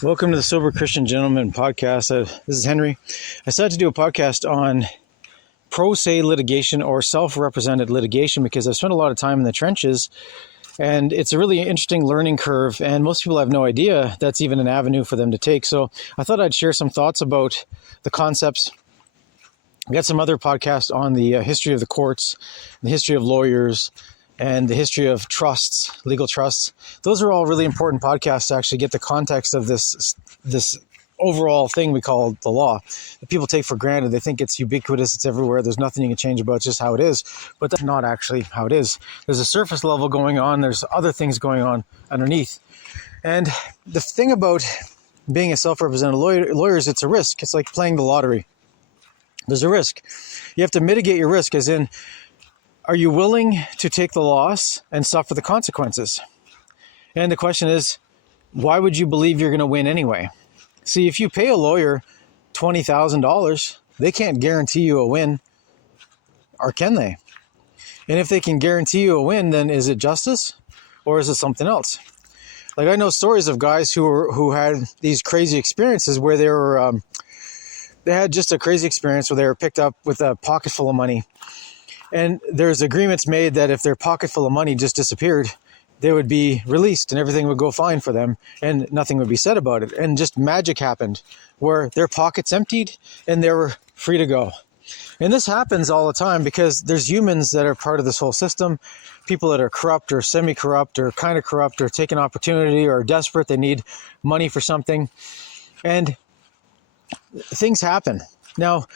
Welcome to the Sober Christian Gentleman podcast. This is Henry. I decided to do a podcast on ProSe litigation or self-represented litigation because I've spent a lot of time in the trenches and it's a really interesting learning curve, and most people have no idea that's even an avenue for them to take. So I thought I'd share some thoughts about the concepts. I got some other podcasts on the history of the courts, the history of lawyers, and the history of trusts, legal trusts. Those are all really important podcasts to actually get the context of this overall thing we call the law that people take for granted. They think it's ubiquitous, it's everywhere, there's nothing you can change about, it's just how it is. But that's not actually how it is. There's a surface level going on, there's other things going on underneath. And the thing about being a self-represented lawyer is it's a risk. It's like playing the lottery. There's a risk. You have to mitigate your risk, as in, are you willing to take the loss and suffer the consequences? And the question is, why would you believe you're going to win anyway? See, if you pay a lawyer $20,000, they can't guarantee you a win, or can they? And if they can guarantee you a win, then is it justice or is it something else? Like, I know stories of guys who had these crazy experiences where they had just a crazy experience where they were picked up with a pocket full of money. And there's agreements made that if their pocket full of money just disappeared, they would be released and everything would go fine for them and nothing would be said about it. And just magic happened where their pockets emptied and they were free to go. And this happens all the time because there's humans that are part of this whole system, people that are corrupt or semi-corrupt or kind of corrupt or take an opportunity or are desperate, they need money for something. And things happen. Now,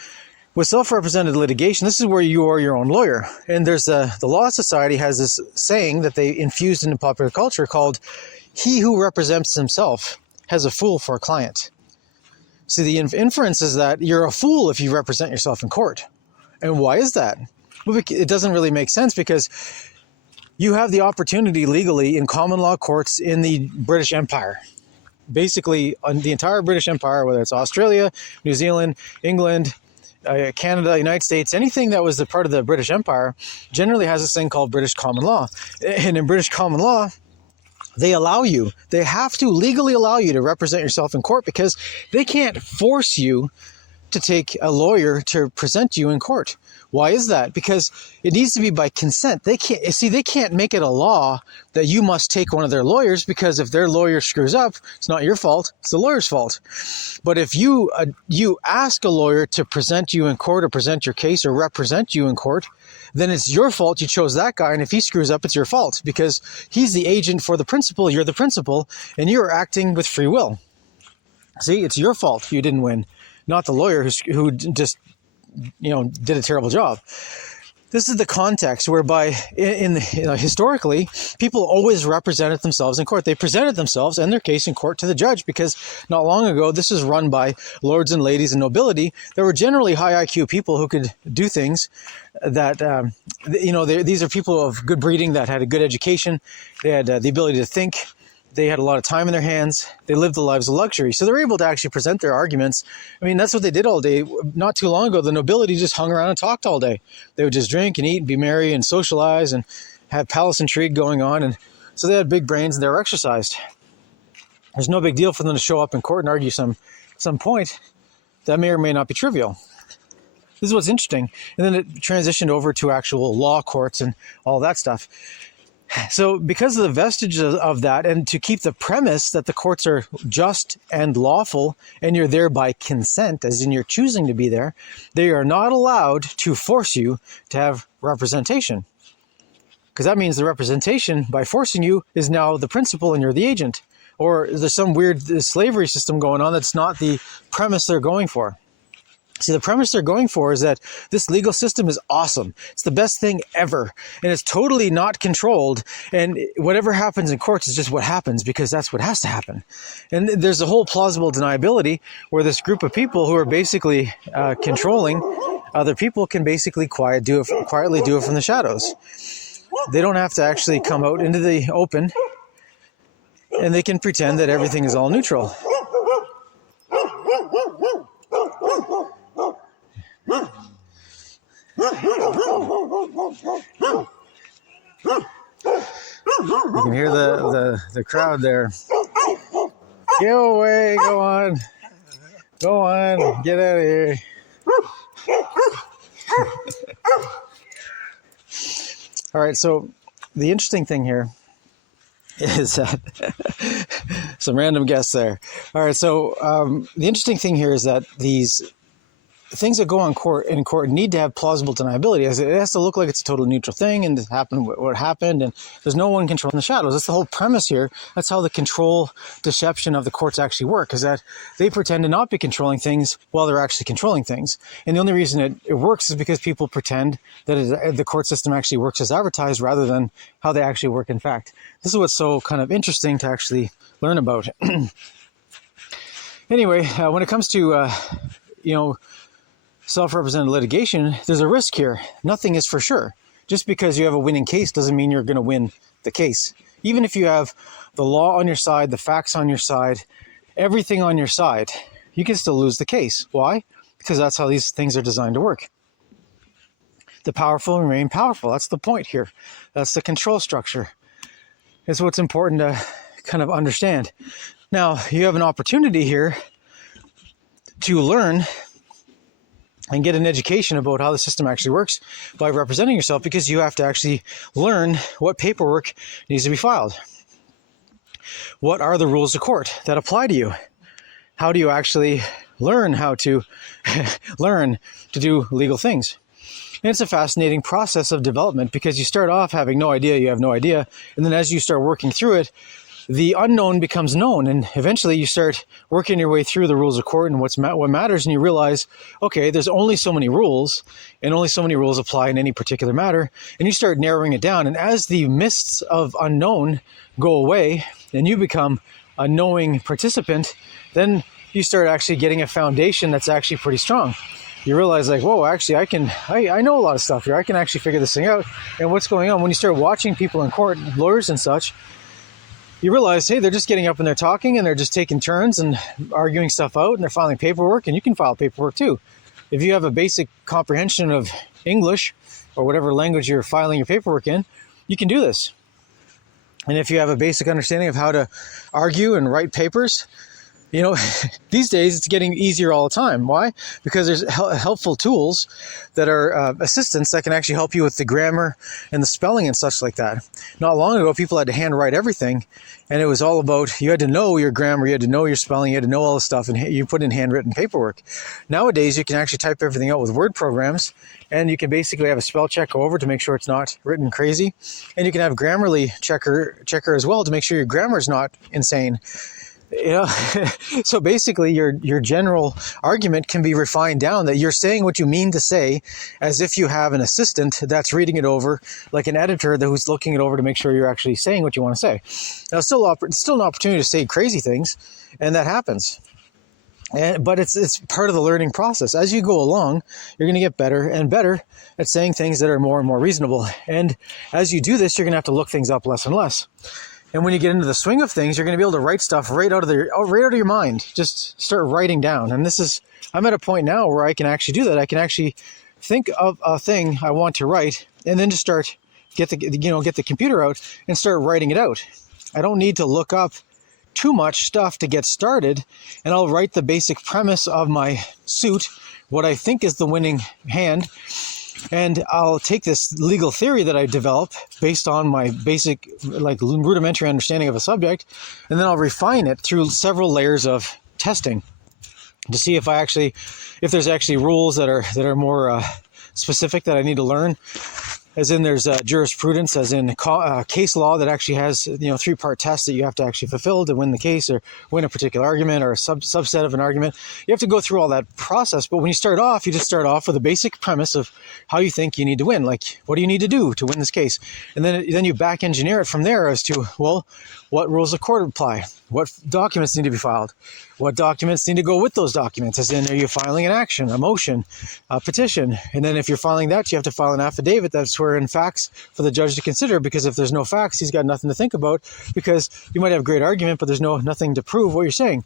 with self-represented litigation, this is where you are your own lawyer. And there's the Law Society has this saying that they infused into popular culture called, "He who represents himself has a fool for a client." See, the inference is that you're a fool if you represent yourself in court. And why is that? Well, it doesn't really make sense because you have the opportunity legally in common law courts in the British Empire. Basically, on the entire British Empire, whether it's Australia, New Zealand, England, Canada, United States, anything that was a part of the British Empire generally has this thing called British common law. And in British common law, they have to legally allow you to represent yourself in court because they can't force you to take a lawyer to present you in court. Why is that? Because it needs to be by consent. They can't make it a law that you must take one of their lawyers, because if their lawyer screws up, it's not your fault, it's the lawyer's fault. But if you ask a lawyer to present you in court or present your case or represent you in court, then it's your fault you chose that guy. And if he screws up, it's your fault because he's the agent for the principal, you're the principal, and you're acting with free will. See, it's your fault you didn't win, not the lawyer who just did a terrible job. This is the context whereby historically, people always represented themselves in court. They presented themselves and their case in court to the judge because not long ago, this is run by lords and ladies and nobility. There were generally high IQ people who could do things that, these are people of good breeding that had a good education. They had the ability to think. They had a lot of time in their hands. They lived the lives of luxury. So they were able to actually present their arguments. I mean, that's what they did all day. Not too long ago, the nobility just hung around and talked all day. They would just drink and eat and be merry and socialize and have palace intrigue going on. And so they had big brains and they were exercised. There's no big deal for them to show up in court and argue some point that may or may not be trivial. This is what's interesting. And then it transitioned over to actual law courts and all that stuff. So because of the vestiges of that, and to keep the premise that the courts are just and lawful, and you're there by consent, as in you're choosing to be there, they are not allowed to force you to have representation. Because that means the representation, by forcing you, is now the principal and you're the agent. Or there's some weird slavery system going on that's not the premise they're going for. See, the premise they're going for is that this legal system is awesome. It's the best thing ever. And it's totally not controlled. And whatever happens in courts is just what happens, because that's what has to happen. And there's a whole plausible deniability where this group of people who are basically controlling other people can basically quietly do it from the shadows. They don't have to actually come out into the open, and they can pretend that everything is all neutral. You can hear the crowd there. Go away, go on, get out of here. All right, so the interesting thing here is that some random guests there. All right, so the interesting thing here is that these things that go on in court need to have plausible deniability. As it has to look like it's a totally neutral thing, and it happened what happened, and there's no one controlling the shadows. That's the whole premise here. That's how the control deception of the courts actually work, is that they pretend to not be controlling things while they're actually controlling things. And the only reason it works is because people pretend that the court system actually works as advertised rather than how they actually work in fact. This is what's so kind of interesting to actually learn about. Anyway, when it comes to, self-represented litigation, there's a risk here. Nothing is for sure. Just because you have a winning case doesn't mean you're going to win the case. Even if you have the law on your side, the facts on your side, everything on your side, you can still lose the case. Why? Because that's how these things are designed to work. The powerful remain powerful. That's the point here. That's the control structure. It's what's important to kind of understand. Now, you have an opportunity here to learn and get an education about how the system actually works by representing yourself, because you have to actually learn what paperwork needs to be filed. What are the rules of court that apply to you? How do you actually learn how to learn to do legal things? And it's a fascinating process of development, because you start off having no idea you have no idea, and then as you start working through it, the unknown becomes known, and eventually you start working your way through the rules of court and what matters, and you realize, okay, there's only so many rules, and only so many rules apply in any particular matter, and you start narrowing it down. And as the mists of unknown go away, and you become a knowing participant, then you start actually getting a foundation that's actually pretty strong. You realize, like, whoa, actually, I know a lot of stuff here. I can actually figure this thing out. And what's going on when you start watching people in court, lawyers and such, you realize, hey, they're just getting up and they're talking, and they're just taking turns and arguing stuff out, and they're filing paperwork, and you can file paperwork too. If you have a basic comprehension of English or whatever language you're filing your paperwork in, you can do this. And if you have a basic understanding of how to argue and write papers, these days it's getting easier all the time. Why? Because there's helpful tools that are assistants that can actually help you with the grammar and the spelling and such like that. Not long ago, people had to handwrite everything, and it was all about, you had to know your grammar, you had to know your spelling, you had to know all this stuff, and you put in handwritten paperwork. Nowadays, you can actually type everything out with word programs, and you can basically have a spell check go over to make sure it's not written crazy, and you can have Grammarly checker as well to make sure your grammar is not insane. So basically your general argument can be refined down, that you're saying what you mean to say, as if you have an assistant that's reading it over, like an editor who's looking it over to make sure you're actually saying what you want to say. Now, still an opportunity to say crazy things, and that happens. But it's part of the learning process. As you go along, you're going to get better and better at saying things that are more and more reasonable. And as you do this, you're going to have to look things up less and less. And when you get into the swing of things, you're going to be able to write stuff right out of your mind. Just start writing down. And I'm at a point now where I can actually do that. I can actually think of a thing I want to write, and then just get the computer out and start writing it out. I don't need to look up too much stuff to get started, and I'll write the basic premise of my suit, what I think is the winning hand, And I'll take this legal theory that I develop based on my basic, like rudimentary understanding of a subject, and then I'll refine it through several layers of testing to see if there's actually rules that are more specific that I need to learn. As in, there's jurisprudence, as in case law that actually has three-part tests that you have to actually fulfill to win the case or win a particular argument or a subset of an argument. You have to go through all that process. But when you start off, you just start off with a basic premise of how you think you need to win. Like, what do you need to do to win this case? And then you back engineer it from there as to, well, what rules of court apply? What documents need to be filed? What documents need to go with those documents? As in, are you filing an action, a motion, a petition? And then if you're filing that, you have to file an affidavit that's swearing facts for the judge to consider, because if there's no facts, he's got nothing to think about, because you might have a great argument, but there's nothing to prove what you're saying.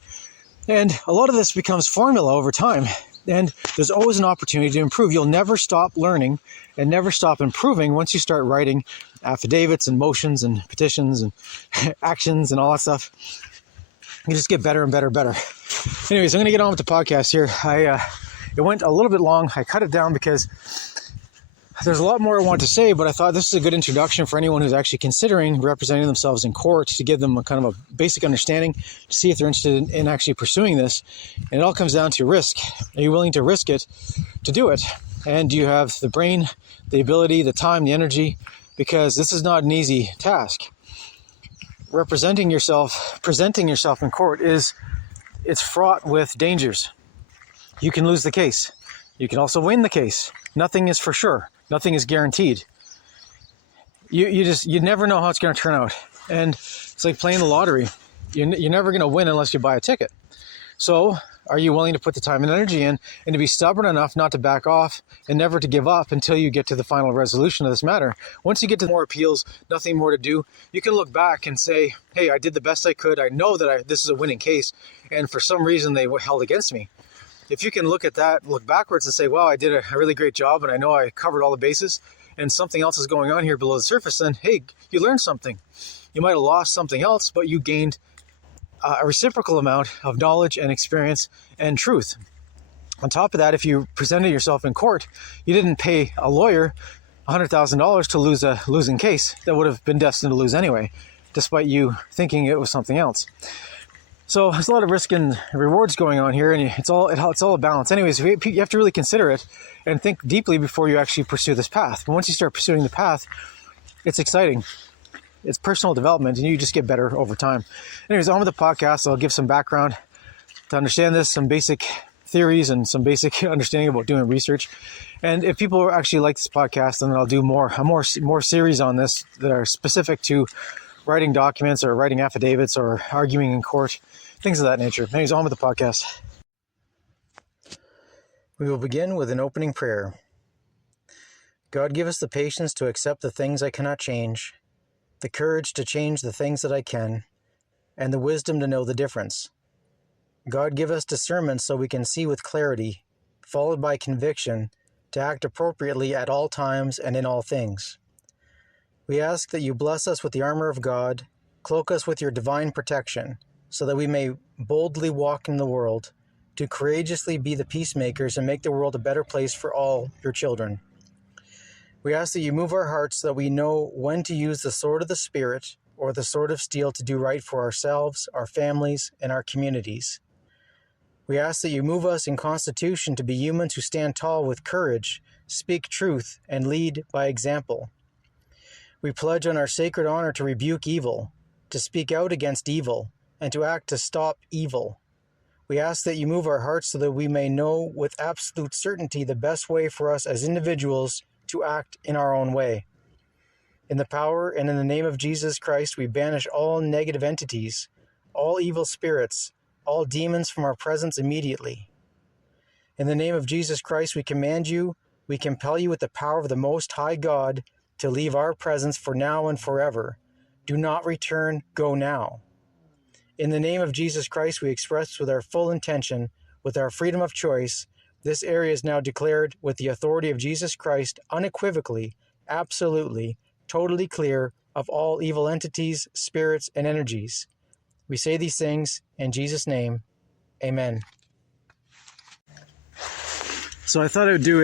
And a lot of this becomes formula over time. And there's always an opportunity to improve. You'll never stop learning and never stop improving once you start writing affidavits and motions and petitions and actions and all that stuff. You just get better and better and better. Anyways, I'm going to get on with the podcast here. It went a little bit long. I cut it down because there's a lot more I want to say, but I thought this is a good introduction for anyone who's actually considering representing themselves in court, to give them a kind of a basic understanding, to see if they're interested in actually pursuing this. And it all comes down to risk. Are you willing to risk it to do it? And do you have the brain, the ability, the time, the energy? Because this is not an easy task. Presenting yourself in court it's fraught with dangers. You can lose the case. You can also win the case. Nothing is for sure. Nothing is guaranteed. You never know how it's going to turn out. And it's like playing the lottery. You're never going to win unless you buy a ticket. So are you willing to put the time and energy in, and to be stubborn enough not to back off and never to give up until you get to the final resolution of this matter? Once you get to more appeals, nothing more to do, you can look back and say, hey, I did the best I could. I know that this is a winning case, and for some reason they were held against me. If you can look at that, look backwards and say, wow, I did a really great job, and I know I covered all the bases, and something else is going on here below the surface, then, hey, you learned something. You might have lost something else, but you gained a reciprocal amount of knowledge and experience and truth. On top of that, if you presented yourself in court, you didn't pay a lawyer $100,000 to lose a losing case that would have been destined to lose anyway, despite you thinking it was something else. So there's a lot of risk and rewards going on here, and it's all a balance. Anyways, you have to really consider it and think deeply before you actually pursue this path. But once you start pursuing the path, it's exciting. It's personal development, and you just get better over time. Anyways, on with the podcast. I'll give some background to understand this, some basic theories, and some basic understanding about doing research. And if people actually like this podcast, then I'll do more series on this that are specific to writing documents or writing affidavits or arguing in court, things of that nature. Anyways, on with the podcast. We will begin with an opening prayer. God, give us the patience to accept the things I cannot change, the courage to change the things that I can, and the wisdom to know the difference. God, give us discernment so we can see with clarity, followed by conviction, to act appropriately at all times and in all things. We ask that you bless us with the armor of God, cloak us with your divine protection, so that we may boldly walk in the world, to courageously be the peacemakers and make the world a better place for all your children. We ask that you move our hearts so that we know when to use the sword of the Spirit or the sword of steel to do right for ourselves, our families, and our communities. We ask that you move us in constitution to be humans who stand tall with courage, speak truth, and lead by example. We pledge on our sacred honor to rebuke evil, to speak out against evil, and to act to stop evil. We ask that you move our hearts so that we may know with absolute certainty the best way for us as individuals to act in our own way. In the power and in the name of Jesus Christ, we banish all negative entities, all evil spirits, all demons from our presence immediately. In the name of Jesus Christ, we command you, we compel you with the power of the Most High God to leave our presence for now and forever. Do not return, go now. In the name of Jesus Christ, we express with our full intention, with our freedom of choice, this area is now declared with the authority of Jesus Christ unequivocally, absolutely, totally clear of all evil entities, spirits, and energies. We say these things in Jesus' name. Amen. So I thought I would do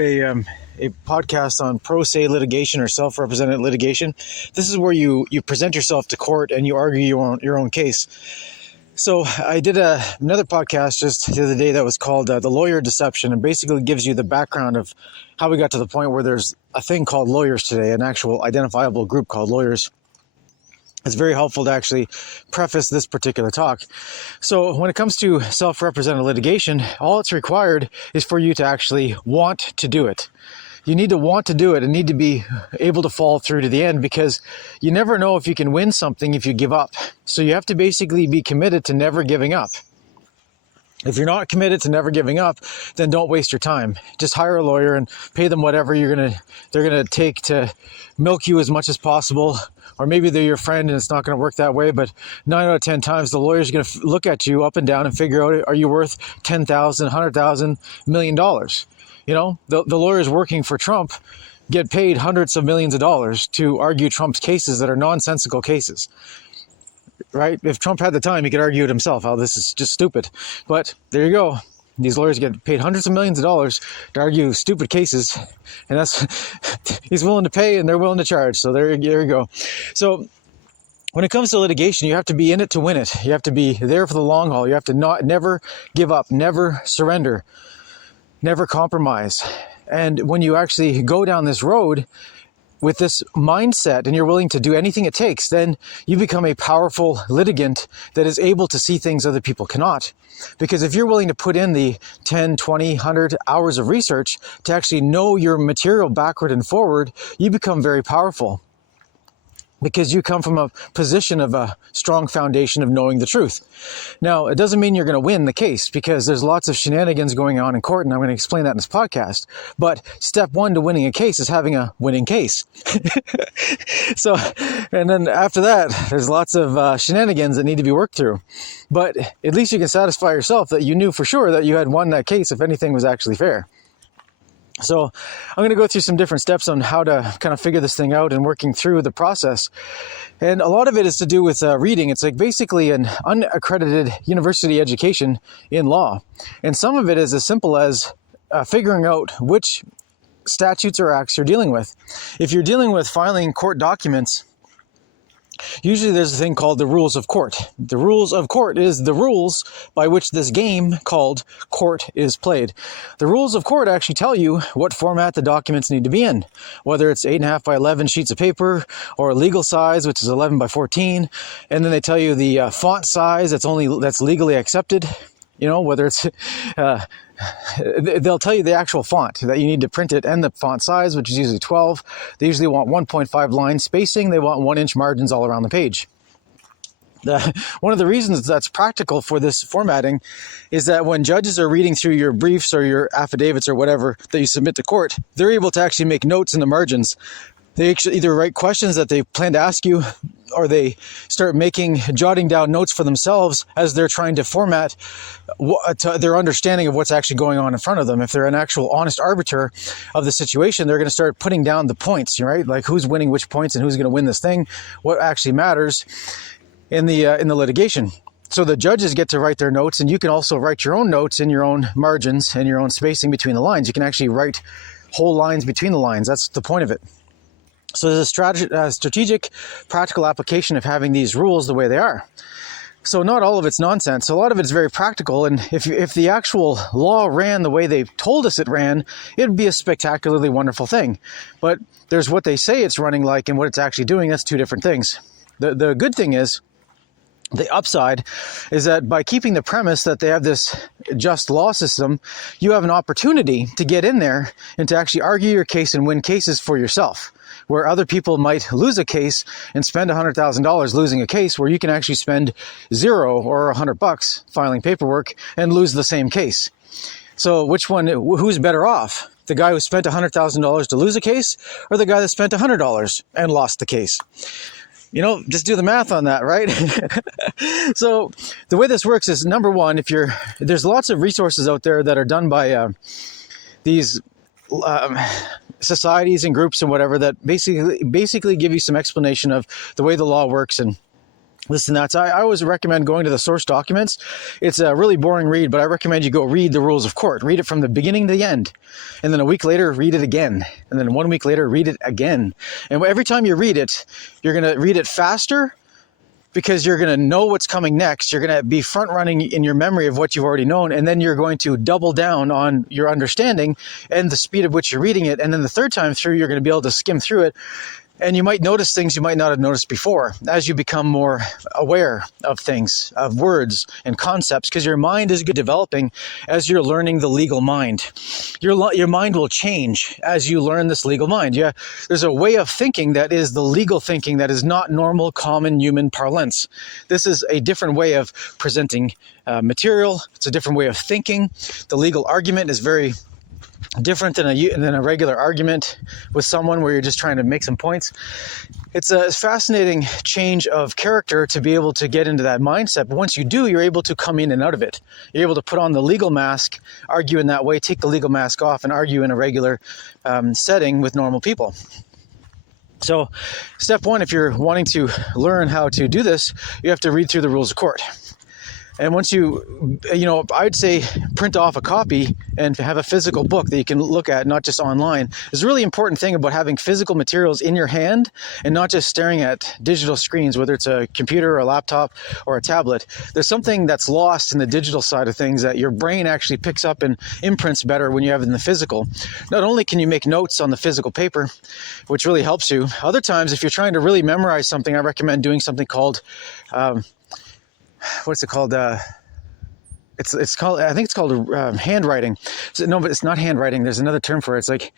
a podcast on ProSe litigation or self-represented litigation. This is where you present yourself to court and you argue your own case. So I did another podcast just the other day that was called The Lawyer Deception, and basically gives you the background of how we got to the point where there's a thing called lawyers today, an actual identifiable group called lawyers. It's very helpful to actually preface this particular talk. So when it comes to self-represented litigation, all it's required is for you to actually want to do it. You need to want to do it and need to be able to follow through to the end, because you never know if you can win something if you give up. So you have to basically be committed to never giving up. If you're not committed to never giving up, then don't waste your time. Just hire a lawyer and pay them whatever they're gonna take to milk you as much as possible. Or maybe they're your friend and it's not going to work that way, but 9 out of 10 times the lawyer's going to look at you up and down and figure out, are you worth $10,000, $100,000, $1 million? You know, the lawyers working for Trump get paid hundreds of millions of dollars to argue Trump's cases that are nonsensical cases, right? If Trump had the time, he could argue it himself. Oh, this is just stupid. But there you go. These lawyers get paid hundreds of millions of dollars to argue stupid cases, and he's willing to pay and they're willing to charge. So there you go. So when it comes to litigation, you have to be in it to win it. You have to be there for the long haul. You have to never give up, never surrender, never compromise. And when you actually go down this road with this mindset and you're willing to do anything it takes, then you become a powerful litigant that is able to see things other people cannot. Because if you're willing to put in the 10, 20, 100 hours of research to actually know your material backward and forward, you become very powerful. Because you come from a position of a strong foundation of knowing the truth. Now, it doesn't mean you're going to win the case, because there's lots of shenanigans going on in court, and I'm going to explain that in this podcast. But step one to winning a case is having a winning case. So, and then after that, there's lots of shenanigans that need to be worked through. But at least you can satisfy yourself that you knew for sure that you had won that case if anything was actually fair. So I'm going to go through some different steps on how to kind of figure this thing out and working through the process. And a lot of it is to do with reading. It's like basically an unaccredited university education in law. And some of it is as simple as figuring out which statutes or acts you're dealing with. If you're dealing with filing court documents, usually there's a thing called the rules of court. The rules of court is the rules by which this game called court is played. The rules of court actually tell you what format the documents need to be in, whether it's 8.5 by 11 sheets of paper or legal size, which is 11 by 14. And then they tell you the font size that's legally accepted. You know, whether it's, they'll tell you the actual font that you need to print it and the font size, which is usually 12. They usually want 1.5 line spacing. They want 1-inch margins all around the page. One of the reasons that's practical for this formatting is that when judges are reading through your briefs or your affidavits or whatever that you submit to court, they're able to actually make notes in the margins. They actually either write questions that they plan to ask you, or they start jotting down notes for themselves as they're trying to format their understanding of what's actually going on in front of them. If they're an actual honest arbiter of the situation, they're going to start putting down the points, right? Like who's winning which points and who's going to win this thing, what actually matters in the litigation. So the judges get to write their notes, and you can also write your own notes in your own margins and your own spacing between the lines. You can actually write whole lines between the lines. That's the point of it. So there's a strategic, practical application of having these rules the way they are. So not all of it's nonsense. A lot of it's very practical. And if the actual law ran the way they told us it ran, it would be a spectacularly wonderful thing. But there's what they say it's running like and what it's actually doing. That's two different things. The good thing is, the upside is that by keeping the premise that they have this just law system, you have an opportunity to get in there and to actually argue your case and win cases for yourself. Where other people might lose a case and spend $100,000 losing a case, where you can actually spend $0 or $100 filing paperwork and lose the same case. So who's better off? The guy who spent $100,000 to lose a case, or the guy that spent $100 and lost the case? You know, just do the math on that, right? So the way this works is, number one, there's lots of resources out there that are done by these societies and groups and whatever that basically give you some explanation of the way the law works and listen, I always recommend going to the source documents. It's a really boring read, but I recommend you go read the rules of court. Read it from the beginning to the end. And then a week later, read it again. And then 1 week later, read it again. And every time you read it, you're going to read it faster because you're going to know what's coming next. You're going to be front running in your memory of what you've already known. And then you're going to double down on your understanding and the speed at which you're reading it. And then the third time through, you're going to be able to skim through it. And you might notice things you might not have noticed before as you become more aware of things, of words and concepts, because your mind is developing as you're learning the legal mind. Your mind will change as you learn this legal mind. Yeah, there's a way of thinking that is the legal thinking that is not normal, common human parlance. This is a different way of presenting material. It's a different way of thinking. The legal argument is very different than a regular argument with someone where you're just trying to make some points. It's a fascinating change of character to be able to get into that mindset. But once you do, you're able to come in and out of it. You're able to put on the legal mask, argue in that way, take the legal mask off, and argue in a regular setting with normal people. So step one, if you're wanting to learn how to do this, you have to read through the rules of court. And once I'd say print off a copy and have a physical book that you can look at, not just online. There's a really important thing about having physical materials in your hand and not just staring at digital screens, whether it's a computer or a laptop or a tablet. There's something that's lost in the digital side of things that your brain actually picks up and imprints better when you have it in the physical. Not only can you make notes on the physical paper, which really helps you. Other times, if you're trying to really memorize something, I recommend doing something called what's it called? It's called, I think it's called handwriting. No, but it's not handwriting. There's another term for it. It's like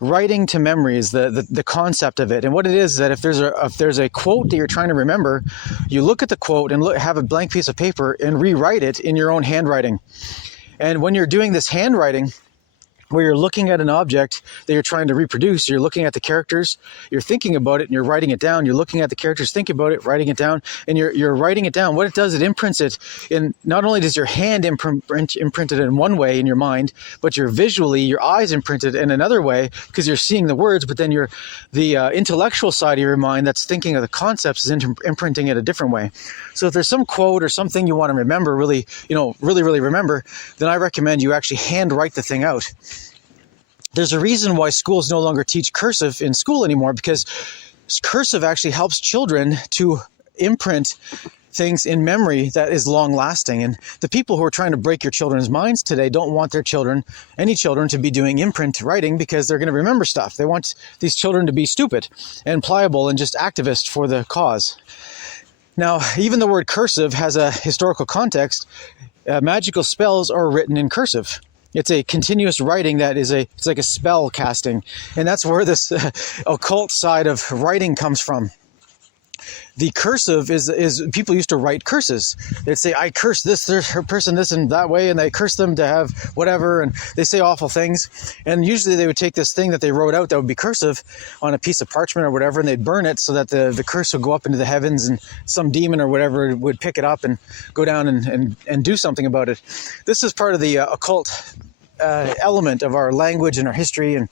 writing to memory is the concept of it. And what it is that if there's a quote that you're trying to remember, you look at the quote and have a blank piece of paper and rewrite it in your own handwriting. And when you're doing this handwriting, where you're looking at an object that you're trying to reproduce, you're looking at the characters, you're thinking about it, and you're writing it down. You're looking at the characters, thinking about it, writing it down, and you're writing it down. What it does, it imprints it in. Not only does your hand imprint it in one way in your mind, but your eyes imprint it in another way because you're seeing the words. But then the intellectual side of your mind that's thinking of the concepts is imprinting it a different way. So if there's some quote or something you want to remember, really remember, then I recommend you actually handwrite the thing out. There's a reason why schools no longer teach cursive in school anymore, because cursive actually helps children to imprint things in memory that is long lasting. And the people who are trying to break your children's minds today don't want any children to be doing imprint writing because they're going to remember stuff. They want these children to be stupid and pliable and just activists for the cause. Now, even the word cursive has a historical context. Magical spells are written in cursive. It's a continuous writing it's like a spell casting. And that's where this occult side of writing comes from. The cursive is people used to write curses. They'd say, I curse this person this and that way, and they curse them to have whatever, and they say awful things. And usually they would take this thing that they wrote out that would be cursive on a piece of parchment or whatever, and they'd burn it so that the curse would go up into the heavens, and some demon or whatever would pick it up and go down and do something about it. This is part of the occult element of our language and our history, and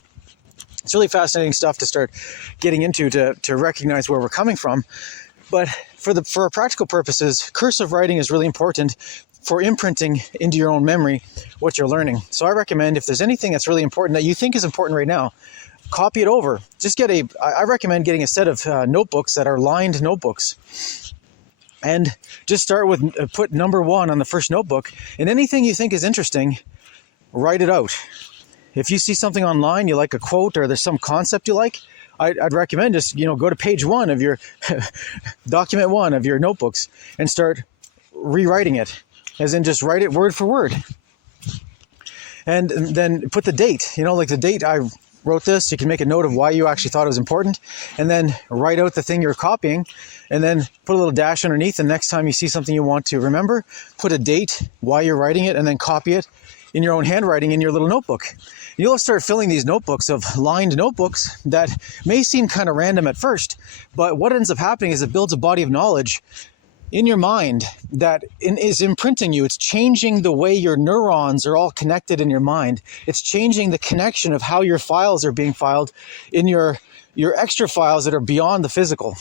it's really fascinating stuff to start getting into to recognize where we're coming from. But for practical purposes, cursive writing is really important for imprinting into your own memory what you're learning. So I recommend, if there's anything that's really important that you think is important right now, copy it over. Just I recommend getting a set of notebooks that are lined notebooks. And just start with, put number 1 on the first notebook, and anything you think is interesting, write it out. If you see something online, you like a quote, or there's some concept you like, I'd recommend just, go to page 1 of your document 1 of your notebooks and start rewriting it, as in just write it word for word. And then put the date, like the date I wrote this. You can make a note of why you actually thought it was important, and then write out the thing you're copying, and then put a little dash underneath. And next time you see something you want to remember, put a date, why you're writing it, and then copy it in your own handwriting in your little notebook. You'll start filling these notebooks of lined notebooks that may seem kind of random at first, but what ends up happening is it builds a body of knowledge in your mind that is imprinting you. It's changing the way your neurons are all connected in your mind. It's changing the connection of how your files are being filed in your extra files that are beyond the physical.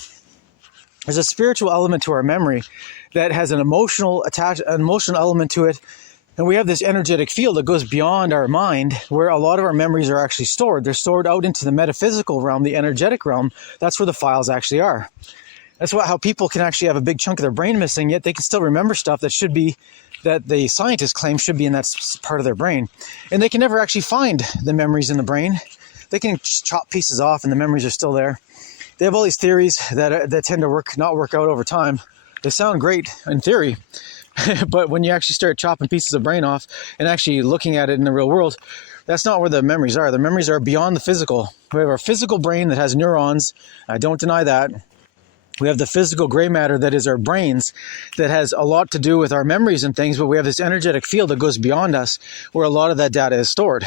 There's a spiritual element to our memory that has an emotional element to it. And we have this energetic field that goes beyond our mind, where a lot of our memories are actually stored. They're stored out into the metaphysical realm, the energetic realm. That's where the files actually are. That's how people can actually have a big chunk of their brain missing, yet they can still remember stuff that the scientists claim should be in that part of their brain. And they can never actually find the memories in the brain. They can chop pieces off and the memories are still there. They have all these theories that tend to not work out over time. They sound great in theory, but when you actually start chopping pieces of brain off and actually looking at it in the real world, that's not where the memories are. The memories are beyond the physical. We have our physical brain that has neurons. I don't deny that. We have the physical gray matter that is our brains that has a lot to do with our memories and things, but we have this energetic field that goes beyond us where a lot of that data is stored.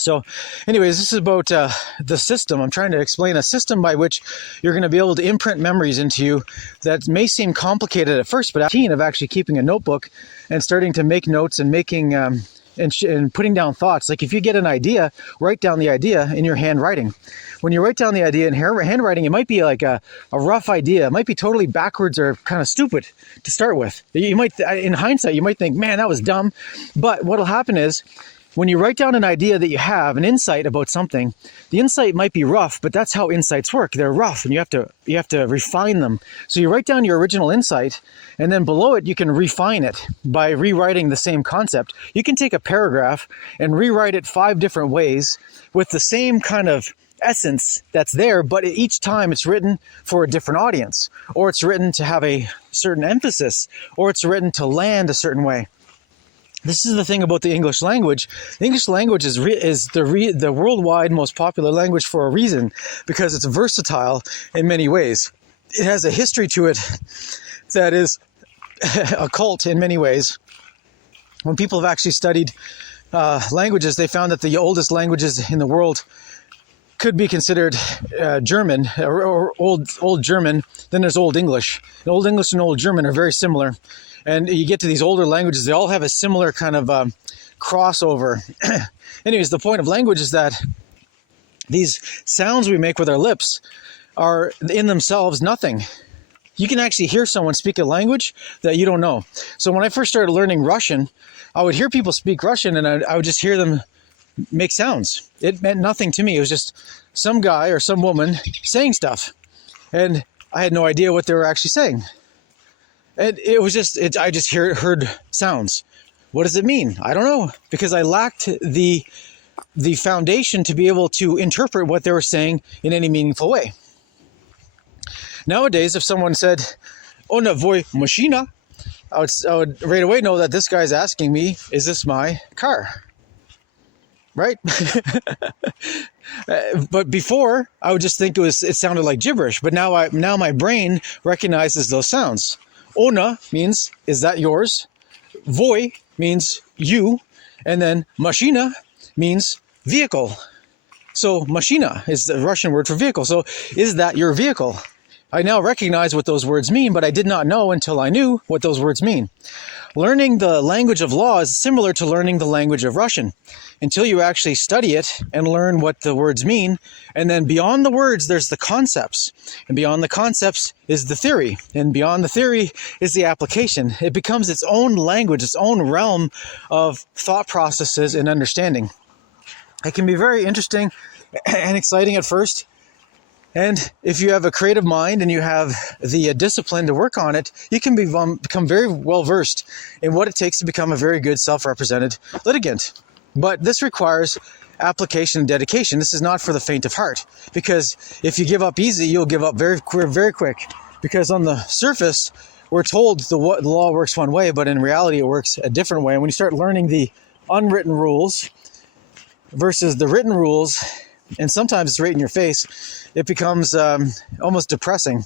So anyways, this is about the system. I'm trying to explain a system by which you're going to be able to imprint memories into you that may seem complicated at first, but of actually keeping a notebook and starting to make notes and making and putting down thoughts. Like if you get an idea, write down the idea in your handwriting. When you write down the idea in handwriting, it might be like a rough idea. It might be totally backwards or kind of stupid to start with. You might, in hindsight, you might think, man, that was dumb. But what'll happen is, when you write down an idea that you have, an insight about something, the insight might be rough, but that's how insights work. They're rough, and you have to refine them. So you write down your original insight, and then below it, you can refine it by rewriting the same concept. You can take a paragraph and rewrite it 5 different ways with the same kind of essence that's there, but each time it's written for a different audience, or it's written to have a certain emphasis, or it's written to land a certain way. This is the thing about the English language. The English language is the worldwide most popular language for a reason, because it's versatile in many ways. It has a history to it that is occult in many ways. When people have actually studied languages, they found that the oldest languages in the world could be considered German or old German. Then there's Old English. Old English and Old German are very similar. And you get to these older languages, they all have a similar kind of crossover. Anyways, the point of language is that these sounds we make with our lips are in themselves nothing. You can actually hear someone speak a language that you don't know. So when I first started learning Russian, I would hear people speak Russian and I would just hear them make sounds. It meant nothing to me. It was just some guy or some woman saying stuff. And I had no idea what they were actually saying. And it was just, I just heard sounds. What does it mean? I don't know, because I lacked the foundation to be able to interpret what they were saying in any meaningful way. Nowadays, if someone said, "Ona voi machina," I would right away know that this guy's asking me, "Is this my car?" Right? But before, I would just think it sounded like gibberish. But now my brain recognizes those sounds. Ona means, is that yours? Voi means you. And then machina means vehicle. So machina is the Russian word for vehicle. So is that your vehicle? I now recognize what those words mean, but I did not know until I knew what those words mean. Learning the language of law is similar to learning the language of Russian. Until you actually study it and learn what the words mean. And then beyond the words, there's the concepts. And beyond the concepts is the theory. And beyond the theory is the application. It becomes its own language, its own realm of thought processes and understanding. It can be very interesting and exciting at first. And if you have a creative mind and you have the discipline to work on it, you can become very well versed in what it takes to become a very good self-represented litigant. But this requires application and dedication. This is not for the faint of heart, because if you give up easy, you'll give up very quick. Because on the surface, we're told the law works one way, but in reality, it works a different way. And when you start learning the unwritten rules versus the written rules, and sometimes it's right in your face, it becomes almost depressing.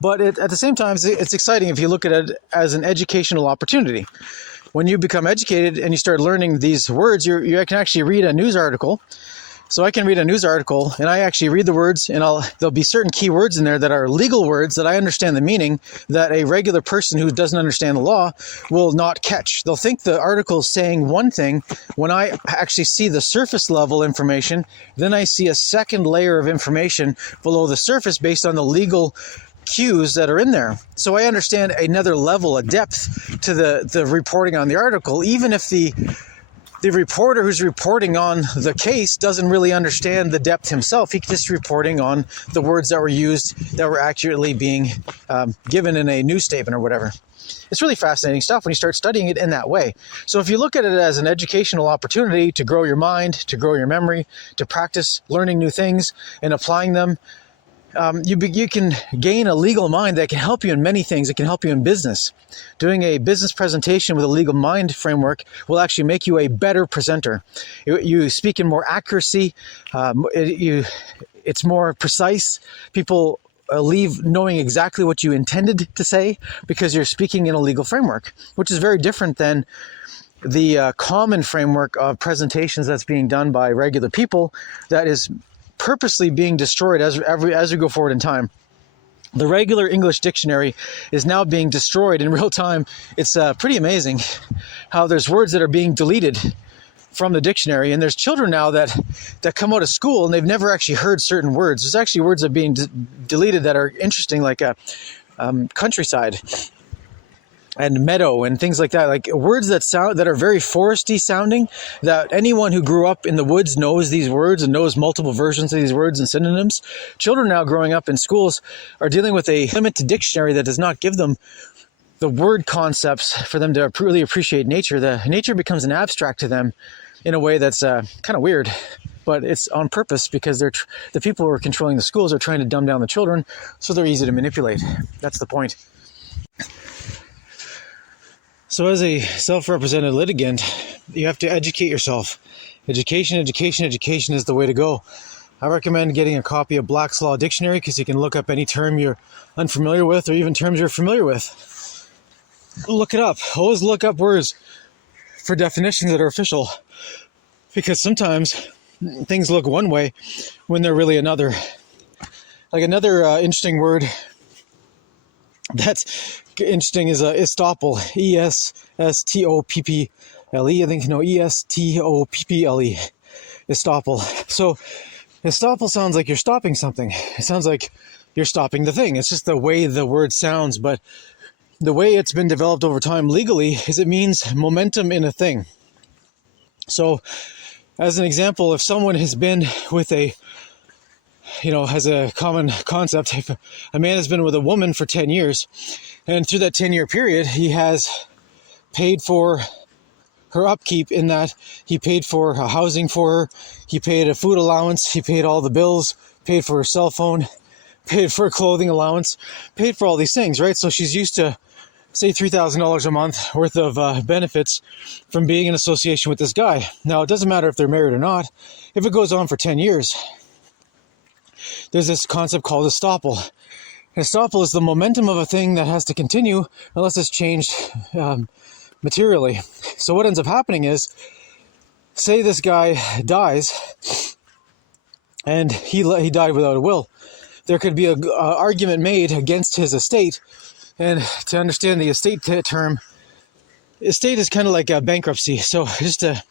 But at the same time, it's exciting if you look at it as an educational opportunity. When you become educated and you start learning these words, you can actually read a news article So I can read a news article and I actually read the words, and there'll be certain key words in there that are legal words that I understand the meaning that a regular person who doesn't understand the law will not catch. They'll think the article is saying one thing. When I actually see the surface level information, then I see a second layer of information below the surface based on the legal cues that are in there. So I understand another level, a depth to the reporting on the article, even if the reporter who's reporting on the case doesn't really understand the depth himself. He's just reporting on the words that were used, that were accurately being given in a news statement or whatever. It's really fascinating stuff when you start studying it in that way. So if you look at it as an educational opportunity to grow your mind, to grow your memory, to practice learning new things and applying them, you can gain a legal mind that can help you in many things. It can help you in business. Doing a business presentation with a legal mind framework will actually make you a better presenter. You speak in more accuracy. It's more precise. People leave knowing exactly what you intended to say because you're speaking in a legal framework, which is very different than the common framework of presentations that's being done by regular people that is purposely being destroyed as we go forward in time. The regular English dictionary is now being destroyed in real time. It's pretty amazing how there's words that are being deleted from the dictionary, and there's children now that come out of school and they've never actually heard certain words. There's actually words that are being deleted that are interesting, like countryside and meadow and things like that, like words that are very foresty sounding, that anyone who grew up in the woods knows these words and knows multiple versions of these words and synonyms. Children now growing up in schools are dealing with a limited dictionary that does not give them the word concepts for them to really appreciate nature. The nature becomes an abstract to them in a way that's kind of weird, but it's on purpose because the people who are controlling the schools are trying to dumb down the children so they're easy to manipulate. That's the point. So as a self-represented litigant, you have to educate yourself. Education is the way to go. I recommend getting a copy of Black's Law Dictionary because you can look up any term you're unfamiliar with or even terms you're familiar with. Look it up. Always look up words for definitions that are official, because sometimes things look one way when they're really another. Like another interesting word that's interesting is estoppel. E-S-S-T-O-P-P-L-E. I think, no, E-S-T-O-P-P-L-E. Estoppel. So estoppel sounds like you're stopping something. It sounds like you're stopping the thing. It's just the way the word sounds, but the way it's been developed over time legally is it means momentum in a thing. So as an example, if someone has been with has a common concept, if a man has been with a woman for 10 years, and through that 10-year period, he has paid for her upkeep in that he paid for housing for her, he paid a food allowance, he paid all the bills, paid for her cell phone, paid for a clothing allowance, paid for all these things, right? So she's used to, say, $3,000 a month worth of benefits from being in association with this guy. Now, it doesn't matter if they're married or not. If it goes on for 10 years, there's this concept called estoppel. Estoppel is the momentum of a thing that has to continue unless it's changed materially. So what ends up happening is, say this guy dies and he died without a will. There could be an argument made against his estate. And to understand the estate term, estate is kind of like a bankruptcy. So just to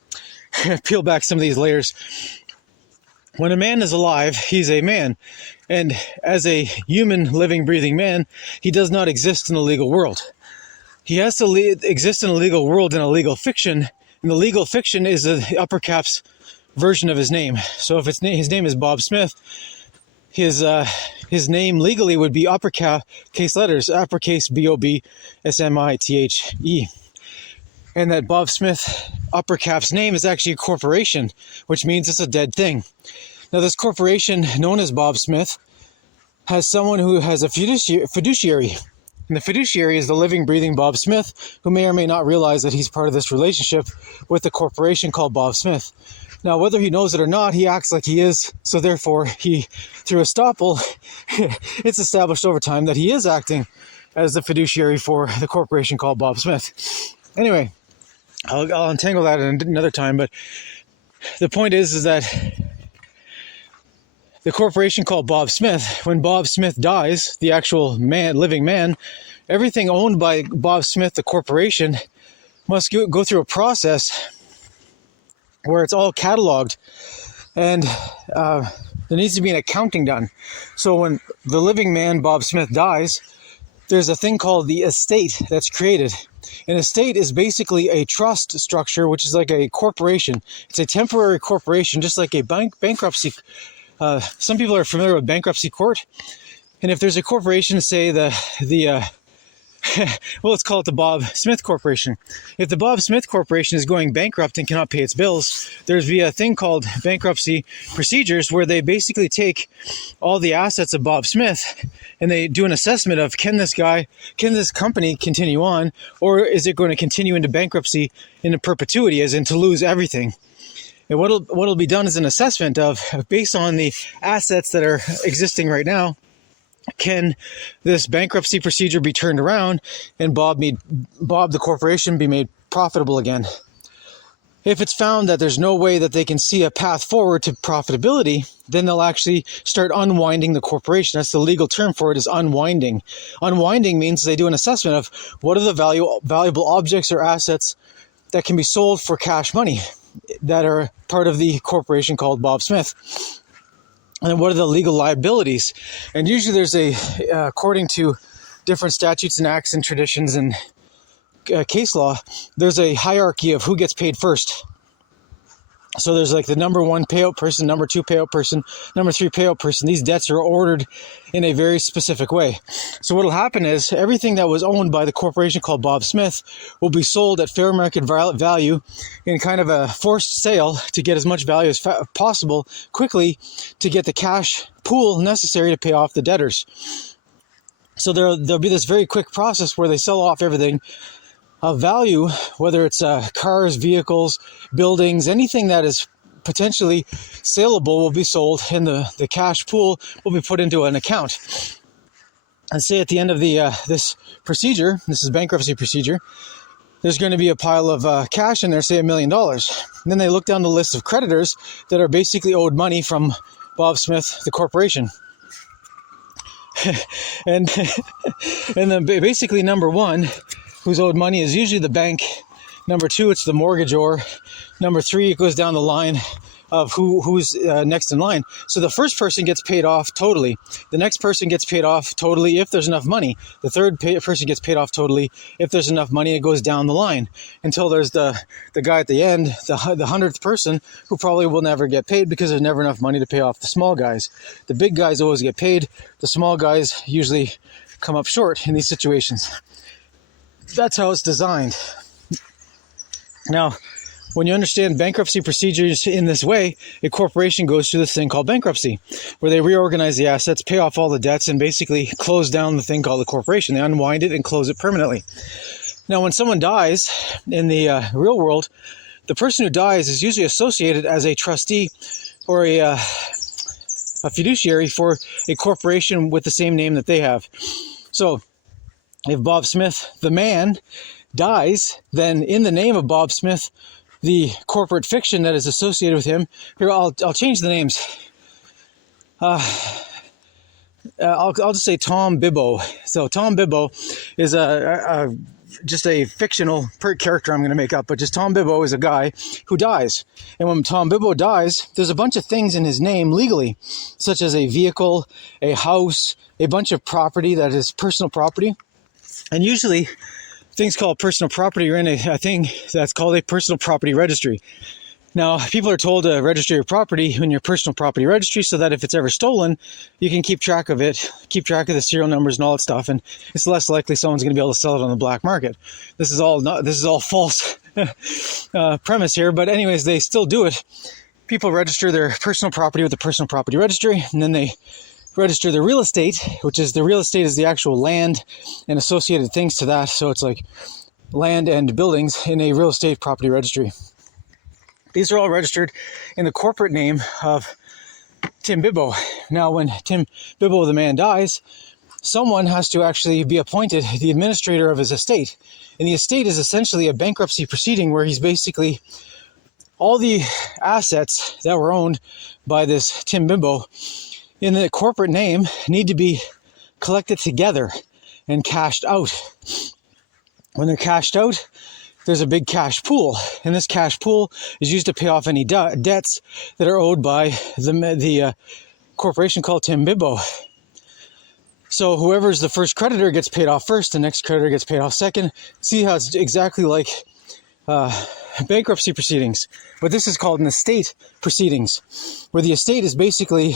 peel back some of these layers, when a man is alive, he's a man. And as a human, living, breathing man, he does not exist in the legal world. He has to exist in a legal world in a legal fiction. And the legal fiction is the upper caps version of his name. So if his name is Bob Smith, his name legally would be uppercase letters, uppercase B-O-B-S-M-I-T-H-E. And that Bob Smith upper caps name is actually a corporation, which means it's a dead thing. Now, this corporation, known as Bob Smith, has someone who has a fiduciary. And the fiduciary is the living, breathing Bob Smith, who may or may not realize that he's part of this relationship with the corporation called Bob Smith. Now, whether he knows it or not, he acts like he is. So therefore, through estoppel, it's established over time that he is acting as the fiduciary for the corporation called Bob Smith. Anyway, I'll untangle that another time. But the point is that the corporation called Bob Smith, when Bob Smith dies, the actual man, living man, everything owned by Bob Smith, the corporation, must go through a process where it's all cataloged, and there needs to be an accounting done. So when the living man, Bob Smith, dies, there's a thing called the estate that's created. An estate is basically a trust structure, which is like a corporation. It's a temporary corporation, just like a bankruptcy. Some people are familiar with bankruptcy court. And if there's a corporation, say well, let's call it the Bob Smith Corporation. If the Bob Smith Corporation is going bankrupt and cannot pay its bills, there's a thing called bankruptcy procedures where they basically take all the assets of Bob Smith and they do an assessment of can this company continue on, or is it going to continue into bankruptcy into perpetuity, as in to lose everything. And what'll be done is an assessment of, based on the assets that are existing right now, can this bankruptcy procedure be turned around and Bob the corporation be made profitable again? If it's found that there's no way that they can see a path forward to profitability, then they'll actually start unwinding the corporation. That's the legal term for it, is unwinding. Unwinding means they do an assessment of what are the valuable objects or assets that can be sold for cash money that are part of the corporation called Bob Smith. And then what are the legal liabilities? And usually there's according to different statutes and acts and traditions and case law, there's a hierarchy of who gets paid first. So there's like the number one payout person, number two payout person, number three payout person. These debts are ordered in a very specific way. So what'll happen is everything that was owned by the corporation called Bob Smith will be sold at fair market value in kind of a forced sale to get as much value as possible quickly to get the cash pool necessary to pay off the debtors. So there'll be this very quick process where they sell off everything of value, whether it's cars, vehicles, buildings, anything that is potentially saleable will be sold, and the cash pool will be put into an account. And say at the end of this procedure, this is bankruptcy procedure, there's going to be a pile of cash in there, say $1 million. And then they look down the list of creditors that are basically owed money from Bob Smith, the corporation. and then basically number one who's owed money is usually the bank. Number two, it's the mortgagor. Number three, it goes down the line of who's next in line. So the first person gets paid off totally. The next person gets paid off totally if there's enough money. The third person gets paid off totally if there's enough money. It goes down the line until there's the guy at the end, the 100th person, who probably will never get paid because there's never enough money to pay off the small guys. The big guys always get paid. The small guys usually come up short in these situations. That's how it's designed. Now, when you understand bankruptcy procedures in this way, a corporation goes through this thing called bankruptcy, where they reorganize the assets, pay off all the debts, and basically close down the thing called the corporation. They unwind it and close it permanently. Now, when someone dies in the real world, the person who dies is usually associated as a trustee or a fiduciary for a corporation with the same name that they have. So, if Bob Smith, the man, dies, then in the name of Bob Smith, the corporate fiction that is associated with him, here I'll change the names. I'll just say Tom Bibbo. So Tom Bibbo is just a fictional character I'm going to make up, but just Tom Bibbo is a guy who dies. And when Tom Bibbo dies, there's a bunch of things in his name legally, such as a vehicle, a house, a bunch of property that is personal property. And usually things called personal property are in a thing that's called a personal property registry. Now, people are told to register your property in your personal property registry so that if it's ever stolen, you can keep track of it, keep track of the serial numbers and all that stuff, and it's less likely someone's going to be able to sell it on the black market. This is all false premise here, but anyways, they still do it. People register their personal property with the personal property registry, and then they register the real estate, which is the real estate is the actual land and associated things to that. So it's like land and buildings in a real estate property registry. These are all registered in the corporate name of Tim Bibbo. Now, when Tim Bibbo, the man, dies, someone has to actually be appointed the administrator of his estate. And the estate is essentially a bankruptcy proceeding where he's basically all the assets that were owned by this Tim Bimbo in the corporate name need to be collected together and cashed out. When they're cashed out, there's a big cash pool, and this cash pool is used to pay off any debts that are owed by the corporation called Tim Bimbo. So whoever's the first creditor gets paid off first, the next creditor gets paid off second. See how it's exactly like bankruptcy proceedings, but this is called an estate proceedings, where the estate is basically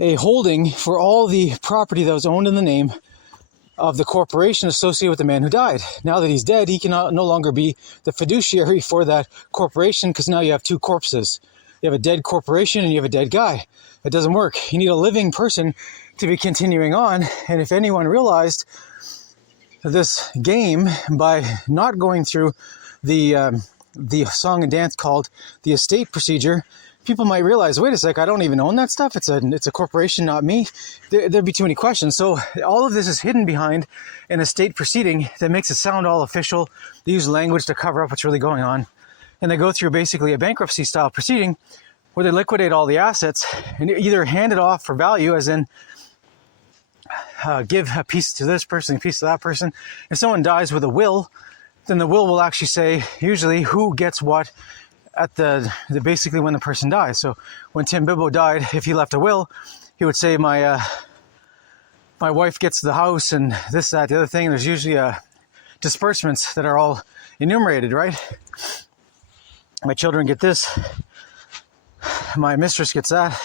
a holding for all the property that was owned in the name of the corporation associated with the man who died. Now that he's dead, he can no longer be the fiduciary for that corporation, because now you have two corpses. You have a dead corporation and you have a dead guy. It doesn't work. You need a living person to be continuing on. And if anyone realized this game by not going through the song and dance called the estate procedure, people might realize, wait a sec, I don't even own that stuff. It's a corporation, not me. There'd be too many questions. So all of this is hidden behind an estate proceeding that makes it sound all official. They use language to cover up what's really going on. And they go through basically a bankruptcy style proceeding where they liquidate all the assets and either hand it off for value, as in give a piece to this person, a piece to that person. If someone dies with a will, then the will actually say usually who gets what at the basically when the person dies. So when Tim Bimbo died, if he left a will, he would say my wife gets the house and this, that, the other thing. There's usually disbursements that are all enumerated, right? My children get this, my mistress gets that,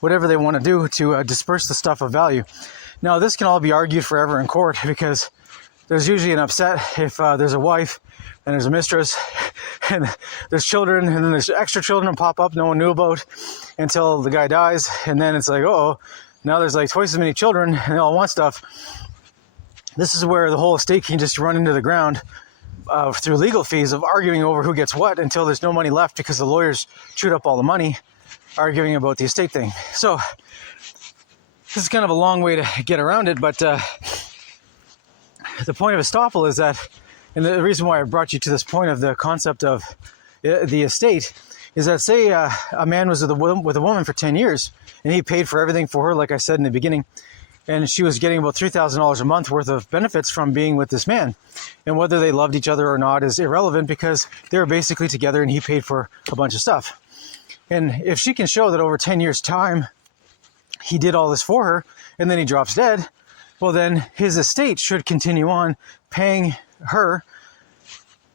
whatever they want to do to disperse the stuff of value. Now this can all be argued forever in court, because there's usually an upset if there's a wife and there's a mistress and there's children, and then there's extra children that pop up no one knew about until the guy dies, and then it's like, oh, now there's like twice as many children and they all want stuff. This is where the whole estate can just run into the ground through legal fees of arguing over who gets what until there's no money left, because the lawyers chewed up all the money arguing about the estate thing. So this is kind of a long way to get around it, but the point of estoppel is that, and the reason why I brought you to this point of the concept of the estate, is that say a man was with a woman for 10 years and he paid for everything for her, like I said in the beginning, and she was getting about $3,000 a month worth of benefits from being with this man. And whether they loved each other or not is irrelevant, because they were basically together and he paid for a bunch of stuff. And if she can show that over 10 years' time he did all this for her and then he drops dead, well then his estate should continue on paying her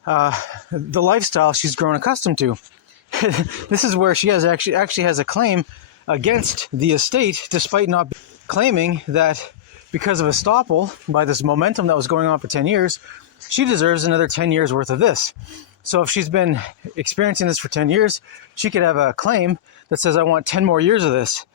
the lifestyle she's grown accustomed to. This is where she actually has a claim against the estate, despite not claiming that because of estoppel, by this momentum that was going on for 10 years, she deserves another 10 years worth of this. So if she's been experiencing this for 10 years, she could have a claim that says, I want 10 more years of this.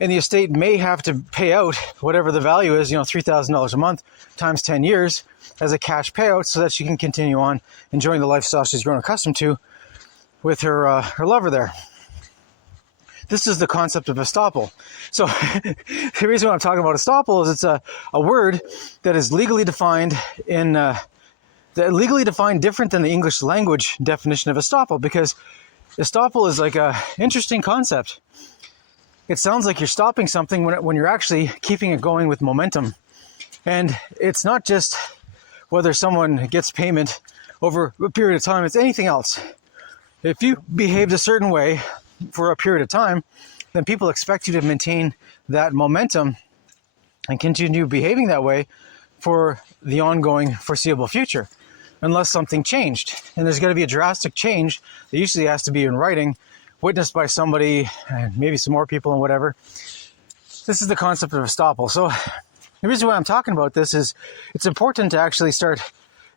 And the estate may have to pay out whatever the value is, $3,000 a month times 10 years as a cash payout, so that she can continue on enjoying the lifestyle she's grown accustomed to with her lover there. This is the concept of estoppel. So the reason why I'm talking about estoppel is it's a word that is legally defined different than the English language definition of estoppel, because estoppel is like a interesting concept. It sounds like you're stopping something when you're actually keeping it going with momentum. And it's not just whether someone gets payment over a period of time, it's anything else. If you behaved a certain way for a period of time, then people expect you to maintain that momentum and continue behaving that way for the ongoing foreseeable future, unless something changed. And there's got to be a drastic change that usually has to be in writing, witnessed by somebody, and maybe some more people and whatever. This is the concept of estoppel. So the reason why I'm talking about this is it's important to actually start,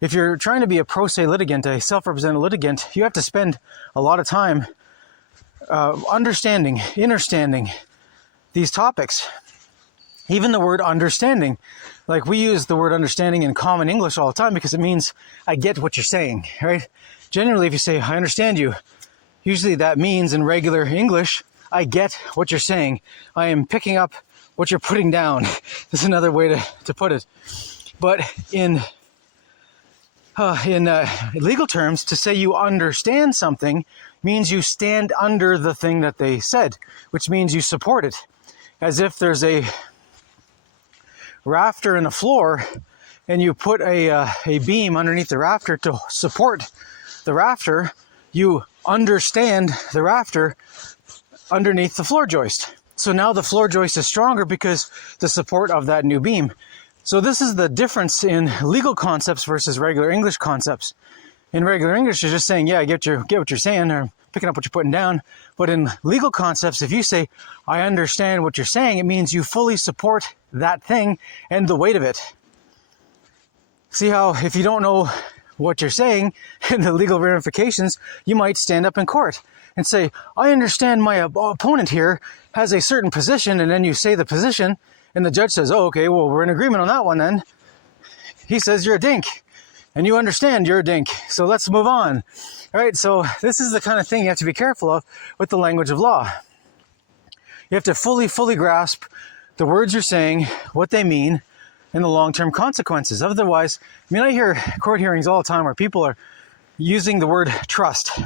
if you're trying to be a ProSe litigant, a self-represented litigant, you have to spend a lot of time understanding these topics. Even the word understanding, like we use the word understanding in common English all the time because it means I get what you're saying, right? Generally, if you say, I understand you, usually that means in regular English, I get what you're saying. I am picking up what you're putting down. That's another way to put it. But in in legal terms, to say you understand something means you stand under the thing that they said, which means you support it. As if there's a rafter and a floor, and you put a beam underneath the rafter to support the rafter, you understand the rafter underneath the floor joist. So now the floor joist is stronger because the support of that new beam. So this is the difference in legal concepts versus regular English concepts. In regular English, you're just saying, yeah, I get what you're saying, or picking up what you're putting down. But in legal concepts, if you say, I understand what you're saying, it means you fully support that thing and the weight of it. See how if you don't know what you're saying and the legal ramifications, you might stand up in court and say, I understand my opponent here has a certain position, and then you say the position, and the judge says, oh, okay, well, we're in agreement on that one then. He says, you're a dink, and you understand you're a dink, so let's move on. All right, so this is the kind of thing you have to be careful of with the language of law. You have to fully grasp the words you're saying, what they mean, and the long-term consequences. Otherwise, I hear court hearings all the time where people are using the word trust,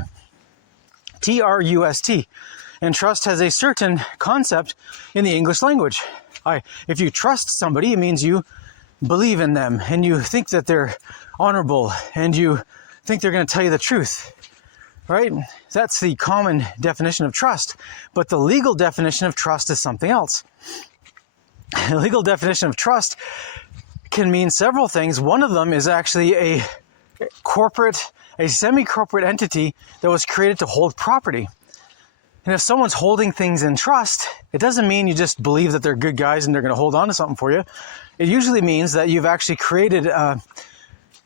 T-R-U-S-T, and trust has a certain concept in the English language. If you trust somebody, it means you believe in them, and you think that they're honorable, and you think they're going to tell you the truth, right? That's the common definition of trust. But the legal definition of trust is something else. The legal definition of trust can mean several things. One of them is actually a semi-corporate entity that was created to hold property. And if someone's holding things in trust, it doesn't mean you just believe that they're good guys and they're going to hold on to something for you. It usually means that you've actually created a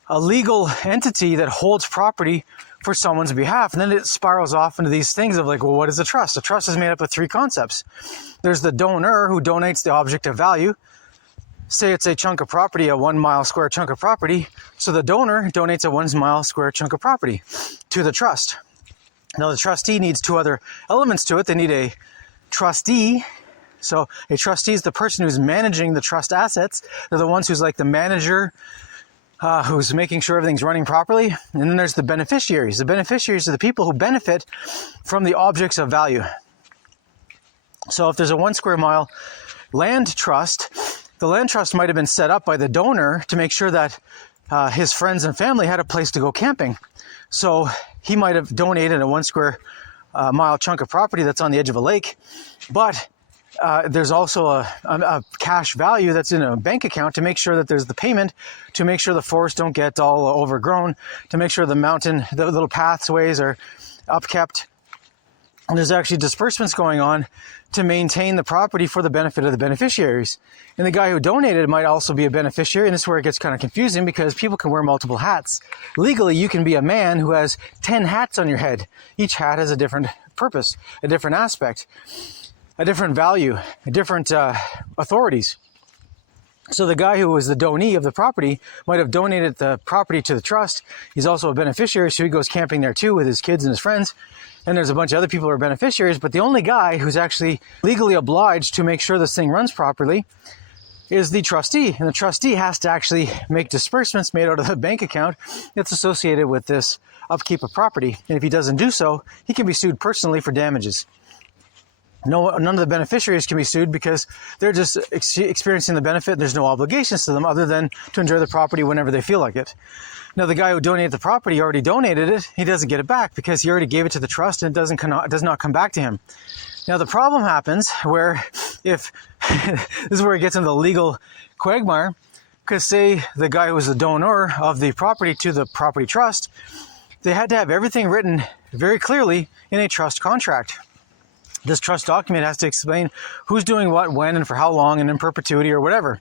legal entity that holds property for someone's behalf. And then it spirals off into these things of like, well, what is a trust? A trust is made up of three concepts. There's the donor who donates the object of value. Say it's a chunk of property, a 1 mile square chunk of property. So the donor donates a 1 mile square chunk of property to the trust. Now the trustee needs two other elements to it. They need a trustee. So a trustee is the person who's managing the trust assets. They're the ones who's like the manager, who's making sure everything's running properly. And then there's the beneficiaries. The beneficiaries are the people who benefit from the objects of value. So if there's a 1 square mile land trust, the land trust might have been set up by the donor to make sure that his friends and family had a place to go camping. So he might have donated a 1 square mile chunk of property that's on the edge of a lake, but there's also a cash value that's in a bank account to make sure that there's the payment, to make sure the forests don't get all overgrown, to make sure the little pathways are upkept. And there's actually disbursements going on to maintain the property for the benefit of the beneficiaries. And the guy who donated might also be a beneficiary, and this is where it gets kind of confusing because people can wear multiple hats. Legally, you can be a man who has 10 hats on your head. Each hat has a different purpose, a different aspect, a different value, different authorities. So the guy who was the donee of the property might have donated the property to the trust. He's also a beneficiary, so he goes camping there too with his kids and his friends. And there's a bunch of other people who are beneficiaries, but the only guy who's actually legally obliged to make sure this thing runs properly is the trustee. And the trustee has to actually make disbursements made out of the bank account that's associated with this upkeep of property. And if he doesn't do so, he can be sued personally for damages. None of the beneficiaries can be sued because they're just experiencing the benefit. There's no obligations to them other than to enjoy the property whenever they feel like it. Now, the guy who donated the property already donated it. He doesn't get it back because he already gave it to the trust and it does not come back to him. Now, the problem happens where this is where it gets into the legal quagmire, because say the guy who was the donor of the property to the property trust, they had to have everything written very clearly in a trust contract. This trust document has to explain who's doing what, when, and for how long, and in perpetuity or whatever.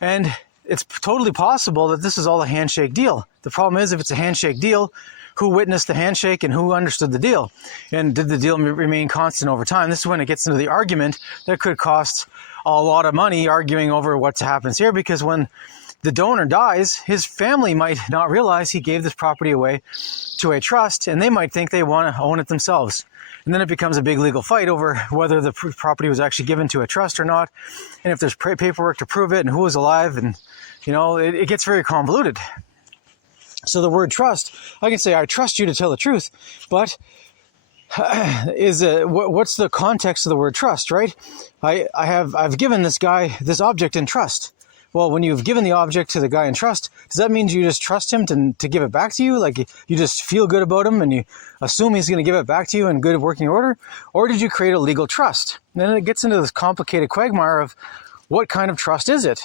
And it's totally possible that this is all a handshake deal. The problem is, if it's a handshake deal, who witnessed the handshake and who understood the deal? And did the deal remain constant over time? This is when it gets into the argument that could cost a lot of money arguing over what happens here, because when the donor dies, his family might not realize he gave this property away to a trust, and they might think they want to own it themselves. And then it becomes a big legal fight over whether the property was actually given to a trust or not, and if there's paperwork to prove it, and who was alive, and it gets very convoluted. So the word trust, I can say, I trust you to tell the truth, but what's the context of the word trust, right? I've given this guy this object in trust. Well, when you've given the object to the guy in trust, does that mean you just trust him to give it back to you? Like you just feel good about him and you assume he's going to give it back to you in good working order? Or did you create a legal trust? And then it gets into this complicated quagmire of what kind of trust is it?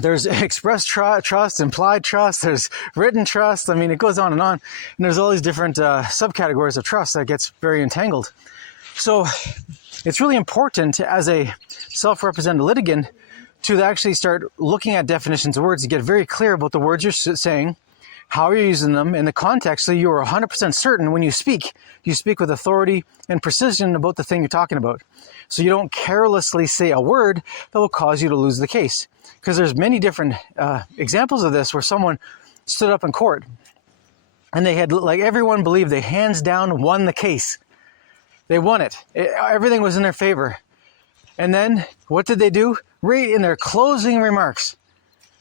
There's express trust, implied trust, there's written trust. I mean, it goes on. And there's all these different subcategories of trust that gets very entangled. So it's really important as a self-represented litigant to actually start looking at definitions of words to get very clear about the words you're saying, how you're using them in the context so you are 100% certain when you speak with authority and precision about the thing you're talking about. So you don't carelessly say a word that will cause you to lose the case. Because there's many different examples of this where someone stood up in court and they had, like, everyone believed they hands down won the case. They won it. Everything was in their favor. And then what did they do? Right in their closing remarks,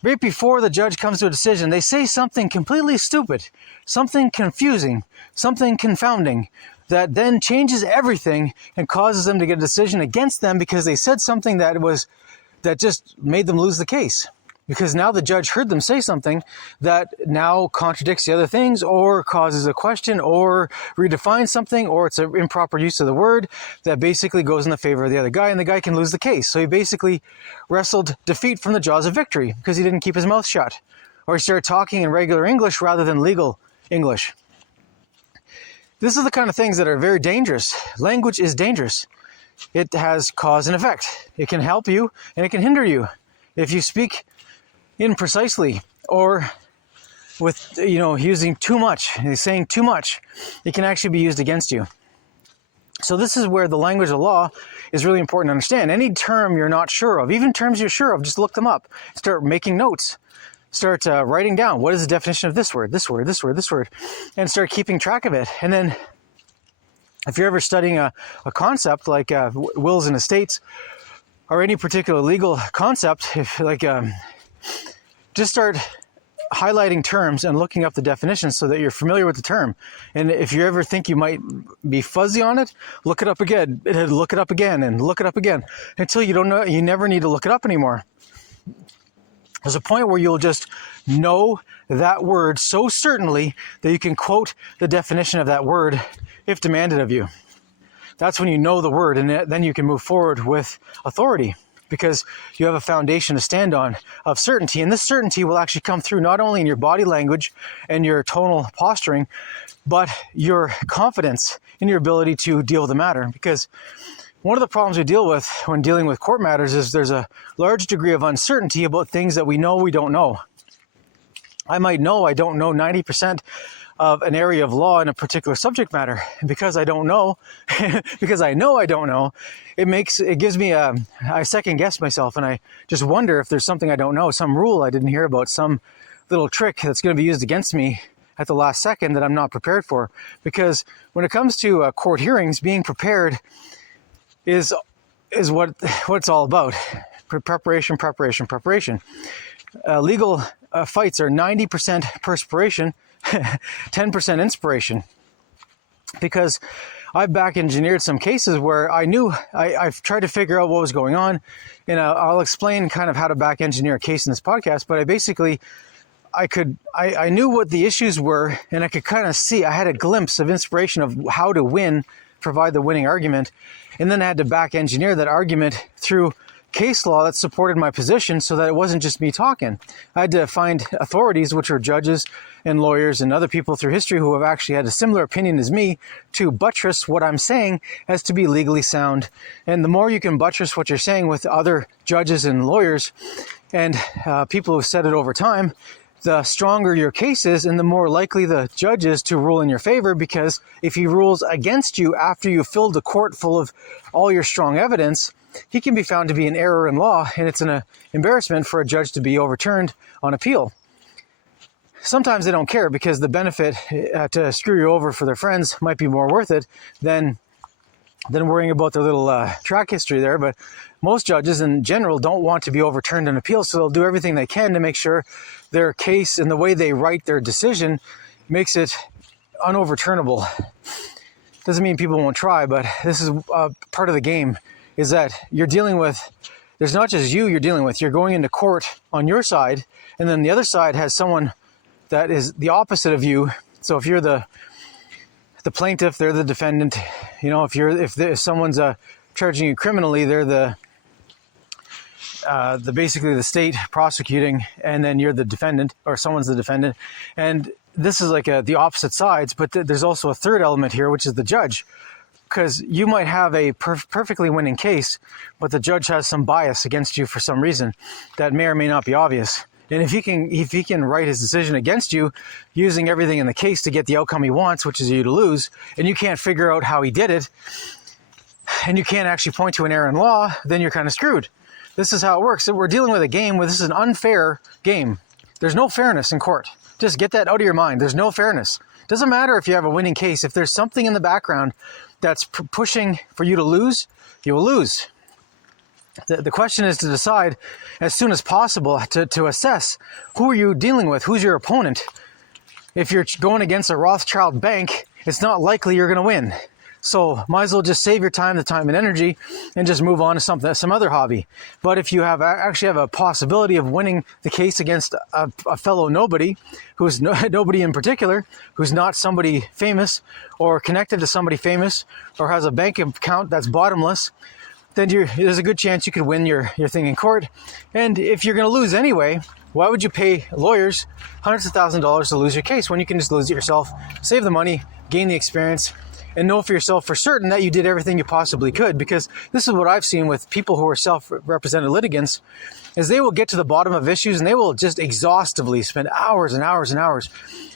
right before the judge comes to a decision, they say something completely stupid, something confusing, something confounding, that then changes everything and causes them to get a decision against them because they said something that just made them lose the case. Because now the judge heard them say something that now contradicts the other things or causes a question or redefines something, or it's an improper use of the word that basically goes in the favor of the other guy, and the guy can lose the case. So he basically wrestled defeat from the jaws of victory because he didn't keep his mouth shut, or he started talking in regular English rather than legal English. This is the kind of things that are very dangerous. Language is dangerous. It has cause and effect. It can help you and it can hinder you. If you speak imprecisely or with, using too much, saying too much, it can actually be used against you. So this is where the language of law is really important to understand. Any term you're not sure of, even terms you're sure of, just look them up. Start making notes. Start writing down, what is the definition of this word, this word, this word, this word, and start keeping track of it. And then if you're ever studying a concept like wills and estates or any particular legal concept, just start highlighting terms and looking up the definitions so that you're familiar with the term. And if you ever think you might be fuzzy on it, look it up again, look it up again, and look it up again until you don't know, you never need to look it up anymore. There's a point where you'll just know that word so certainly that you can quote the definition of that word if demanded of you. That's when you know the word, and then you can move forward with authority because you have a foundation to stand on of certainty. And this certainty will actually come through not only in your body language and your tonal posturing, but your confidence in your ability to deal with the matter. Because one of the problems we deal with when dealing with court matters is there's a large degree of uncertainty about things that we know we don't know. I might know I don't know 90% of an area of law in a particular subject matter. And because I don't know, because I know I don't know, it gives me I second guess myself and I just wonder if there's something I don't know, some rule I didn't hear about, some little trick that's going to be used against me at the last second that I'm not prepared for. Because when it comes to court hearings, being prepared is what it's all about. Preparation. Legal fights are 90% perspiration, 10% inspiration. Because I've back engineered some cases where I've tried to figure out what was going on, and I'll explain kind of how to back engineer a case in this podcast. But I knew what the issues were, and I could kind of see, I had a glimpse of inspiration of how to provide the winning argument. And then I had to back engineer that argument through case law that supported my position so that it wasn't just me talking. I had to find authorities, which are judges and lawyers and other people through history who have actually had a similar opinion as me, to buttress what I'm saying as to be legally sound. And the more you can buttress what you're saying with other judges and lawyers and people who've said it over time, the stronger your case is and the more likely the judge is to rule in your favor, because if he rules against you after you've filled the court full of all your strong evidence, he can be found to be an error in law, and it's an embarrassment for a judge to be overturned on appeal. Sometimes they don't care because the benefit to screw you over for their friends might be more worth it than worrying about their little track history there. But most judges in general don't want to be overturned in appeals, so they'll do everything they can to make sure their case and the way they write their decision makes it unoverturnable. Doesn't mean people won't try, but this is part of the game, is that you're dealing with, there's not just you're dealing with, you're going into court on your side, and then the other side has someone that is the opposite of you. So if you're the plaintiff, they're the defendant. You know, if someone's charging you criminally, they're the basically the state prosecuting, and then you're the defendant, or someone's the defendant. And this is like the opposite sides, but there's also a third element here, which is the judge. Because you might have a perfectly winning case, but the judge has some bias against you for some reason that may or may not be obvious. And if he can write his decision against you using everything in the case to get the outcome he wants, which is you to lose, and you can't figure out how he did it, and you can't actually point to an error in law, then you're kind of screwed. This is how it works. So we're dealing with a game where this is an unfair game. There's no fairness in court. Just get that out of your mind. There's no fairness. Doesn't matter if you have a winning case. If there's something in the background that's pushing for you to lose, you will lose. The question is to decide as soon as possible to assess who are you dealing with, who's your opponent. If you're going against a Rothschild bank, it's not likely you're going to win. So might as well just save your time, the time and energy, and just move on to some other hobby. But if you actually have a possibility of winning the case against a fellow nobody, who's nobody in particular, who's not somebody famous or connected to somebody famous or has a bank account that's bottomless, then there's a good chance you could win your thing in court. And if you're going to lose anyway, why would you pay lawyers hundreds of thousands of dollars to lose your case when you can just lose it yourself, save the money, gain the experience, and know for yourself for certain that you did everything you possibly could? Because this is what I've seen with people who are self-represented litigants, is they will get to the bottom of issues and they will just exhaustively spend hours and hours and hours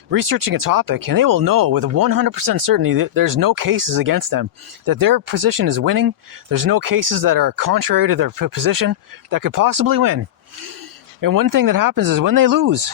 researching a topic, and they will know with 100% certainty that there's no cases against them, that their position is winning. There's no cases that are contrary to their position that could possibly win. And one thing that happens is when they lose,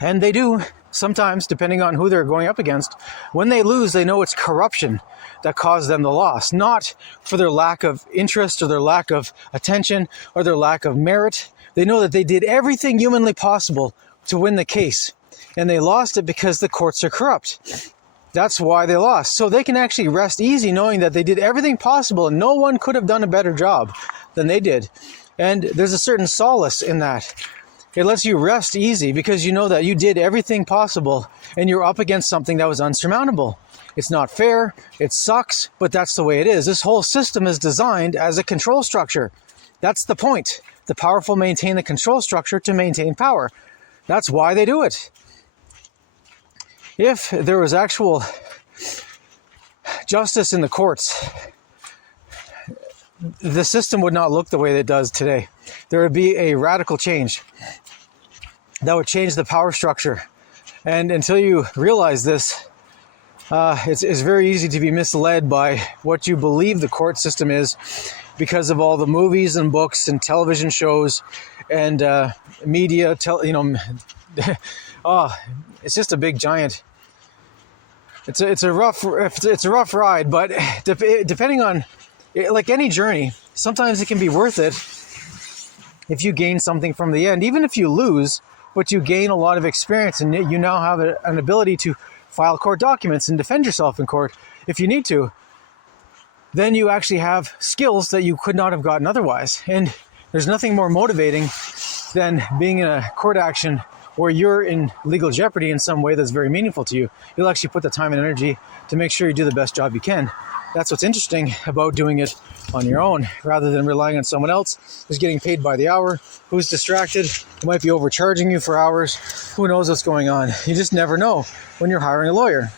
and they do sometimes, depending on who they're going up against, when they lose, they know it's corruption that caused them the loss, not for their lack of interest or their lack of attention or their lack of merit. They know that they did everything humanly possible to win the case, and they lost it because the courts are corrupt. That's why they lost. So they can actually rest easy knowing that they did everything possible and no one could have done a better job than they did. And there's a certain solace in that. It lets you rest easy because you know that you did everything possible and you're up against something that was unsurmountable. It's not fair, it sucks, but that's the way it is. This whole system is designed as a control structure. That's the point. The powerful maintain the control structure to maintain power. That's why they do it. If there was actual justice in the courts, the system would not look the way that it does today. There would be a radical change that would change the power structure. And until you realize this, it's very easy to be misled by what you believe the court system is because of all the movies and books and television shows and media. It's just a big giant. It's a rough ride, but depending on, like any journey, sometimes it can be worth it if you gain something from the end. Even if you lose, but you gain a lot of experience and you now have an ability to file court documents and defend yourself in court if you need to, then you actually have skills that you could not have gotten otherwise. And there's nothing more motivating than being in a court action where you're in legal jeopardy in some way that's very meaningful to you. You'll actually put the time and energy to make sure you do the best job you can. That's what's interesting about doing it on your own rather than relying on someone else who's getting paid by the hour, who's distracted, who might be overcharging you for hours. Who knows what's going on? You just never know when you're hiring a lawyer.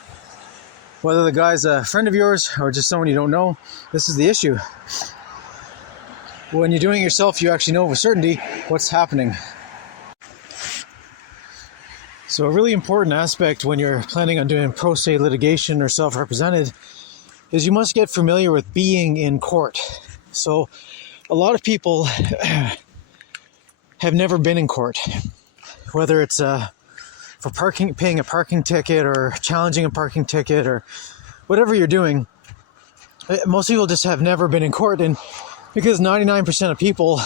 Whether the guy's a friend of yours or just someone you don't know, this is the issue. When you're doing it yourself, you actually know with certainty what's happening. So a really important aspect when you're planning on doing ProSe litigation or self-represented is you must get familiar with being in court. So a lot of people have never been in court, whether it's for paying a parking ticket or challenging a parking ticket or whatever you're doing. Most people just have never been in court, and Because 99% of people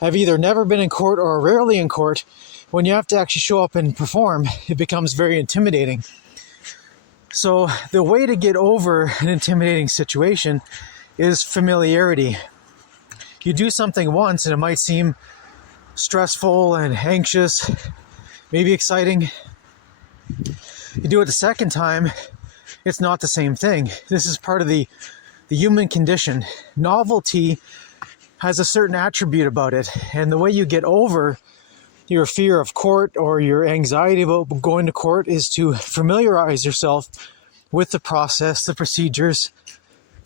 have either never been in court or are rarely in court. When you have to actually show up and perform, it becomes very intimidating. So the way to get over an intimidating situation is familiarity. You do something once and it might seem stressful and anxious, maybe exciting. You do it the second time, it's not the same thing. This is part of the human condition. Novelty has a certain attribute about it, and the way you get over your fear of court or your anxiety about going to court is to familiarize yourself with the process, the procedures,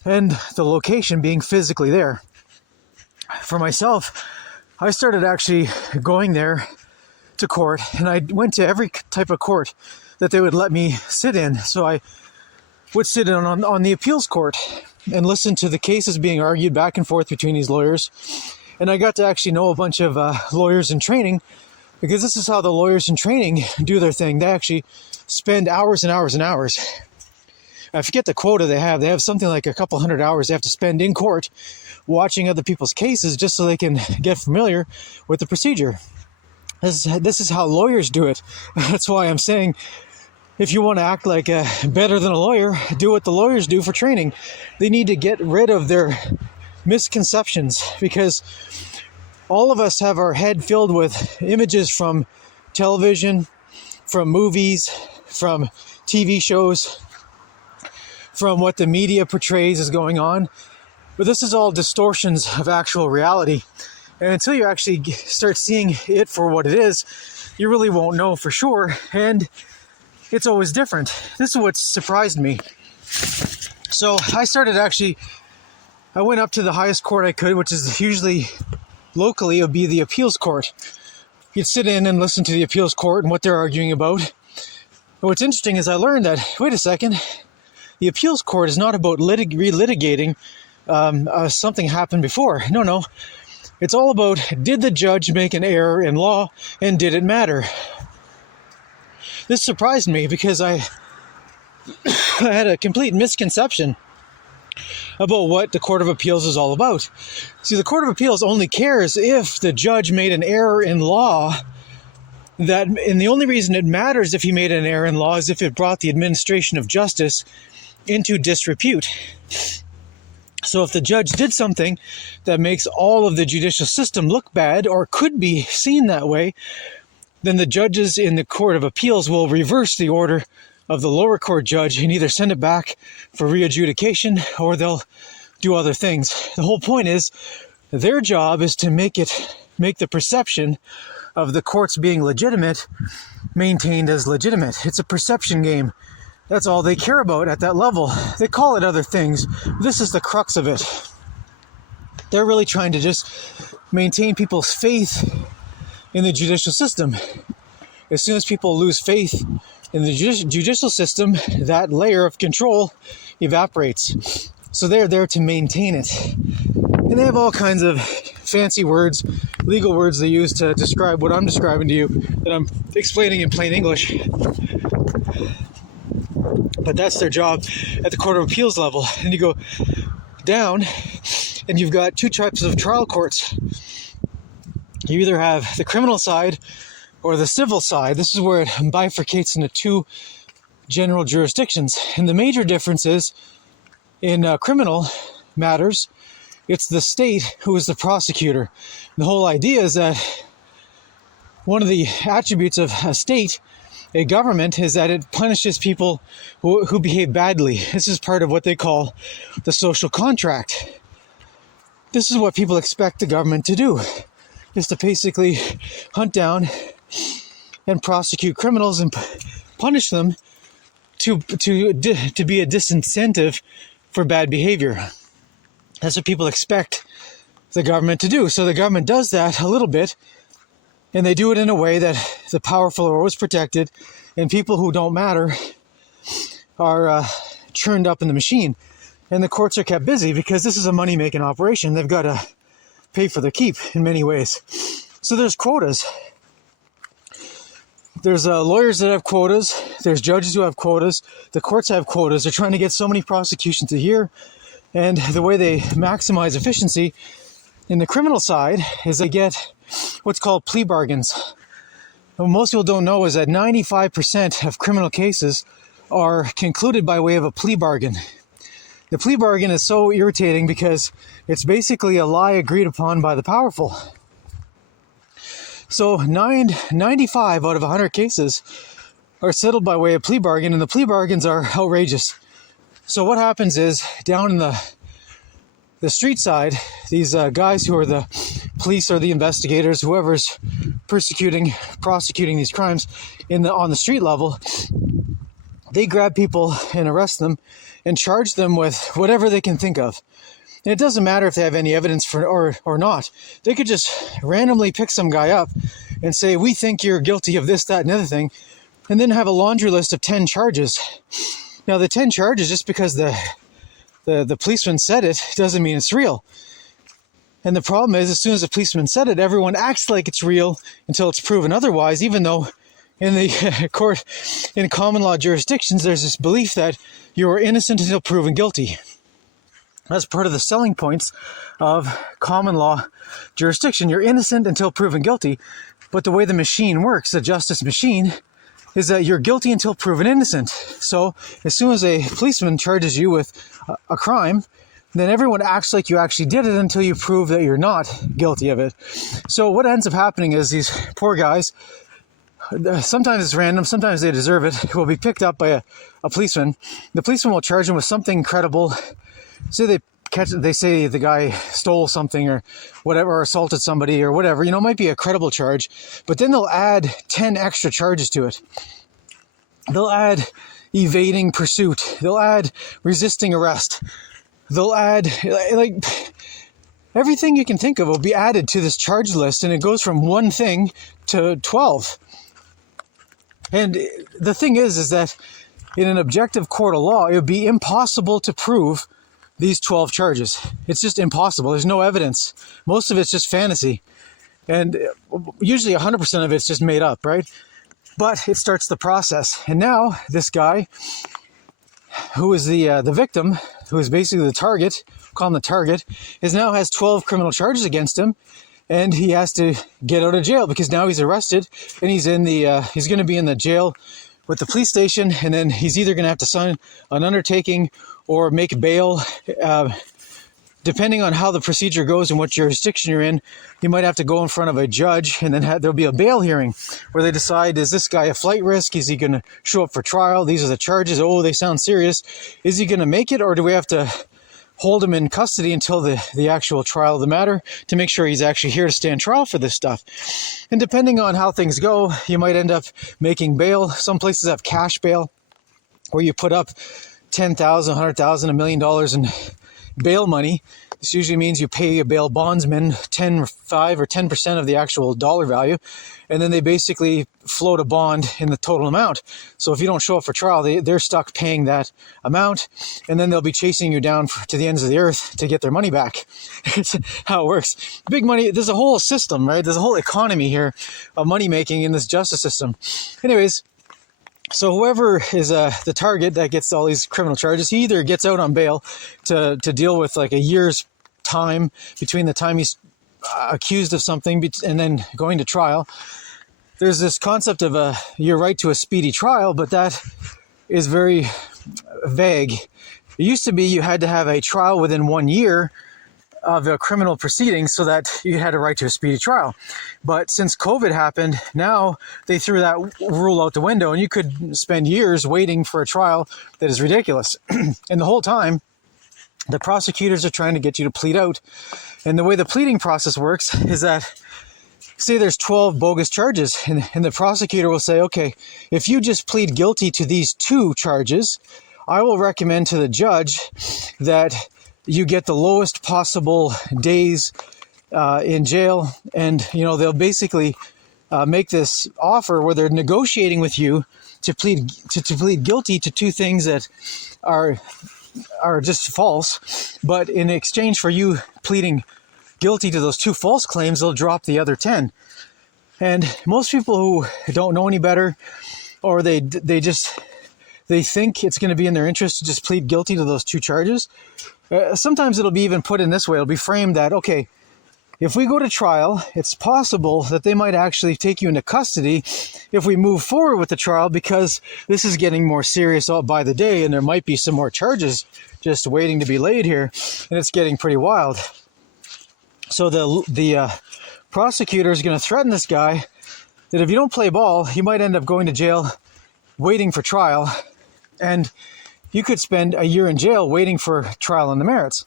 and the location being physically there. For myself, I started actually going there to court, and I went to every type of court that they would let me sit in. So I would sit in on the appeals court and listen to the cases being argued back and forth between these lawyers. And I got to actually know a bunch of lawyers in training, because this is how the lawyers in training do their thing. They actually spend hours and hours and hours. I forget the quota they have. They have something like a couple hundred hours they have to spend in court watching other people's cases just so they can get familiar with the procedure. This is how lawyers do it. That's why I'm saying, if you want to act like better than a lawyer, do what the lawyers do for training. They need to get rid of their misconceptions, because all of us have our head filled with images from television, from movies, from TV shows, from what the media portrays is going on. But this is all distortions of actual reality. And until you actually start seeing it for what it is, you really won't know for sure. And it's always different. This is what surprised me. So I went up to the highest court I could, which is usually locally, it would be the appeals court. You'd sit in and listen to the appeals court and what they're arguing about. But what's interesting is I learned that, wait a second, the appeals court is not about relitigating something happened before. No. It's all about, did the judge make an error in law, and did it matter? This surprised me because I had a complete misconception about what the Court of Appeals is all about. See, the Court of Appeals only cares if the judge made an error in law, and the only reason it matters if he made an error in law is if it brought the administration of justice into disrepute. So if the judge did something that makes all of the judicial system look bad, or could be seen that way, then the judges in the Court of Appeals will reverse the order of the lower court judge and either send it back for re-adjudication, or they'll do other things. The whole point is, their job is to make the perception of the courts being legitimate maintained as legitimate. It's a perception game. That's all they care about at that level. They call it other things. This is the crux of it. They're really trying to just maintain people's faith in the judicial system. As soon as people lose faith in the judicial system, that layer of control evaporates. So they're there to maintain it. And they have all kinds of fancy words, legal words they use to describe what I'm describing to you, that I'm explaining in plain English. But that's their job at the Court of Appeals level. And you go down, and you've got two types of trial courts. You either have the criminal side or the civil side. This is where it bifurcates into two general jurisdictions. And the major difference is, in criminal matters, it's the state who is the prosecutor. The whole idea is that one of the attributes of a state, a government, is that it punishes people who behave badly. This is part of what they call the social contract. This is what people expect the government to do, is to basically hunt down and prosecute criminals and punish them to be a disincentive for bad behavior. That's what people expect the government to do. So the government does that a little bit, and they do it in a way that the powerful are always protected, and people who don't matter are churned up in the machine. And the courts are kept busy because this is a money-making operation. They've got to pay for their keep in many ways. So there's quotas. There's lawyers that have quotas. There's judges who have quotas. The courts have quotas. They're trying to get so many prosecutions a year. And the way they maximize efficiency in the criminal side is they get what's called plea bargains. What most people don't know is that 95% of criminal cases are concluded by way of a plea bargain. The plea bargain is so irritating because it's basically a lie agreed upon by the powerful. So 95 out of 100 cases are settled by way of plea bargain, and the plea bargains are outrageous. So what happens is, down in the street side, these guys who are the police or the investigators, whoever's prosecuting these crimes on the street level, they grab people and arrest them and charge them with whatever they can think of. And it doesn't matter if they have any evidence for or not. They could just randomly pick some guy up and say, we think you're guilty of this, that, and the other thing, and then have a laundry list of 10 charges. Now, the 10 charges, just because the policeman said it, doesn't mean it's real. And the problem is, as soon as the policeman said it, everyone acts like it's real until it's proven otherwise, even though in the in common law jurisdictions, there's this belief that you are innocent until proven guilty. That's part of the selling points of common law jurisdiction. You're innocent until proven guilty. But the way the machine works, the justice machine, is that you're guilty until proven innocent. So as soon as a policeman charges you with a crime, then everyone acts like you actually did it until you prove that you're not guilty of it. So what ends up happening is these poor guys, sometimes it's random, sometimes they deserve it, will be picked up by a policeman. The policeman will charge them with something credible. Say they say the guy stole something or whatever, or assaulted somebody or whatever, it might be a credible charge, but then they'll add 10 extra charges to it. They'll add evading pursuit. They'll add resisting arrest. They'll add, everything you can think of will be added to this charge list, and it goes from one thing to 12. And the thing is that in an objective court of law, it would be impossible to prove these 12 charges. It's just impossible. There's no evidence. Most of it's just fantasy. And usually 100% of it's just made up, right? But it starts the process. And now this guy, who is the victim, who is basically the target, call him the target, now has 12 criminal charges against him. And he has to get out of jail because now he's arrested and he's going to be in the jail with the police station, and then he's either going to have to sign an undertaking or make bail. Depending on how the procedure goes and what jurisdiction you're in, you might have to go in front of a judge, and then there'll be a bail hearing where they decide, is this guy a flight risk? Is he going to show up for trial? These are the charges. Oh, they sound serious. Is he going to make it, or do we have to hold him in custody until the actual trial of the matter to make sure he's actually here to stand trial for this stuff? And depending on how things go, you might end up making bail. Some places have cash bail where you put up $10,000, $100,000, $1 million in bail money. This usually means you pay a bail bondsman 5 or 10% of the actual dollar value, and then they basically float a bond in the total amount. So if you don't show up for trial, they're stuck paying that amount, and then they'll be chasing you down to the ends of the earth to get their money back. It's how it works. Big money, there's a whole system, right? There's a whole economy here of money making in this justice system. Anyways, so whoever is the target that gets all these criminal charges, he either gets out on bail to deal with like a year's time between the time he's accused of something and then going to trial. There's this concept of your right to a speedy trial, but that is very vague. It used to be you had to have a trial within 1 year of a criminal proceeding so that you had a right to a speedy trial. But since COVID happened, now they threw that rule out the window, and you could spend years waiting for a trial that is ridiculous. And the whole time, the prosecutors are trying to get you to plead out. And the way the pleading process works is that, say there's 12 bogus charges, and the prosecutor will say, okay, if you just plead guilty to these 2 charges, I will recommend to the judge that you get the lowest possible days in jail. And, they'll basically make this offer where they're negotiating with you to plead guilty to 2 things that are just false. But in exchange for you pleading guilty to those 2 false claims, they'll drop the other 10. And most people who don't know any better, or they they think it's going to be in their interest to just plead guilty to those 2 charges. Sometimes it'll be even put in this way. It'll be framed that, okay, if we go to trial, it's possible that they might actually take you into custody if we move forward with the trial, because this is getting more serious by the day and there might be some more charges just waiting to be laid here, and it's getting pretty wild. So the prosecutor is going to threaten this guy that if you don't play ball, you might end up going to jail waiting for trial, and you could spend a year in jail waiting for trial on the merits.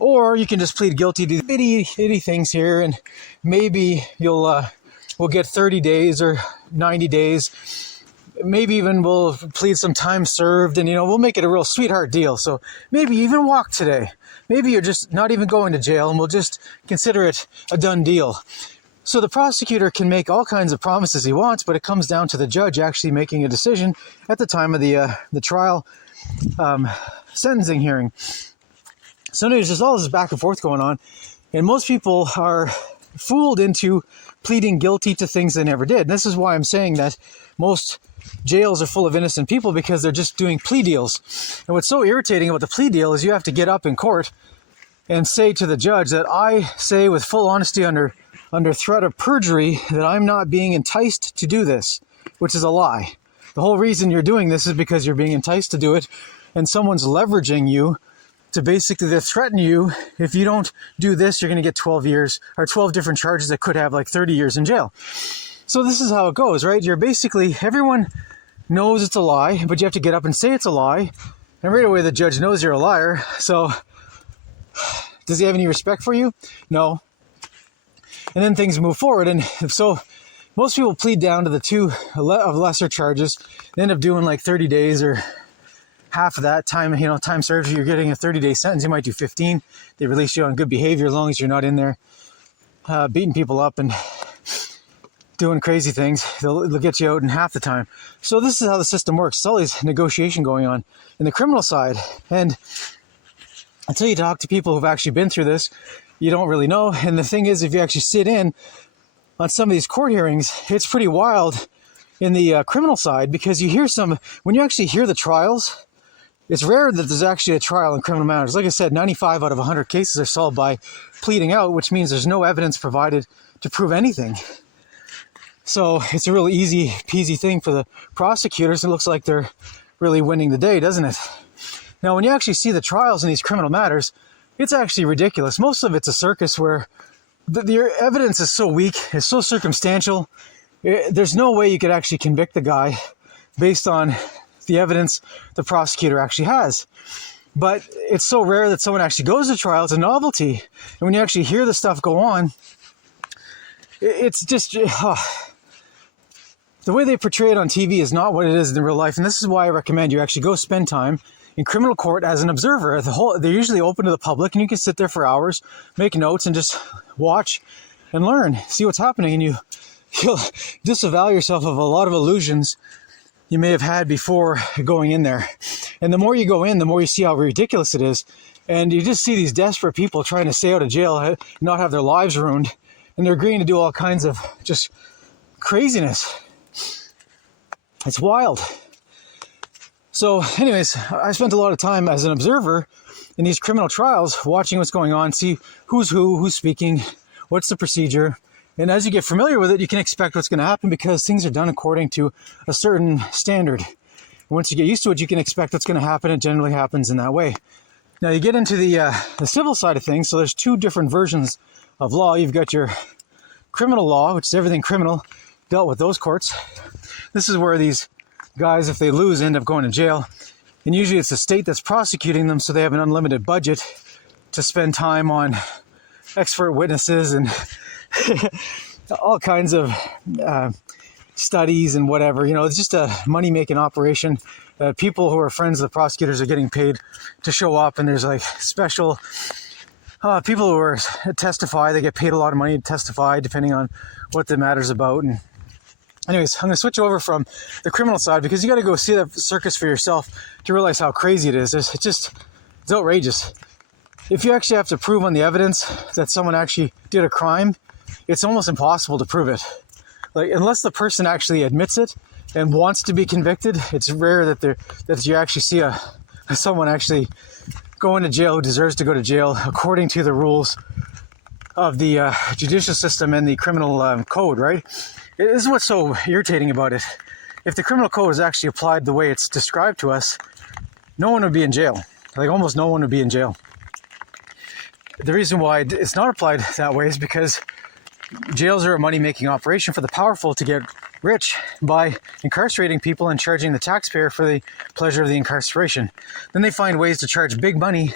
Or you can just plead guilty to itty things here, and maybe we'll get 30 days or 90 days. Maybe even we'll plead some time served, and we'll make it a real sweetheart deal. So maybe even walk today. Maybe you're just not even going to jail, and we'll just consider it a done deal. So the prosecutor can make all kinds of promises he wants, but it comes down to the judge actually making a decision at the time of the trial sentencing hearing. So anyways, there's all this back and forth going on, and most people are fooled into pleading guilty to things they never did. And this is why I'm saying that most jails are full of innocent people, because they're just doing plea deals. And what's so irritating about the plea deal is you have to get up in court and say to the judge that I say with full honesty under threat of perjury that I'm not being enticed to do this, which is a lie. The whole reason you're doing this is because you're being enticed to do it, and someone's leveraging you to basically threaten you. If you don't do this, you're going to get 12 years or 12 different charges that could have like 30 years in jail. So this is how it goes, right? You're basically, everyone knows it's a lie, but you have to get up and say it's a lie. And right away, the judge knows you're a liar. So does he have any respect for you? No. And then things move forward. And so most people plead down to the 2 of lesser charges. They end up doing like 30 days or half of that time, time served. You're getting a 30-day sentence. You might do 15. They release you on good behavior as long as you're not in there beating people up and doing crazy things. They'll get you out in half the time. So this is how the system works. It's always negotiation going on in the criminal side. And until you talk to people who've actually been through this, you don't really know. And the thing is, if you actually sit in on some of these court hearings, it's pretty wild in the criminal side, because you hear when you actually hear the trials, it's rare that there's actually a trial in criminal matters. Like I said, 95 out of 100 cases are solved by pleading out, which means there's no evidence provided to prove anything. So it's a really easy peasy thing for the prosecutors. It looks like they're really winning the day, doesn't it? Now, when you actually see the trials in these criminal matters, it's actually ridiculous. Most of it's a circus where the evidence is so weak, it's so circumstantial. There's no way you could actually convict the guy based on the evidence the prosecutor actually has. But it's so rare that someone actually goes to trial. It's a novelty. And when you actually hear the stuff go on, it's just... the way they portray it on TV is not what it is in real life. And this is why I recommend you actually go spend time in criminal court as an observer. They're usually open to the public, and you can sit there for hours, make notes, and just watch and learn, see what's happening. And you'll disavow yourself of a lot of illusions you may have had before going in there. And the more you go in, the more you see how ridiculous it is. And you just see these desperate people trying to stay out of jail, not have their lives ruined. And they're agreeing to do all kinds of just craziness. It's wild. So anyways, I spent a lot of time as an observer in these criminal trials, watching what's going on, see who's speaking, what's the procedure. And as you get familiar with it, you can expect what's going to happen, because things are done according to a certain standard. Once you get used to it, you can expect what's going to happen. It generally happens in that way. Now you get into the civil side of things. So there's 2 different versions of law. You've got your criminal law, which is everything criminal, dealt with those courts. This is where these guys, if they lose, end up going to jail. And usually it's the state that's prosecuting them, so they have an unlimited budget to spend time on expert witnesses and all kinds of studies and whatever. It's just a money-making operation. People who are friends of the prosecutors are getting paid to show up, and there's like special people who testify. They get paid a lot of money to testify, depending on what the matter's about. And anyways, I'm going to switch over from the criminal side, because you got to go see that circus for yourself to realize how crazy it is. It's outrageous. If you actually have to prove on the evidence that someone actually did a crime, it's almost impossible to prove it. Like, unless the person actually admits it, and wants to be convicted. It's rare that you actually see someone actually going to jail who deserves to go to jail according to the rules of the judicial system and the criminal code, right? This is what's so irritating about it. If the criminal code is actually applied the way it's described to us, no one would be in jail. Like almost no one would be in jail. The reason why it's not applied that way is because jails are a money-making operation for the powerful to get rich by incarcerating people and charging the taxpayer for the pleasure of the incarceration. Then they find ways to charge big money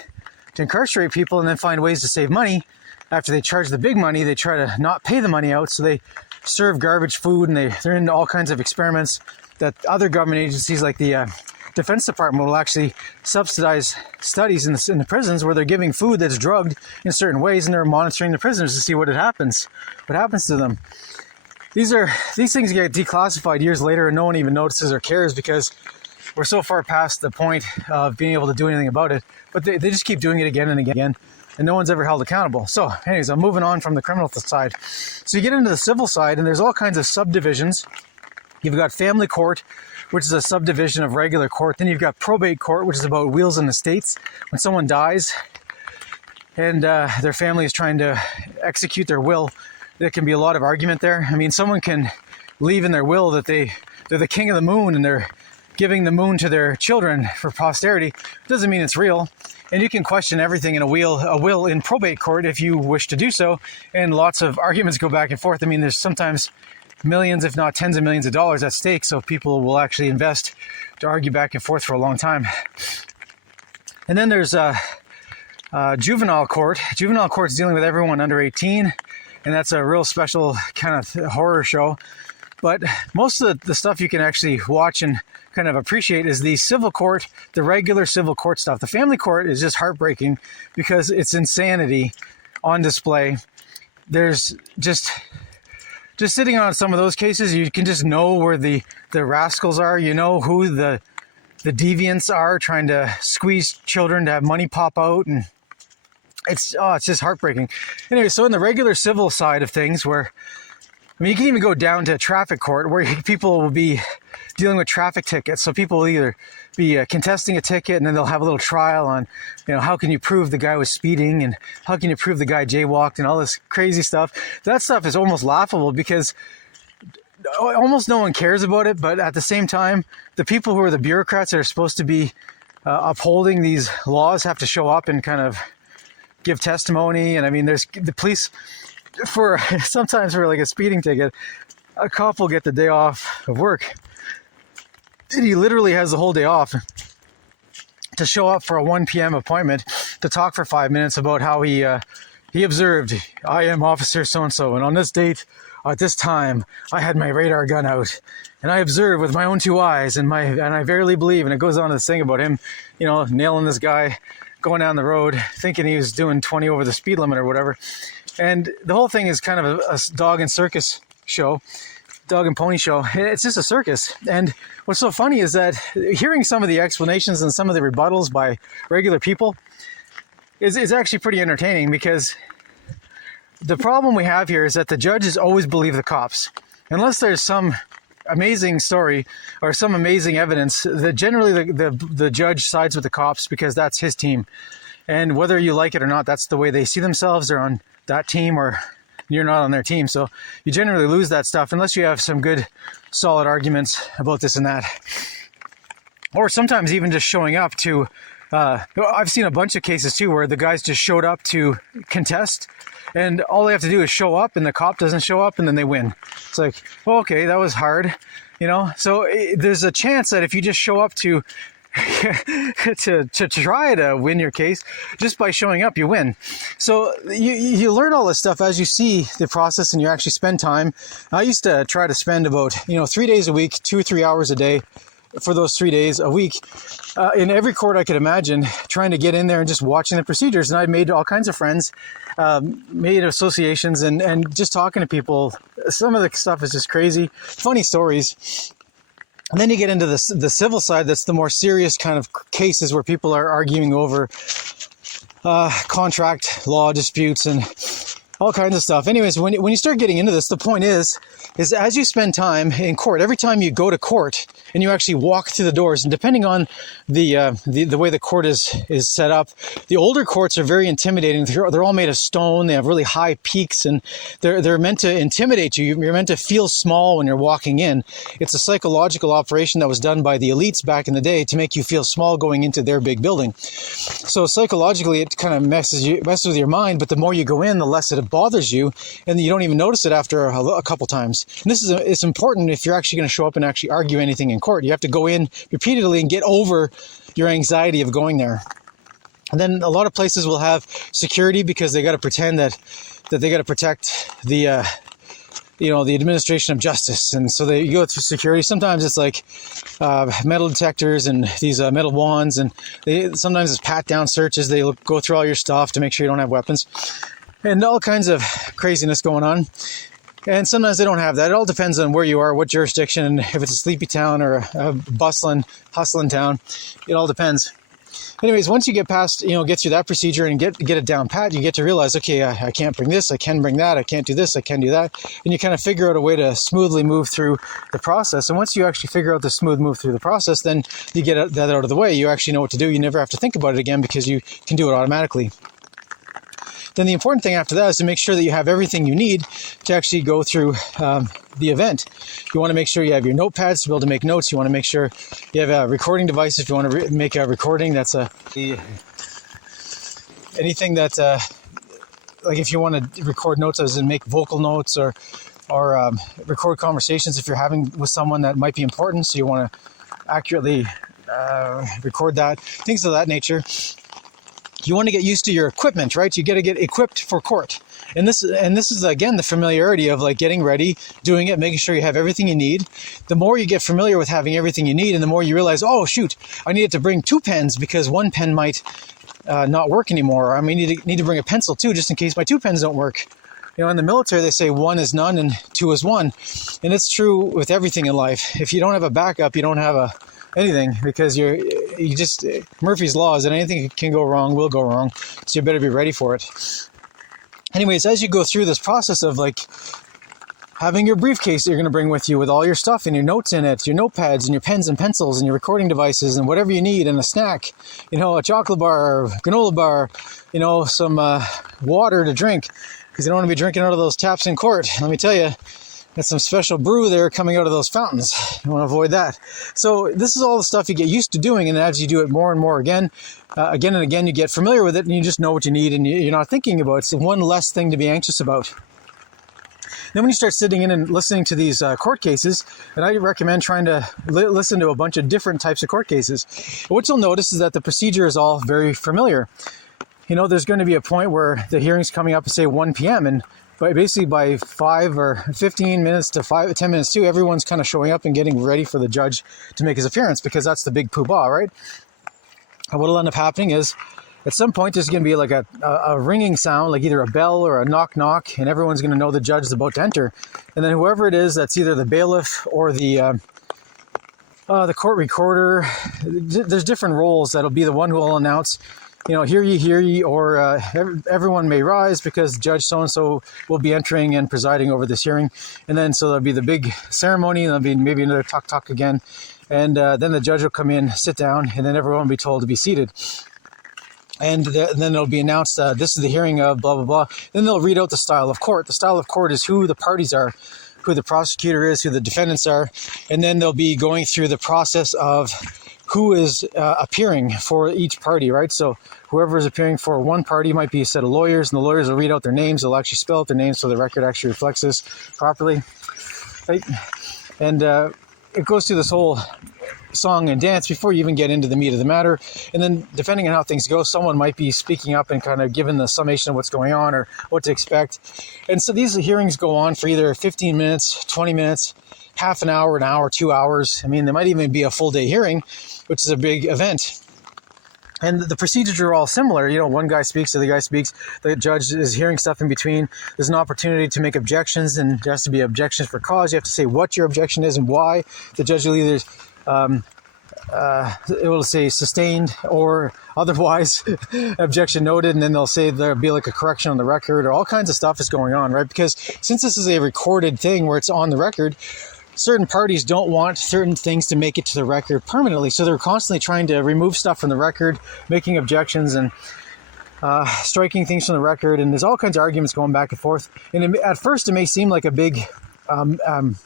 to incarcerate people and then find ways to save money. After they charge the big money, they try to not pay the money out, so they serve garbage food and they're into all kinds of experiments that other government agencies like the Defense Department will actually subsidize studies in the prisons where they're giving food that's drugged in certain ways and they're monitoring the prisoners to see what happens to them. These things get declassified years later and no one even notices or cares because we're so far past the point of being able to do anything about it. But they just keep doing it again and again and no one's ever held accountable. So anyways, I'm moving on from the criminal side. So you get into the civil side and there's all kinds of subdivisions. You've got family court, which is a subdivision of regular court. Then you've got probate court, which is about wills and estates. When someone dies and their family is trying to execute their will, there can be a lot of argument there. I mean, someone can leave in their will that they're the king of the moon and they're giving the moon to their children for posterity. It doesn't mean it's real. And you can question everything in a will in probate court if you wish to do so. And lots of arguments go back and forth. I mean, there's sometimes millions, if not tens of millions of dollars at stake. So people will actually invest to argue back and forth for a long time. And then there's juvenile court. Juvenile court is dealing with everyone under 18. And that's a real special kind of horror show. But most of the stuff you can actually watch and kind of appreciate is the civil court, the regular civil court stuff. The family court is just heartbreaking because it's insanity on display. There's just sitting on some of those cases, you can just know where the rascals are. You know who the deviants are trying to squeeze children to have money pop out. And it's just heartbreaking. Anyway, so in the regular civil side of things you can even go down to traffic court where people will be dealing with traffic tickets. So people will either be contesting a ticket and then they'll have a little trial on, how can you prove the guy was speeding and how can you prove the guy jaywalked and all this crazy stuff. That stuff is almost laughable because almost no one cares about it. But at the same time, the people who are the bureaucrats that are supposed to be upholding these laws have to show up and kind of give testimony. And I mean, there's the police sometimes for like a speeding ticket, a cop will get the day off of work. He literally has the whole day off to show up for a 1 p.m. appointment to talk for 5 minutes about how he observed, I am officer so-and-so, and on this date, at this time, I had my radar gun out, and I observed with my own two eyes, and I verily believe, and it goes on to sing about him, nailing this guy, going down the road, thinking he was doing 20 over the speed limit or whatever. And the whole thing is kind of a dog and circus show, dog and pony show. It's just a circus. And what's so funny is that hearing some of the explanations and some of the rebuttals by regular people is actually pretty entertaining, because the problem we have here is that the judges always believe the cops. Unless there's some amazing story or some amazing evidence, that generally the judge sides with the cops because that's his team. And whether you like it or not, that's the way they see themselves. They're on that team or you're not on their team. So you generally lose that stuff unless you have some good solid arguments about this and that. Or sometimes even just showing up to, I've seen a bunch of cases too where the guys just showed up to contest and all they have to do is show up and the cop doesn't show up and then they win. It's like, well, okay, that was hard, So there's a chance that if you just show up to try to win your case, just by showing up, you win. So you learn all this stuff as you see the process and you actually spend time. I used to try to spend about 3 days a week, 2 or 3 hours a day for those 3 days a week in every court I could imagine, trying to get in there and just watching the procedures. And I made all kinds of friends, made associations, and just talking to people. Some of the stuff is just crazy, funny stories. And then you get into the civil side. That's the more serious kind of cases where people are arguing over contract law disputes and all kinds of stuff. Anyways, when you start getting into this, the point is is as you spend time in court, every time you go to court and you actually walk through the doors, and depending on the way the court is set up, the older courts are very intimidating. They're all made of stone. They have really high peaks, and they're meant to intimidate you. You're meant to feel small when you're walking in. It's a psychological operation that was done by the elites back in the day to make you feel small going into their big building. So psychologically, it kind of messes with your mind. But the more you go in, the less it bothers you, and you don't even notice it after a couple times. And it's important if you're actually going to show up and actually argue anything in court. You have to go in repeatedly and get over your anxiety of going there. And then a lot of places will have security because they got to pretend that they got to protect the the administration of justice. And so you go through security. Sometimes it's like metal detectors and these metal wands, and sometimes it's pat down searches. They go through all your stuff to make sure you don't have weapons, and all kinds of craziness going on. And sometimes they don't have that. It all depends on where you are, what jurisdiction, and if it's a sleepy town or a bustling, hustling town. It all depends. Anyways, once you get past, get through that procedure and get it down pat, you get to realize, okay, I can't bring this, I can bring that, I can't do this, I can do that. And you kind of figure out a way to smoothly move through the process. And once you actually figure out the smooth move through the process, then you get that out of the way. You actually know what to do. You never have to think about it again because you can do it automatically. Then the important thing after that is to make sure that you have everything you need to actually go through the event. You want to make sure you have your notepads to be able to make notes. You want to make sure you have a recording device if you want to make a recording. That's anything that, like if you want to record notes as in make vocal notes or record conversations if you're having with someone that might be important. So you want to accurately record that, things of that nature. You want to get used to your equipment, right? You got to get equipped for court. And this is again the familiarity of like getting ready, doing it, making sure you have everything you need. The more you get familiar with having everything you need, and the more you realize, oh shoot, I needed to bring 2 pens because 1 pen might not work anymore. Or I need to bring a pencil too, just in case my 2 pens don't work. In the military, they say 1 is none and 2 is 1. And it's true with everything in life. If you don't have a backup, you don't have anything, because you just Murphy's law is that anything can go wrong will go wrong, so you better be ready for it. Anyways, as you go through this process of like having your briefcase that you're going to bring with you with all your stuff and your notes in it, your notepads and your pens and pencils and your recording devices and whatever you need, and a snack, a chocolate bar, granola bar, some water to drink, because you don't want to be drinking out of those taps in court. Let me tell you, that's some special brew there coming out of those fountains. You want to avoid that. So this is all the stuff you get used to doing, and as you do it more and more again and again, you get familiar with it, and you just know what you need, and you're not thinking about it. It's one less thing to be anxious about. Then when you start sitting in and listening to these court cases, and I recommend trying to listen to a bunch of different types of court cases, what you'll notice is that the procedure is all very familiar. There's going to be a point where the hearing's coming up at, say, 1 p.m., and basically by 5 or 15 minutes to 10 minutes to, everyone's kind of showing up and getting ready for the judge to make his appearance, because that's the big poobah, right? And what'll end up happening is at some point there's going to be like a ringing sound, like either a bell or a knock knock, and everyone's going to know the judge is about to enter. And then whoever it is, that's either the bailiff or the court recorder, there's different roles. That'll be the one who will announce, hear ye, or everyone may rise because Judge so-and-so will be entering and presiding over this hearing. And then so there'll be the big ceremony, and there'll be maybe another talk again. And then the judge will come in, sit down, and then everyone will be told to be seated. And then it'll be announced, this is the hearing of blah, blah, blah. Then they'll read out the style of court. The style of court is who the parties are, who the prosecutor is, who the defendants are. And then they'll be going through the process of who is appearing for each party, right? So whoever is appearing for one party might be a set of lawyers, and the lawyers will read out their names. They'll actually spell out their names so the record actually reflects this properly, right? And it goes through this whole song and dance before you even get into the meat of the matter. And then depending on how things go, someone might be speaking up and kind of giving the summation of what's going on or what to expect. And so these hearings go on for either 15 minutes, 20 minutes, half an hour, 2 hours. I mean, there might even be a full day hearing, which is a big event. And the procedures are all similar. One guy speaks, the other guy speaks. The judge is hearing stuff in between. There's an opportunity to make objections, and there has to be objections for cause. You have to say what your objection is and why. The judge will either it will say sustained or otherwise objection noted, and then they'll say there'll be like a correction on the record, or all kinds of stuff is going on, right? Because since this is a recorded thing where it's on the record, certain parties don't want certain things to make it to the record permanently, so they're constantly trying to remove stuff from the record, making objections and striking things from the record, and there's all kinds of arguments going back and forth. And at first it may seem like a big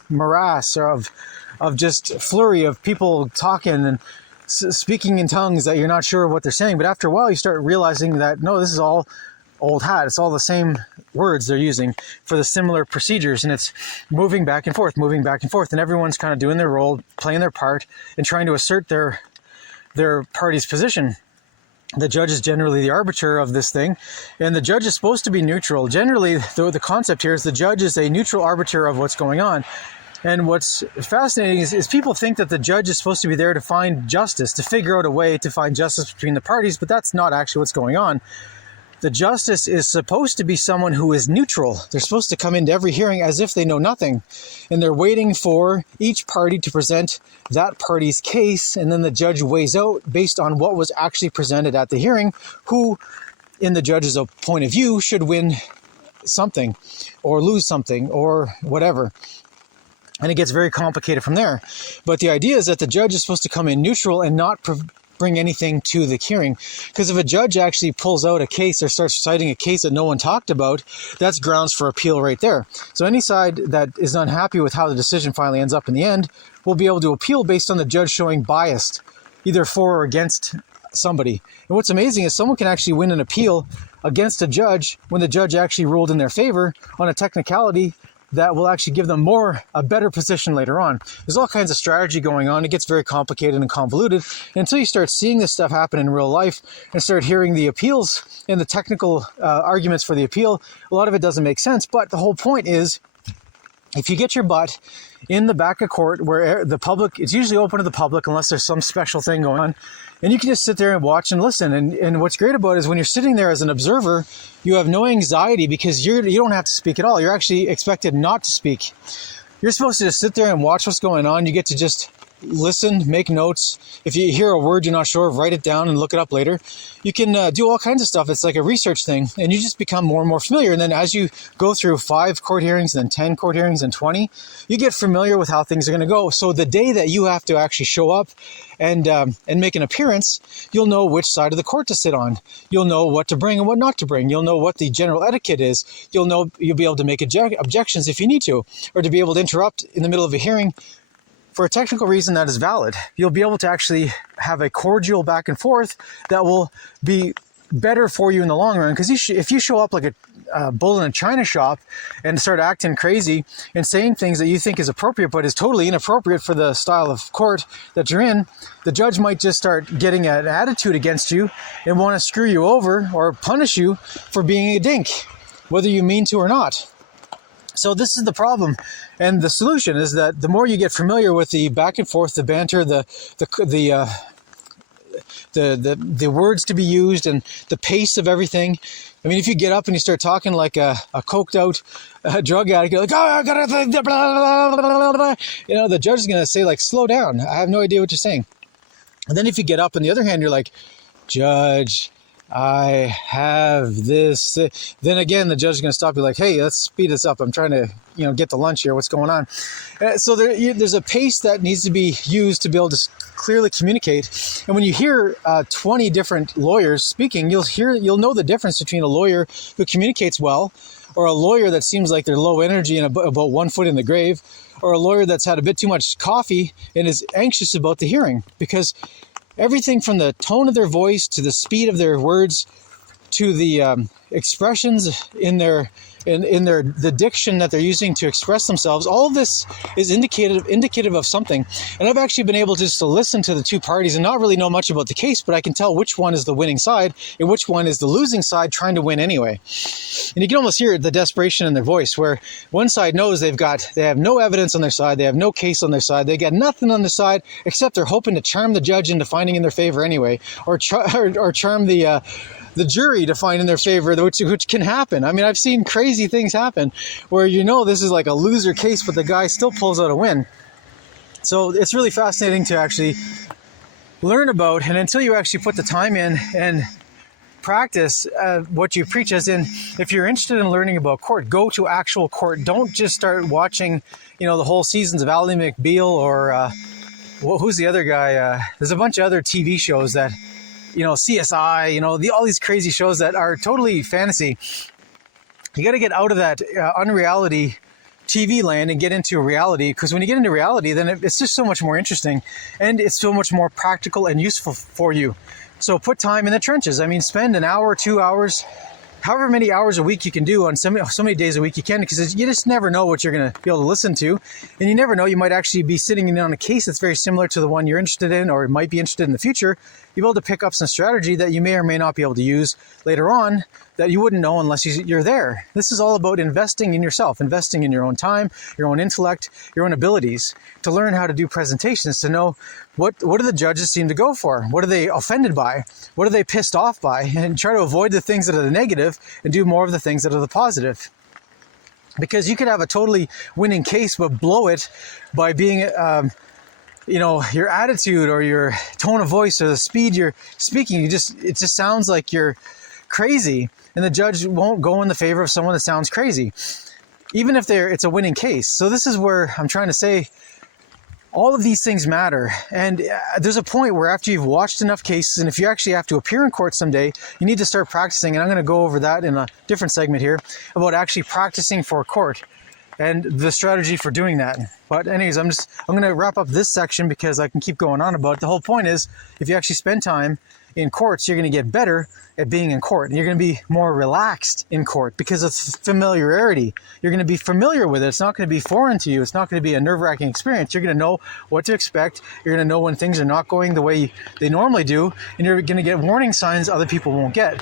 morass of just flurry of people talking and speaking in tongues that you're not sure what they're saying. But after a while, you start realizing that, no, this is all old hat. It's all the same words they're using for the similar procedures. And it's moving back and forth. And everyone's kind of doing their role, playing their part, and trying to assert their party's position. The judge is generally the arbiter of this thing, and the judge is supposed to be neutral. Generally, the concept here is the judge is a neutral arbiter of what's going on. And what's fascinating is people think that the judge is supposed to be there to find justice, to figure out a way to find justice between the parties, but that's not actually what's going on. The justice is supposed to be someone who is neutral. They're supposed to come into every hearing as if they know nothing, and they're waiting for each party to present that party's case, and then the judge weighs out based on what was actually presented at the hearing, who, in the judge's point of view, should win something or lose something or whatever. And it gets very complicated from there. But the idea is that the judge is supposed to come in neutral and not bring anything to the hearing. Because if a judge actually pulls out a case or starts citing a case that no one talked about, that's grounds for appeal right there. So any side that is unhappy with how the decision finally ends up in the end will be able to appeal based on the judge showing bias, either for or against somebody. And what's amazing is someone can actually win an appeal against a judge when the judge actually ruled in their favor on a technicality that will actually give them a better position later on. There's all kinds of strategy going on. It gets very complicated and convoluted. And until you start seeing this stuff happen in real life and start hearing the appeals and the technical arguments for the appeal, a lot of it doesn't make sense. But the whole point is, if you get your butt in the back of court where the public, it's usually open to the public unless there's some special thing going on, and you can just sit there and watch and listen. And what's great about it is when you're sitting there as an observer, you have no anxiety because you don't have to speak at all. You're actually expected not to speak. You're supposed to just sit there and watch what's going on. You get to just listen, make notes. If you hear a word you're not sure of, write it down and look it up later. You can do all kinds of stuff. It's like a research thing, and you just become more and more familiar. And then as you go through 5 court hearings, then 10 court hearings, and 20, you get familiar with how things are going to go. So the day that you have to actually show up and make an appearance, you'll know which side of the court to sit on. You'll know what to bring and what not to bring. You'll know what the general etiquette is. You'll be able to make objections if you need to, or to be able to interrupt in the middle of a hearing for a technical reason that is valid. You'll be able to actually have a cordial back and forth that will be better for you in the long run. Because if you show up like a bull in a china shop and start acting crazy and saying things that you think is appropriate but is totally inappropriate for the style of court that you're in, the judge might just start getting an attitude against you and want to screw you over or punish you for being a dink, whether you mean to or not. So this is the problem, and the solution is that the more you get familiar with the back and forth, the banter, the words to be used, and the pace of everything. I mean, if you get up and you start talking like a coked out drug addict, you're like, oh, I gotta, blah, blah, blah, blah. The judge is gonna say like, slow down. I have no idea what you're saying. And then if you get up on the other hand, you're like, Judge, I have this. Then again, the judge is going to stop you like, hey, let's speed this up. I'm trying to, get the lunch here. What's going on? So there's a pace that needs to be used to be able to clearly communicate. And when you hear 20 different lawyers speaking, you'll know the difference between a lawyer who communicates well, or a lawyer that seems like they're low energy and about 1 foot in the grave, or a lawyer that's had a bit too much coffee and is anxious about the hearing. Because everything from the tone of their voice to the speed of their words to the expressions in the diction that they're using to express themselves, all of this is indicative of something. And I've actually been able just to listen to the two parties and not really know much about the case, but I can tell which one is the winning side and which one is the losing side trying to win anyway. And you can almost hear the desperation in their voice, where one side knows they have no evidence on their side, they have no case on their side, they got nothing on their side except they're hoping to charm the judge into finding in their favor anyway, or charm the jury to find in their favor, which can happen. I mean, I've seen crazy things happen where this is like a loser case, but the guy still pulls out a win. So it's really fascinating to actually learn about, and until you actually put the time in and practice what you preach. As in, if you're interested in learning about court, go to actual court. Don't just start watching, the whole seasons of Ally McBeal or who's the other guy? There's a bunch of other TV shows that, CSI, all these crazy shows that are totally fantasy. You got to get out of that unreality TV land and get into reality, because when you get into reality, then it's just so much more interesting and it's so much more practical and useful for you. So put time in the trenches. I mean, spend an hour, 2 hours, however many hours a week you can do on so many days a week you can, because you just never know what you're going to be able to listen to. And you never know, you might actually be sitting in on a case that's very similar to the one you're interested in or might be interested in the future. You'll be able to pick up some strategy that you may or may not be able to use later on that you wouldn't know unless you're there. This is all about investing in yourself, investing in your own time, your own intellect, your own abilities to learn how to do presentations, to know what do the judges seem to go for? What are they offended by? What are they pissed off by? And try to avoid the things that are the negative and do more of the things that are the positive. Because you could have a totally winning case, but blow it by being, your attitude or your tone of voice or the speed you're speaking. It just sounds like you're crazy, and the judge won't go in the favor of someone that sounds crazy, even if it's a winning case. So this is where I'm trying to say all of these things matter. And there's a point where after you've watched enough cases, and if you actually have to appear in court someday, you need to start practicing. And I'm going to go over that in a different segment here about actually practicing for court and the strategy for doing that. But anyways, I'm going to wrap up this section because I can keep going on about it. The whole point is, if you actually spend time in courts, you're going to get better at being in court. You're going to be more relaxed in court because of familiarity. You're going to be familiar with it. It's not going to be foreign to you. It's not going to be a nerve-wracking experience. You're going to know what to expect. You're going to know when things are not going the way they normally do, and you're going to get warning signs other people won't get.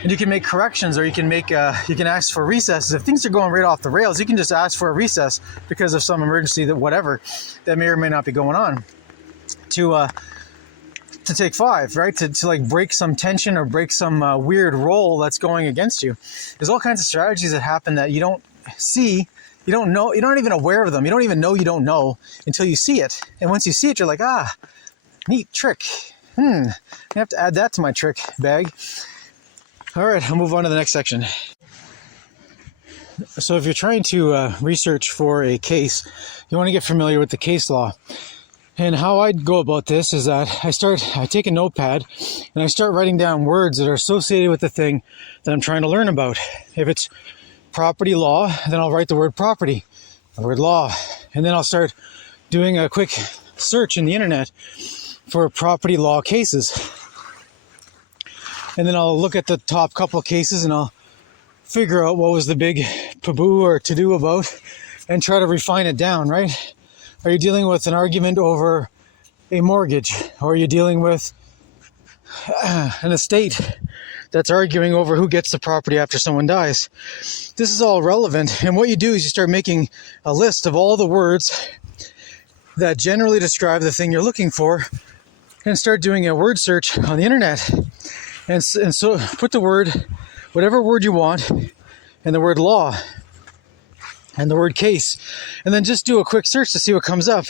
And you can make corrections, or you can ask for recesses. If things are going right off the rails, you can just ask for a recess because of some emergency that may or may not be going on. To take 5, right? To like break some tension or break some weird role that's going against you. There's all kinds of strategies that happen that you don't see, you don't know, you're not even aware of them. You don't even know you don't know until you see it. And once you see it, you're like, neat trick. I have to add that to my trick bag. All right, I'll move on to the next section. So if you're trying to research for a case, you want to get familiar with the case law. And how I'd go about this is that I take a notepad and I start writing down words that are associated with the thing that I'm trying to learn about. If it's property law, then I'll write the word property, the word law, and then I'll start doing a quick search in the internet for property law cases. And then I'll look at the top couple of cases and I'll figure out what was the big paboo or to-do about and try to refine it down, right? Are you dealing with an argument over a mortgage? Or are you dealing with an estate that's arguing over who gets the property after someone dies? This is all relevant. And what you do is you start making a list of all the words that generally describe the thing you're looking for and start doing a word search on the internet. And so put the word, whatever word you want, and the word law and the word case, and then just do a quick search to see what comes up.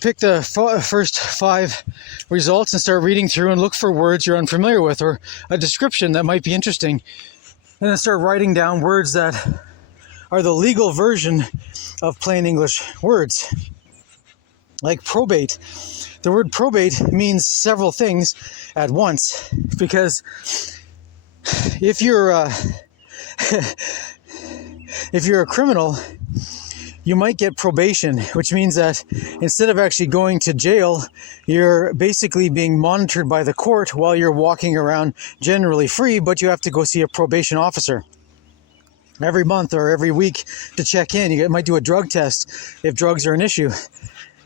Pick the first 5 results and start reading through and look for words you're unfamiliar with or a description that might be interesting. And then start writing down words that are the legal version of plain English words. Like probate. The word probate means several things at once, because if you're a criminal, you might get probation, which means that instead of actually going to jail, you're basically being monitored by the court while you're walking around generally free, but you have to go see a probation officer every month or every week to check in. You might do a drug test if drugs are an issue,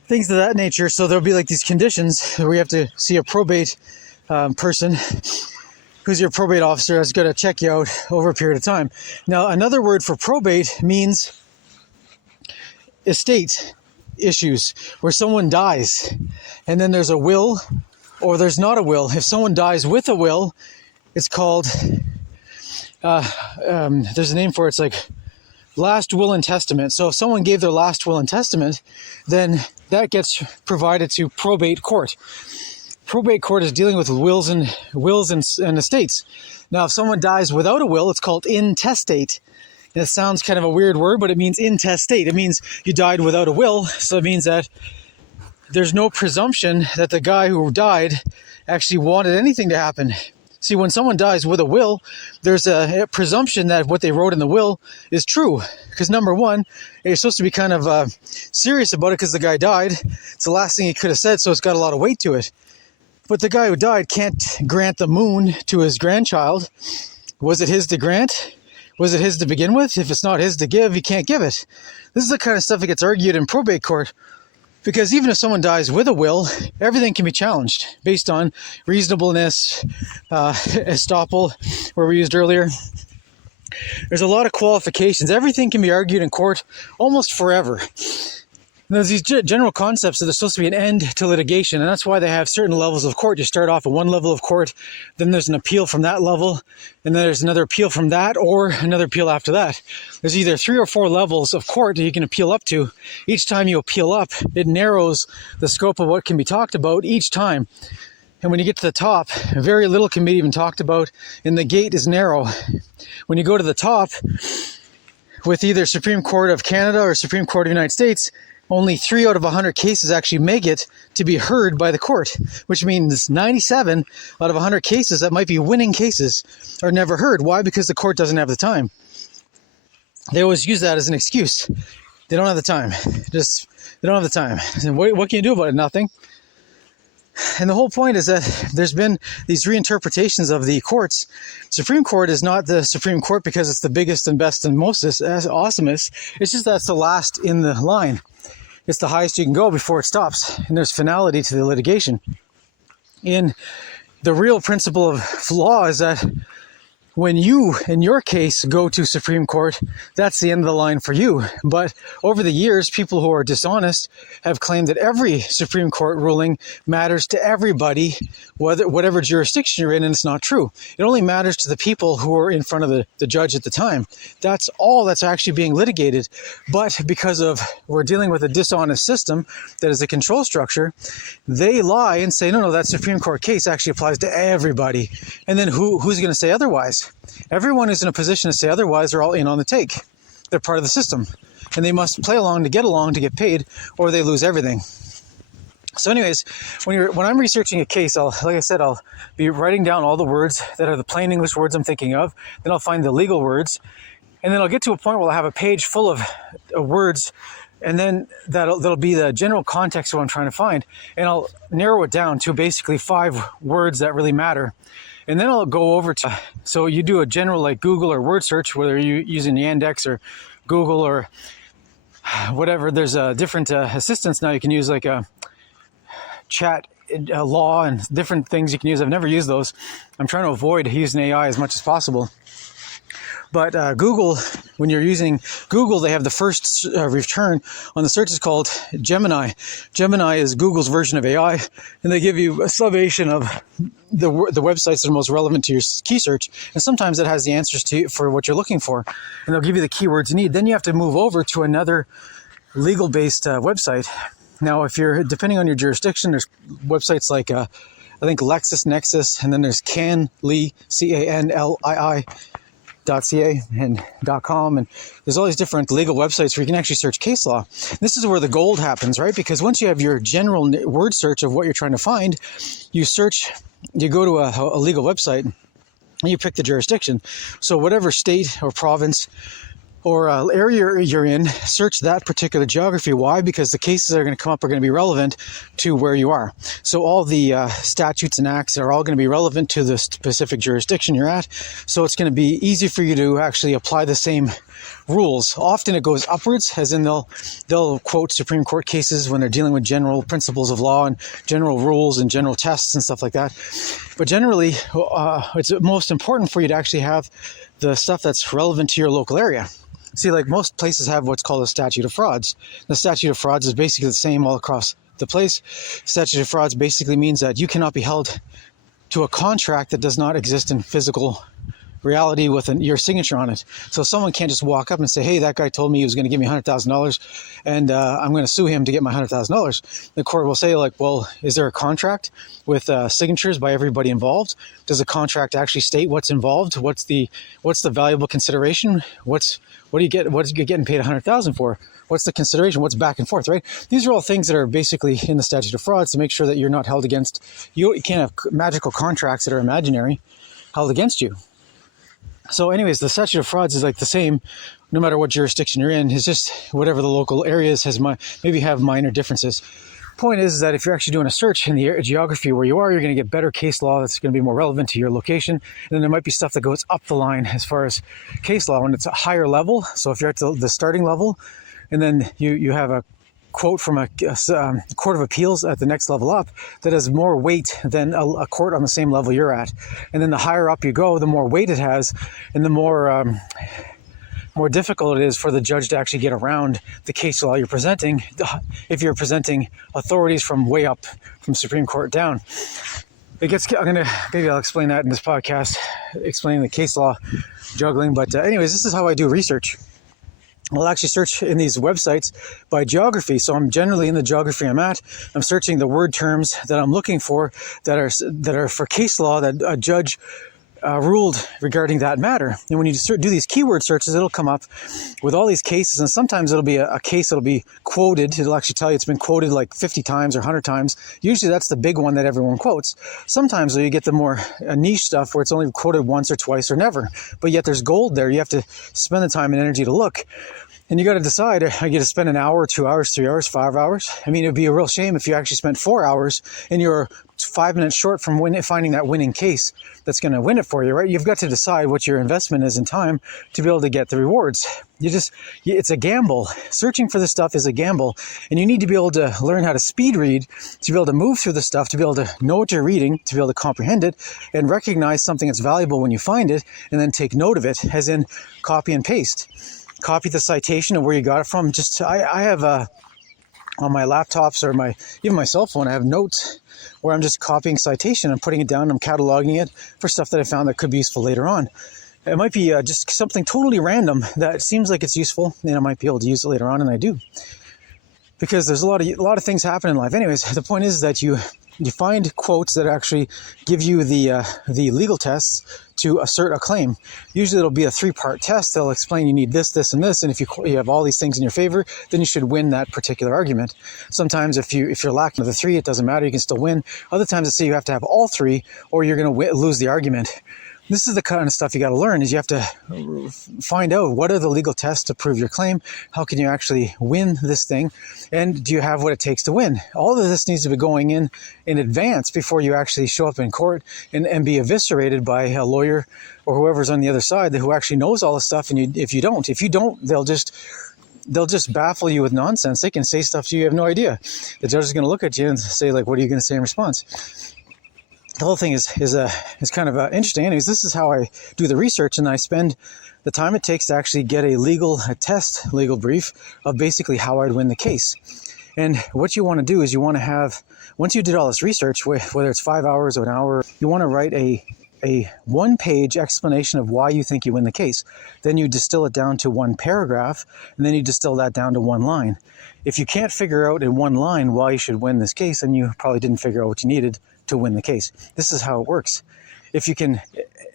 things of that nature. So there'll be like these conditions where you have to see a probate person who's your probate officer has got to check you out over a period of time. Now, another word for probate means estate issues, where someone dies and then there's a will or there's not a will. If someone dies with a will, it's called, there's a name for it, it's like last will and testament. So if someone gave their last will and testament, then that gets provided to probate court. probate court is dealing with wills and estates. Now, if someone dies without a will, it's called intestate. And it sounds kind of a weird word, but it means intestate. It means you died without a will. So it means that there's no presumption that the guy who died actually wanted anything to happen. See, when someone dies with a will, there's a presumption that what they wrote in the will is true. Because number one, you're supposed to be kind of serious about it because the guy died. It's the last thing he could have said, so it's got a lot of weight to it. But the guy who died can't grant the moon to his grandchild. Was it his to grant? Was it his to begin with? If it's not his to give, he can't give it. This is the kind of stuff that gets argued in probate court. Because even if someone dies with a will, everything can be challenged based on reasonableness, estoppel, where we used earlier. There's a lot of qualifications. Everything can be argued in court almost forever. And there's these general concepts that there's supposed to be an end to litigation, and that's why they have certain levels of court. You start off at one level of court, then there's an appeal from that level, and then there's another appeal from that, or another appeal after that. There's either 3 or 4 levels of court that you can appeal up to. Each time you appeal up, it narrows the scope of what can be talked about each time. And when you get to the top, very little can be even talked about, and the gate is narrow. When you go to the top, with either Supreme Court of Canada or Supreme Court of the United States, only 3 out of 100 cases actually make it to be heard by the court, which means 97 out of 100 cases that might be winning cases are never heard. Why? Because the court doesn't have the time. They always use that as an excuse. They don't have the time. They don't have the time. And what can you do about it? Nothing. And the whole point is that there's been these reinterpretations of the courts. Supreme Court is not the Supreme Court because it's the biggest and best and most awesomest. It's just that's the last in the line. It's the highest you can go before it stops. And there's finality to the litigation. And the real principle of law is that when you, in your case, go to Supreme Court, that's the end of the line for you. But over the years, people who are dishonest have claimed that every Supreme Court ruling matters to everybody, whatever jurisdiction you're in, and it's not true. It only matters to the people who are in front of the judge at the time. That's all that's actually being litigated. But because we're dealing with a dishonest system that is a control structure, they lie and say, no, that Supreme Court case actually applies to everybody. And then who's going to say otherwise? Everyone who's in a position to say otherwise, they're all in on the take. They're part of the system. And they must play along to get paid, or they lose everything. So anyways, when I'm researching a case, like I said, I'll be writing down all the words that are the plain English words I'm thinking of. Then I'll find the legal words. And then I'll get to a point where I'll have a page full of words, and then that'll be the general context of what I'm trying to find. And I'll narrow it down to basically 5 words that really matter. And then I'll go over to, so you do a general like Google or word search, whether you're using Yandex or Google or whatever. There's different assistants now you can use, like a chat law and different things you can use. I've never used those. I'm trying to avoid using AI as much as possible. But Google, when you're using Google, they have the first return on the search is called Gemini. Gemini is Google's version of AI, and they give you a summation of the websites that are most relevant to your key search. And sometimes it has the answers for what you're looking for, and they'll give you the keywords you need. Then you have to move over to another legal-based website. Now, if you're, depending on your jurisdiction, there's websites like, I think LexisNexis, and then there's Canlii, CANLII. .ca and .com, and there's all these different legal websites where you can actually search case law. This is where the gold happens, right? Because once you have your general word search of what you're trying to find, you go to a legal website and you pick the jurisdiction. So whatever state or province or area you're in, search that particular geography. Why? Because the cases that are going to come up are going to be relevant to where you are. So all the statutes and acts are all going to be relevant to the specific jurisdiction you're at. So it's going to be easy for you to actually apply the same rules. Often it goes upwards, as in they'll quote Supreme Court cases when they're dealing with general principles of law and general rules and general tests and stuff like that. But generally, it's most important for you to actually have the stuff that's relevant to your local area. See, like most places have what's called a statute of frauds. The statute of frauds is basically the same all across the place. Statute of frauds basically means that you cannot be held to a contract that does not exist in physical reality with your signature on it. So someone can't just walk up and say, hey, that guy told me he was going to give me $100,000 and I'm going to sue him to get my $100,000. The court will say, like, well, is there a contract with signatures by everybody involved? Does the contract actually state what's involved? What's the valuable consideration? What are you getting paid $100,000 for? What's the consideration? What's back and forth, right? These are all things that are basically in the statute of frauds to make sure that you're not held against, you can't have magical contracts that are imaginary held against you. So anyways, the statute of frauds is like the same, no matter what jurisdiction you're in. It's just whatever the local areas maybe have minor differences. Point is that if you're actually doing a search in the geography where you are, you're going to get better case law that's going to be more relevant to your location. And then there might be stuff that goes up the line as far as case law when it's a higher level. So if you're at the starting level, and then you have a quote from a court of appeals at the next level up that has more weight than a court on the same level you're at. And then the higher up you go, the more weight it has, and the more difficult it is for the judge to actually get around the case law you're presenting if you're presenting authorities from way up from Supreme Court down. Maybe I'll explain that in this podcast, explaining the case law juggling. But anyways, this is how I do research. I'll actually search in these websites by geography. So I'm generally in the geography I'm at. I'm searching the word terms that I'm looking for that are for case law that a judge ruled regarding that matter. And when you do these keyword searches, it'll come up with all these cases. And sometimes it'll be a case that'll be quoted. It'll actually tell you it's been quoted like 50 times or 100 times. Usually that's the big one that everyone quotes. Sometimes you get the more niche stuff where it's only quoted once or twice or never. But yet there's gold there. You have to spend the time and energy to look. And you got to decide, are you going to spend an hour, 2 hours, 3 hours, 5 hours? I mean, it would be a real shame if you actually spent 4 hours and you're 5 minutes short from finding that winning case that's going to win it for you, right? You've got to decide what your investment is in time to be able to get the rewards. It's a gamble. Searching for this stuff is a gamble. And you need to be able to learn how to speed read, to be able to move through the stuff, to be able to know what you're reading, to be able to comprehend it, and recognize something that's valuable when you find it, and then take note of it, as in copy and paste. Copy the citation of where you got it from. I have on my laptops or even my cell phone, I have notes where I'm just copying citation and putting it down. I'm cataloging it for stuff that I found that could be useful later on. It might be just something totally random that seems like it's useful, and I might be able to use it later on, and I do. Because there's a lot of things happen in life. Anyways, the point is that you find quotes that actually give you the legal tests to assert a claim. Usually it'll be a 3-part test. They'll explain you need this, this, and this, and if you have all these things in your favor, then you should win that particular argument. Sometimes if you're lacking the 3, it doesn't matter, you can still win. Other times they say you have to have all 3 or you're going to lose the argument. This is the kind of stuff you got to learn, is you have to find out what are the legal tests to prove your claim, how can you actually win this thing, and do you have what it takes to win? All of this needs to be going in advance before you actually show up in court and be eviscerated by a lawyer or whoever's on the other side who actually knows all this stuff. And if you don't, they'll just baffle you with nonsense. They can say stuff to you, you have no idea. The judge is going to look at you and say, like, what are you going to say in response? The whole thing is kind of interesting. Anyways, this is how I do the research, and I spend the time it takes to actually get a legal brief of basically how I'd win the case. And what you want to do is you want to have, once you did all this research, whether it's 5 hours or an hour, you want to write a 1-page explanation of why you think you win the case. Then you distill it down to 1 paragraph, and then you distill that down to 1 line. If you can't figure out in 1 line why you should win this case, then you probably didn't figure out what you needed to win the case. This is how it works. If you can,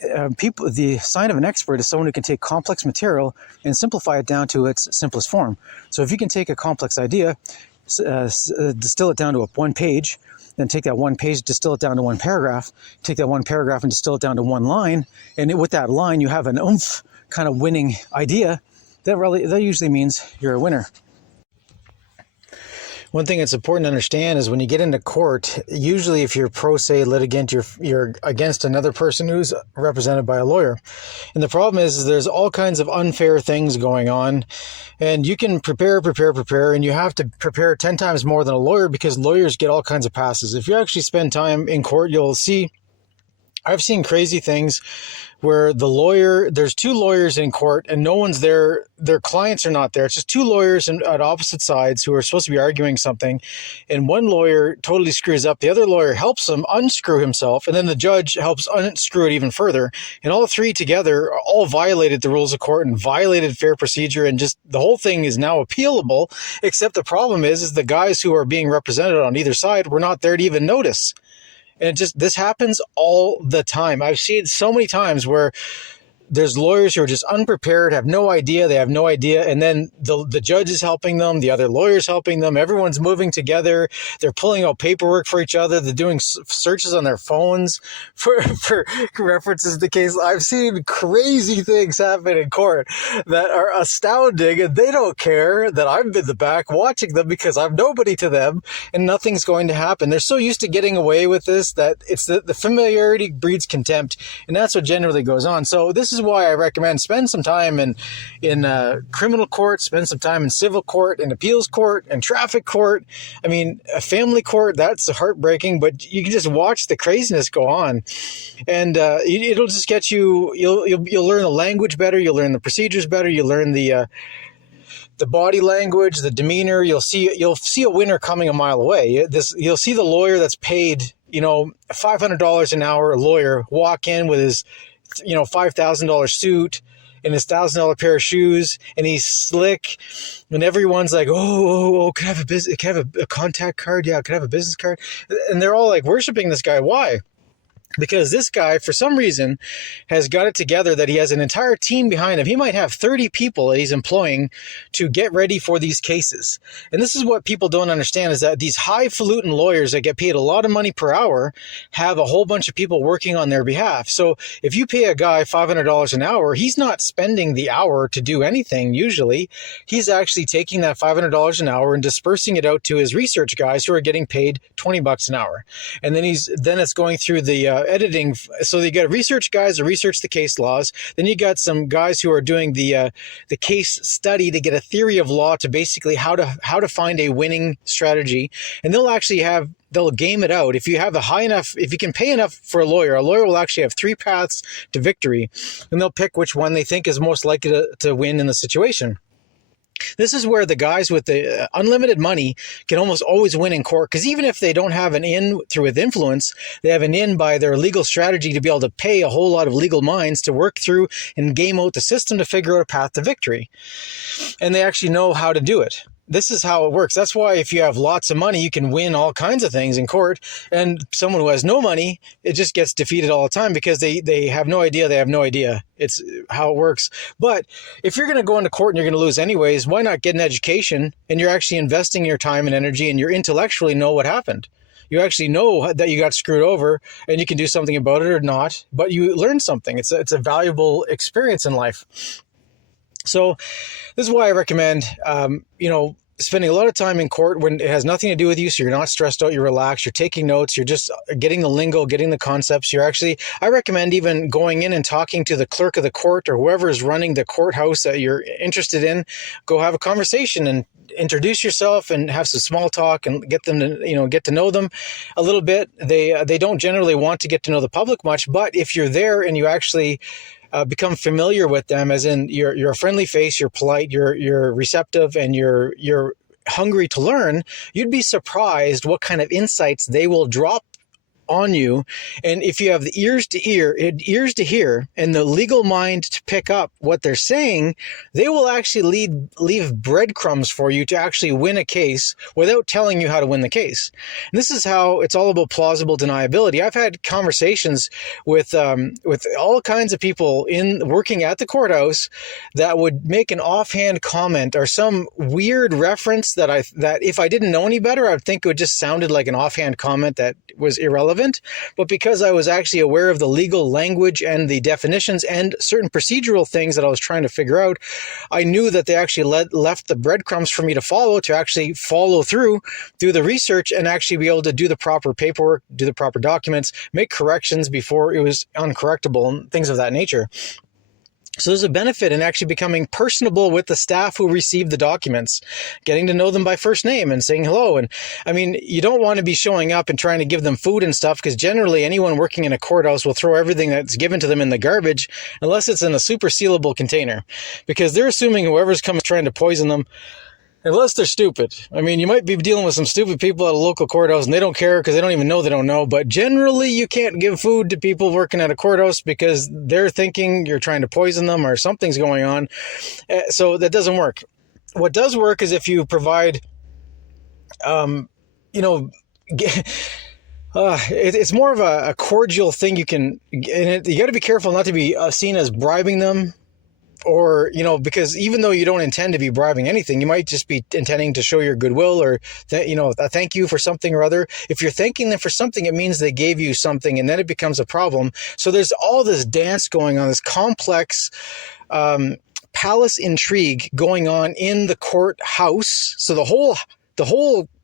the sign of an expert is someone who can take complex material and simplify it down to its simplest form. So if you can take a complex idea, distill it down to 1 page, then take that 1 page, distill it down to 1 paragraph, take that 1 paragraph and distill it down to 1 line, and with that line you have an oomph kind of winning idea, that usually means you're a winner. One thing that's important to understand is when you get into court, usually if you're ProSe litigant, you're against another person who's represented by a lawyer. And the problem is there's all kinds of unfair things going on, and you can prepare, and you have to prepare 10 times more than a lawyer because lawyers get all kinds of passes. If you actually spend time in court, you'll see I've seen crazy things where there's two lawyers in court and no one's there. Their clients are not there. It's just two lawyers at opposite sides who are supposed to be arguing something. And one lawyer totally screws up. The other lawyer helps him unscrew himself. And then the judge helps unscrew it even further. And all three together all violated the rules of court and violated fair procedure. And just the whole thing is now appealable. Except the problem is the guys who are being represented on either side were not there to even notice. And this happens all the time. I've seen it so many times where there's lawyers who are just unprepared, have no idea, and then the judge is helping them, the other lawyer's helping them, everyone's moving together, they're pulling out paperwork for each other, they're doing searches on their phones for references to the case. I've seen crazy things happen in court that are astounding, and they don't care that I'm in the back watching them because I'm nobody to them, and nothing's going to happen. They're so used to getting away with this that it's the familiarity breeds contempt, and that's what generally goes on. So this is why I recommend spend some time in criminal court, spend some time in civil court, in appeals court, and traffic court. I mean, a family court, that's heartbreaking, but you can just watch the craziness go on, and it'll just get you. You'll learn the language better. You'll learn the procedures better. You'll learn the body language, the demeanor. You'll see a winner coming a mile away. You'll see the lawyer that's paid $500 an hour lawyer walk in with his $5,000 suit and his $1,000 pair of shoes, and he's slick, and everyone's like, oh, can I have a contact card? Yeah, can I have a business card? And they're all like worshiping this guy. Why? Because this guy, for some reason, has got it together that he has an entire team behind him. He might have 30 people that he's employing to get ready for these cases. And this is what people don't understand, is that these highfalutin lawyers that get paid a lot of money per hour have a whole bunch of people working on their behalf. So if you pay a guy $500 an hour, he's not spending the hour to do anything usually. He's actually taking that $500 an hour and dispersing it out to his research guys who are getting paid $20 an hour. And then it's going through the editing. So you got research guys to research the case laws. Then you got some guys who are doing the case study to get a theory of law to basically how to find a winning strategy. And they'll game it out. If you can pay enough for a lawyer will actually have 3 paths to victory, and they'll pick which one they think is most likely to win in the situation. This is where the guys with the unlimited money can almost always win in court, because even if they don't have an in with influence, they have an in by their legal strategy to be able to pay a whole lot of legal minds to work through and game out the system to figure out a path to victory. And they actually know how to do it. This is how it works. That's why if you have lots of money, you can win all kinds of things in court. And someone who has no money, it just gets defeated all the time because they have no idea. They have no idea. It's how it works. But if you're going to go into court and you're going to lose anyways, why not get an education and you're actually investing your time and energy and you intellectually know what happened? You actually know that you got screwed over and you can do something about it or not, but you learned something. It's a valuable experience in life. So this is why I recommend, spending a lot of time in court when it has nothing to do with you. So you're not stressed out, you're relaxed, you're taking notes, you're just getting the lingo, getting the concepts. I recommend even going in and talking to the clerk of the court or whoever is running the courthouse that you're interested in. Go have a conversation and introduce yourself and have some small talk and get them to, get to know them a little bit. They don't generally want to get to know the public much, but if you're there and you actually become familiar with them, as in you're a friendly face, you're polite, you're receptive, and you're hungry to learn, you'd be surprised what kind of insights they will drop on you. And if you have the ears to hear, and the legal mind to pick up what they're saying, they will actually leave breadcrumbs for you to actually win a case without telling you how to win the case. And this is how it's all about plausible deniability. I've had conversations with all kinds of people working at the courthouse that would make an offhand comment or some weird reference that if I didn't know any better, I would think it would just sounded like an offhand comment that was irrelevant. But because I was actually aware of the legal language and the definitions and certain procedural things that I was trying to figure out, I knew that they actually left the breadcrumbs for me to actually follow through, do the research, and actually be able to do the proper paperwork, do the proper documents, make corrections before it was uncorrectable and things of that nature. So there's a benefit in actually becoming personable with the staff who receive the documents, getting to know them by first name and saying hello. And I mean, you don't want to be showing up and trying to give them food and stuff, because generally anyone working in a courthouse will throw everything that's given to them in the garbage unless it's in a super sealable container, because they're assuming whoever's coming trying to poison them, unless they're stupid. I mean, you might be dealing with some stupid people at a local courthouse and they don't care because they don't even know they don't know. But generally, you can't give food to people working at a courthouse because they're thinking you're trying to poison them or something's going on. So that doesn't work. What does work is if you provide, it's more of a cordial thing. You got to be careful not to be seen as bribing them. Or, because even though you don't intend to be bribing anything, you might just be intending to show your goodwill or, a thank you for something or other. If you're thanking them for something, it means they gave you something, and then it becomes a problem. So there's all this dance going on, this complex palace intrigue going on in the courthouse. So the whole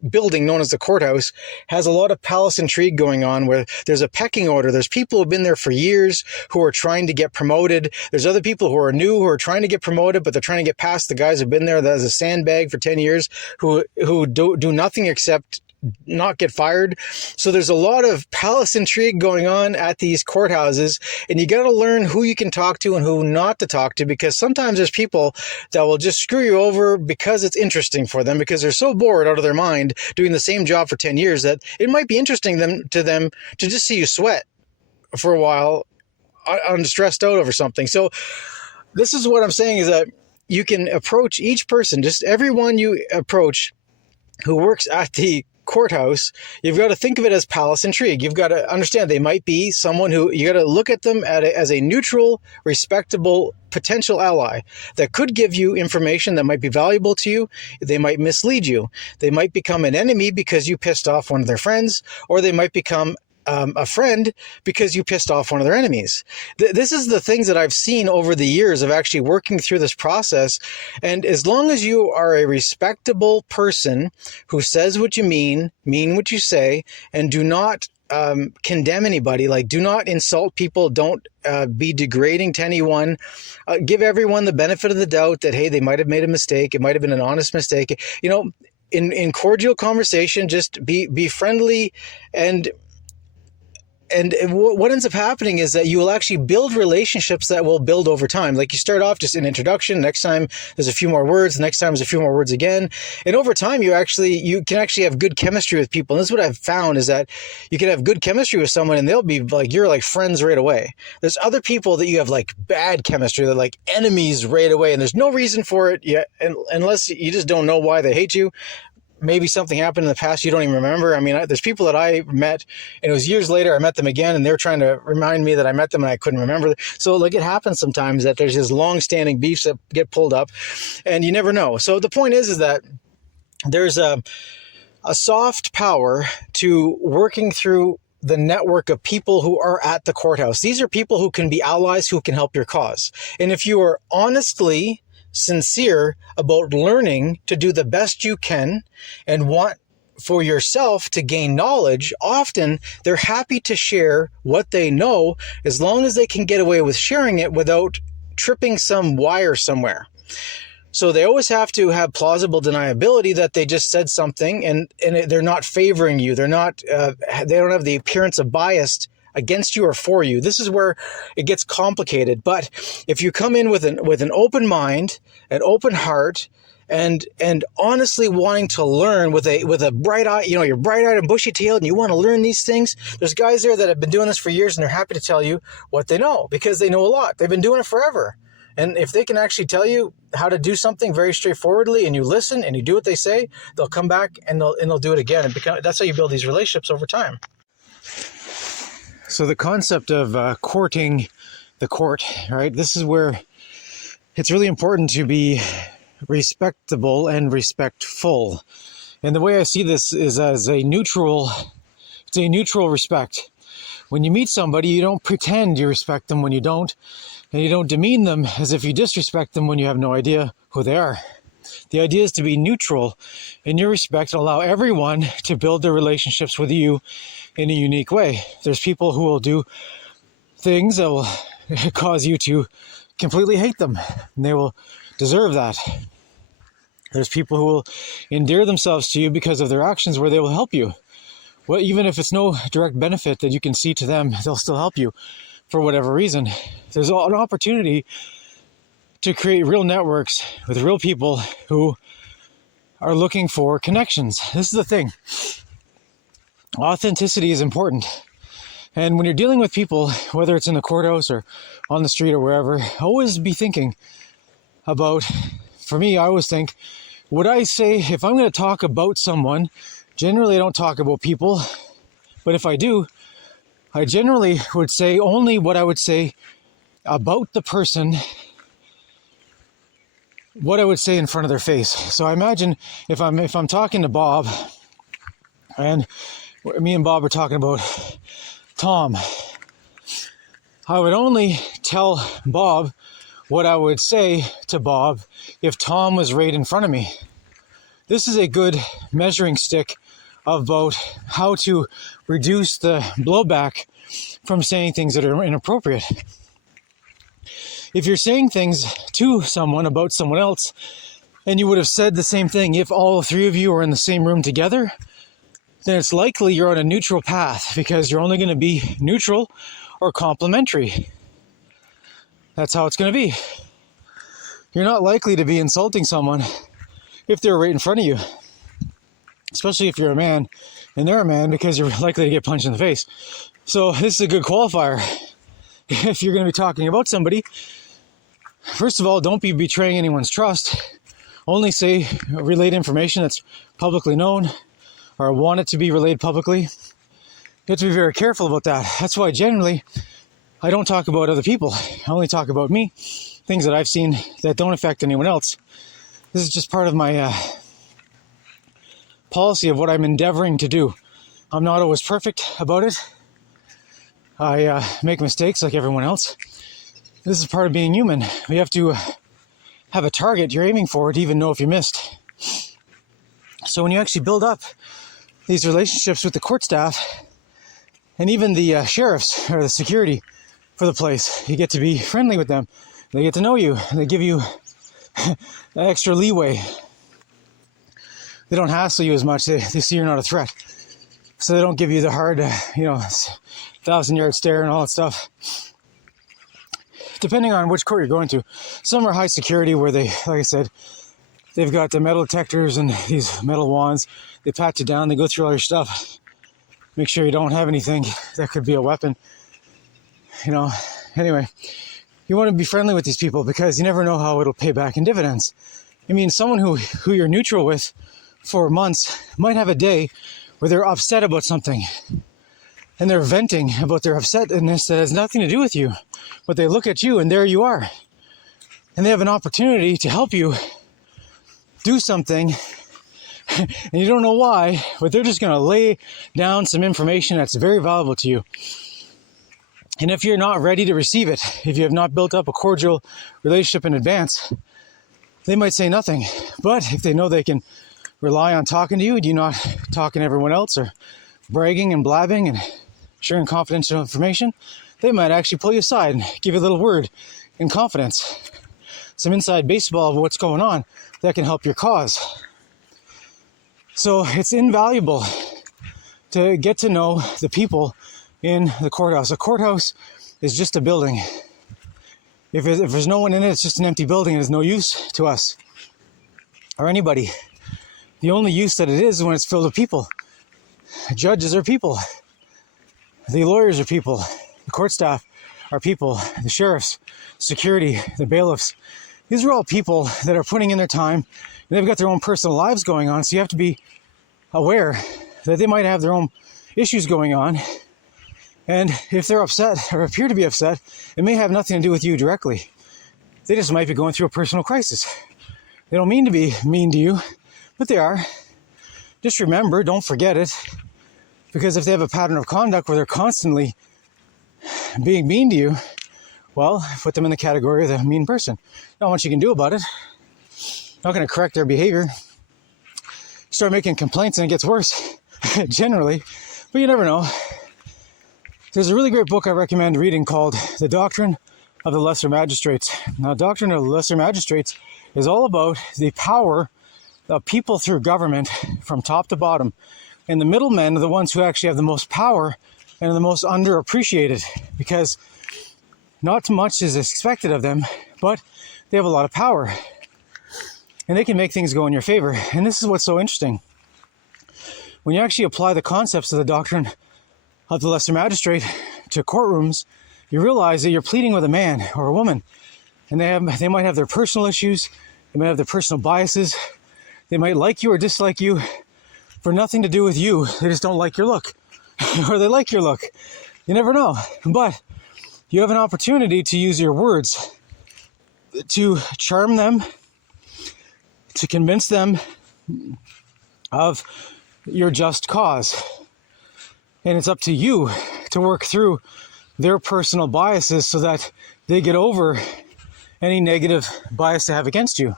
building known as the courthouse has a lot of palace intrigue going on, where there's a pecking order. There's people who've been there for years who are trying to get promoted. There's other people who are new who are trying to get promoted, but they're trying to get past the guys who've been there as a sandbag for 10 years who do nothing except not get fired. So there's a lot of palace intrigue going on at these courthouses, and you got to learn who you can talk to and who not to talk to, because sometimes there's people that will just screw you over because it's interesting for them, because they're so bored out of their mind doing the same job for 10 years that it might be interesting to them to just see you sweat for a while, stressed out over something. So this is what I'm saying, is that you can approach each person, just everyone you approach who works at the courthouse, you've got to think of it as palace intrigue. You've got to understand they might be someone who you got to look at them as a neutral, respectable potential ally that could give you information that might be valuable to you. They might mislead you. They might become an enemy because you pissed off one of their friends, or they might become a friend because you pissed off one of their enemies. This is the things that I've seen over the years of actually working through this process. And as long as you are a respectable person who says what you mean what you say, and do not condemn anybody, like do not insult people, don't be degrading to anyone, give everyone the benefit of the doubt that, hey, they might have made a mistake. It might have been an honest mistake. In cordial conversation, just be friendly. And what ends up happening is that you will actually build relationships that will build over time. Like you start off just an introduction. Next time there's a few more words. Next time there's a few more words again. And over time, you can actually have good chemistry with people. And this is what I've found, is that you can have good chemistry with someone and they'll be like, you're like friends right away. There's other people that you have like bad chemistry. They're like enemies right away. And there's no reason for it yet, unless you just don't know why they hate you. Maybe something happened in the past you don't even remember. I mean, there's people that I met, and it was years later I met them again, and they're trying to remind me that I met them and I couldn't remember. So like it happens sometimes that there's this long-standing beefs that get pulled up, and you never know. So the point is that there's a soft power to working through the network of people who are at the courthouse. These are people who can be allies, who can help your cause. And if you are honestly sincere about learning to do the best you can and want for yourself to gain knowledge, often they're happy to share what they know, as long as they can get away with sharing it without tripping some wire somewhere. So they always have to have plausible deniability that they just said something and they're not favoring you. They're not, they don't have the appearance of bias against you or for you. This is where it gets complicated. But if you come in with an open mind, an open heart, and honestly wanting to learn with a bright eye, you're bright-eyed and bushy-tailed and you want to learn these things, there's guys there that have been doing this for years and they're happy to tell you what they know, because they know a lot. They've been doing it forever. And if they can actually tell you how to do something very straightforwardly, and you listen and you do what they say, they'll come back and they'll do it again. That's how you build these relationships over time. So the concept of courting the court, right? This is where it's really important to be respectable and respectful. And the way I see this is as it's a neutral respect. When you meet somebody, you don't pretend you respect them when you don't, and you don't demean them as if you disrespect them when you have no idea who they are. The idea is to be neutral in your respect and allow everyone to build their relationships with you in a unique way. There's people who will do things that will cause you to completely hate them. And they will deserve that. There's people who will endear themselves to you because of their actions where they will help you. Well, even if it's no direct benefit that you can see to them, they'll still help you for whatever reason. There's an opportunity to create real networks with real people who are looking for connections. This is the thing. Authenticity is important. And when you're dealing with people, whether it's in the courthouse or on the street or wherever, always be thinking about, for me, I always think, would I say, if I'm going to talk about someone, generally I don't talk about people, but if I do, I generally would say only what I would say about the person, what I would say in front of their face. So I imagine if I'm talking to Bob, and me and Bob are talking about Tom, I would only tell Bob what I would say to Bob if Tom was right in front of me. This is a good measuring stick about how to reduce the blowback from saying things that are inappropriate. If you're saying things to someone about someone else, and you would have said the same thing if all three of you are in the same room together, then it's likely you're on a neutral path because you're only going to be neutral or complimentary. That's how it's going to be. You're not likely to be insulting someone if they're right in front of you, especially if you're a man and they're a man, because you're likely to get punched in the face. So this is a good qualifier. If you're going to be talking about somebody, first of all, don't be betraying anyone's trust. Only say, relate information that's publicly known or want it to be relayed publicly. You have to be very careful about that. That's why generally I don't talk about other people. I only talk about me, things that I've seen that don't affect anyone else. This is just part of my policy of what I'm endeavoring to do. I'm not always perfect about it. I make mistakes like everyone else. This is part of being human. You have to have a target you're aiming for to even know if you missed. So when you actually build up these relationships with the court staff and even the sheriffs or the security for the place, you get to be friendly with them. They get to know you and they give you extra leeway. They don't hassle you as much. They see you're not a threat. So they don't give you the hard, 1,000-yard stare and all that stuff. Depending on which court you're going to. Some are high security where they, like I said, they've got the metal detectors and these metal wands. They pat you down. They go through all your stuff. Make sure you don't have anything that could be a weapon. Anyway, you want to be friendly with these people because you never know how it'll pay back in dividends. I mean, someone who you're neutral with for months might have a day where they're upset about something and they're venting about their upsetness that has nothing to do with you, but they look at you and there you are, and they have an opportunity to help you do something and you don't know why, but they're just going to lay down some information that's very valuable to you. And if you're not ready to receive it, if you have not built up a cordial relationship in advance, they might say nothing. But if they know they can rely on talking to you, and you not talking to everyone else or bragging and blabbing and sharing confidential information, they might actually pull you aside and give you a little word in confidence. Some inside baseball of what's going on that can help your cause. So it's invaluable to get to know the people in the courthouse. A courthouse is just a building. If there's no one in it, it's just an empty building and it's no use to us or anybody. The only use that it is when it's filled with people. The judges are people. The lawyers are people. The court staff are people. The sheriffs, security, the bailiffs. These are all people that are putting in their time, and they've got their own personal lives going on, so you have to be aware that they might have their own issues going on. And if they're upset or appear to be upset, it may have nothing to do with you directly. They just might be going through a personal crisis. They don't mean to be mean to you, but they are. Just remember, don't forget it, because if they have a pattern of conduct where they're constantly being mean to you, well, put them in the category of the mean person. Not much you can do about it. Not going to correct their behavior. Start making complaints and it gets worse, generally, but you never know. There's a really great book I recommend reading called The Doctrine of the lesser magistrates. Now, doctrine of the lesser magistrates is all about the power of people through government from top to bottom. And the middlemen are the ones who actually have the most power and are the most underappreciated, because not much is expected of them, but they have a lot of power. And they can make things go in your favor. And this is what's so interesting. When you actually apply the concepts of the doctrine of the lesser magistrate to courtrooms, you realize that you're pleading with a man or a woman. And they might have their personal issues. They might have their personal biases. They might like you or dislike you for nothing to do with you. They just don't like your look. Or they like your look. You never know. But you have an opportunity to use your words to charm them, to convince them of your just cause. And it's up to you to work through their personal biases so that they get over any negative bias they have against you,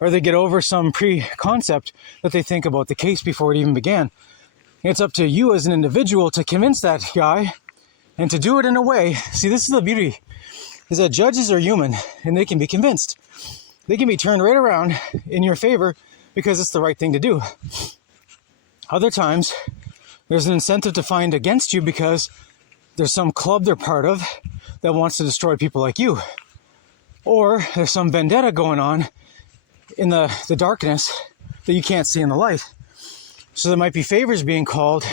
or they get over some preconcept that they think about the case before it even began. It's up to you as an individual to convince that guy, and to do it in a way. See, this is the beauty, is that judges are human and they can be convinced. They can be turned right around in your favor because it's the right thing to do. Other times, there's an incentive to find against you because there's some club they're part of that wants to destroy people like you. Or there's some vendetta going on in the darkness that you can't see in the light. So there might be favors being called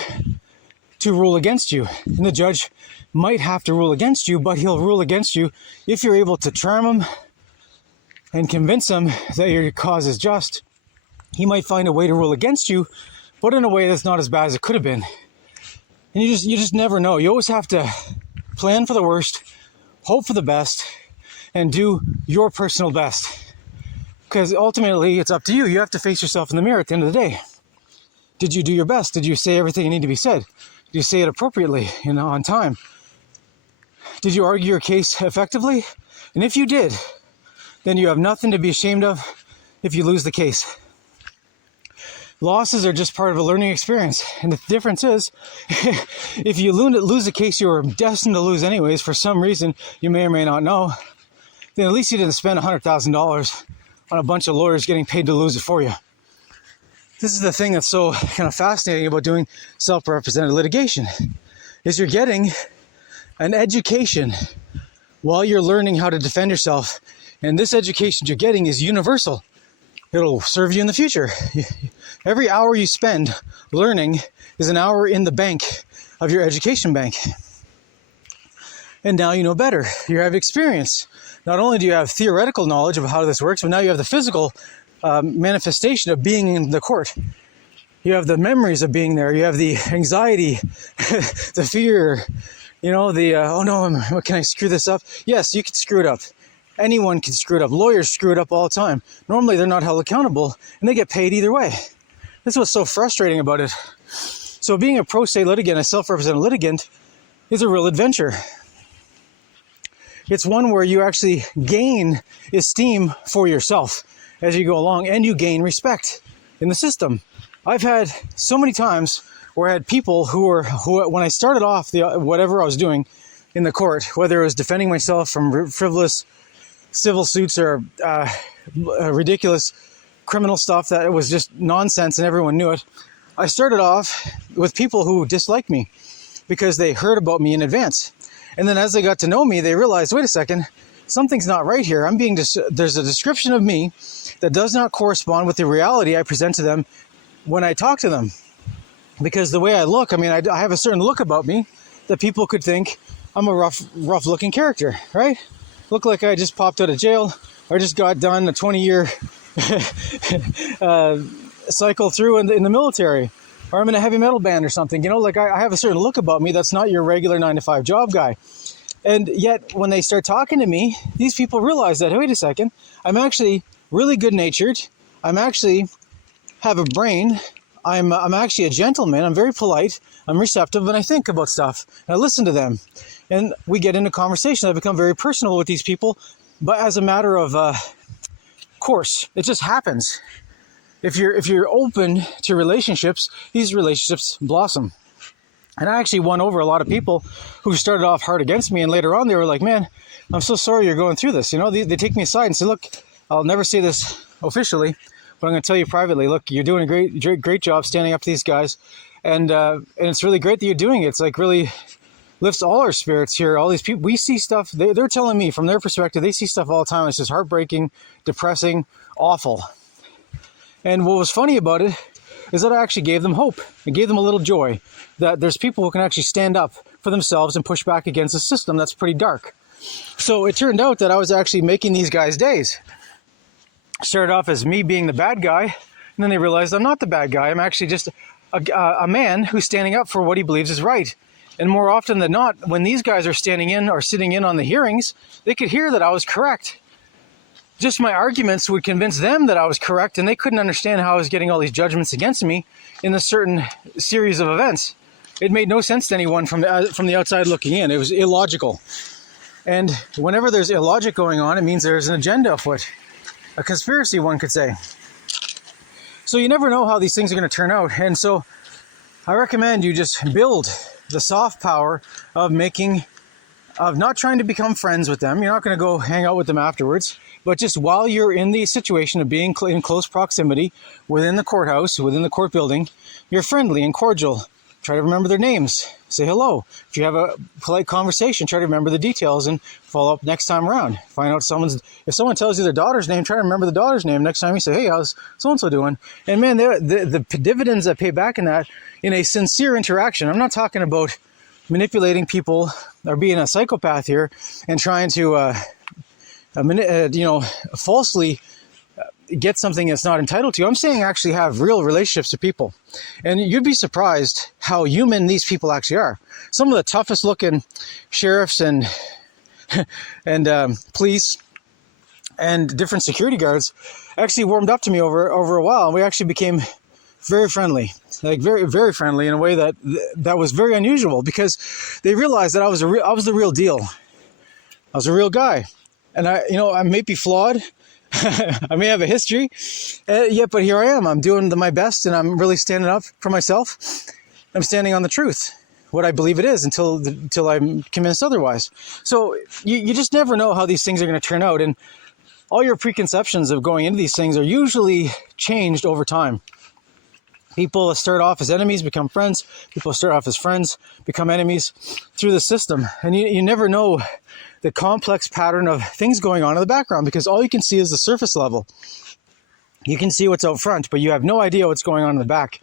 to rule against you. And the judge might have to rule against you, but he'll rule against you if you're able to charm him and convince him that your cause is just. He might find a way to rule against you, but in a way that's not as bad as it could have been. And you just never know. You always have to plan for the worst, hope for the best, and do your personal best. Because ultimately, it's up to you. You have to face yourself in the mirror at the end of the day. Did you do your best? Did you say everything that needed to be said? Did you say it appropriately, on time? Did you argue your case effectively? And if you did, then you have nothing to be ashamed of if you lose the case. Losses are just part of a learning experience. And the difference is, if you lose a case you were destined to lose anyways, for some reason you may or may not know, then at least you didn't spend $100,000 on a bunch of lawyers getting paid to lose it for you. This is the thing that's so kind of fascinating about doing self-represented litigation, is you're getting an education while you're learning how to defend yourself. And this education you're getting is universal. It'll serve you in the future. Every hour you spend learning is an hour in the bank of your education bank. And now you know better. You have experience. Not only do you have theoretical knowledge of how this works, but now you have the physical manifestation of being in the court. You have the memories of being there. You have the anxiety, the fear, oh no, can I screw this up? Yes, you can screw it up. Anyone can screw it up. Lawyers screw it up all the time. Normally, they're not held accountable, and they get paid either way. This is what's so frustrating about it. So being a ProSe litigant, a self-represented litigant, is a real adventure. It's one where you actually gain esteem for yourself as you go along, and you gain respect in the system. I've had so many times where I had people who when I started off whatever I was doing in the court, whether it was defending myself from frivolous civil suits or ridiculous criminal stuff that was just nonsense and everyone knew it, I started off with people who disliked me because they heard about me in advance. And then as they got to know me, they realized, wait a second, something's not right here. There's a description of me that does not correspond with the reality I present to them when I talk to them. Because the way I look, I have a certain look about me that people could think I'm a rough looking character, right? Look like I just popped out of jail or just got done a 20-year cycle through in the military, or I'm in a heavy metal band or something. I have a certain look about me that's not your regular 9-to-5 job guy. And yet, when they start talking to me, these people realize that, wait a second, I'm actually really good-natured. I'm actually have a brain. I'm actually a gentleman. I'm very polite. I'm receptive, and I think about stuff. And I listen to them. And we get into conversation. I become very personal with these people. But as a matter of course, it just happens. If you're open to relationships, these relationships blossom. And I actually won over a lot of people who started off hard against me, and later on they were like, man, I'm so sorry you're going through this. They take me aside and say, look, I'll never say this officially, but I'm going to tell you privately, look, you're doing a great job standing up to these guys, and it's really great that you're doing it. It's like really lifts all our spirits here. All these people, we see stuff, they're telling me from their perspective, they see stuff all the time. It's just heartbreaking, depressing, awful. And what was funny about it is that I actually gave them hope. It gave them a little joy that there's people who can actually stand up for themselves and push back against a system that's pretty dark. So it turned out that I was actually making these guys' days. Started off as me being the bad guy, and then they realized I'm not the bad guy. I'm actually just a man who's standing up for what he believes is right. And more often than not, when these guys are standing in or sitting in on the hearings, they could hear that I was correct. Just my arguments would convince them that I was correct, and they couldn't understand how I was getting all these judgments against me in a certain series of events. It made no sense to anyone from the outside looking in. It was illogical. And whenever there's illogic going on, it means there's an agenda afoot. A conspiracy, one could say. So you never know how these things are going to turn out. And so I recommend you just build the soft power of not trying to become friends with them. You're not going to go hang out with them afterwards. But just while you're in the situation of being in close proximity within the courthouse, within the court building, you're friendly and cordial. Try to remember their names. Say hello. If you have a polite conversation, try to remember the details and follow up next time around. Find out if someone tells you their daughter's name, try to remember the daughter's name. Next time you say, hey, how's so-and-so doing? And man, the dividends that pay back in that, in a sincere interaction. I'm not talking about manipulating people or being a psychopath here and trying to, falsely get something that's not entitled to. I'm saying actually have real relationships with people. And you'd be surprised how human these people actually are. Some of the toughest looking sheriffs and police and different security guards actually warmed up to me over a while. And we actually became very friendly, like very, very friendly in a way that was very unusual, because they realized that I was the real deal. I was a real guy. And I may be flawed. I may have a history, but here I am. I'm doing my best, and I'm really standing up for myself. I'm standing on the truth, what I believe it is, until I'm convinced otherwise. So you just never know how these things are going to turn out, and all your preconceptions of going into these things are usually changed over time. People start off as enemies, become friends. People start off as friends, become enemies through the system, and you never know the complex pattern of things going on in the background, because all you can see is the surface level. You can see what's out front, but you have no idea what's going on in the back,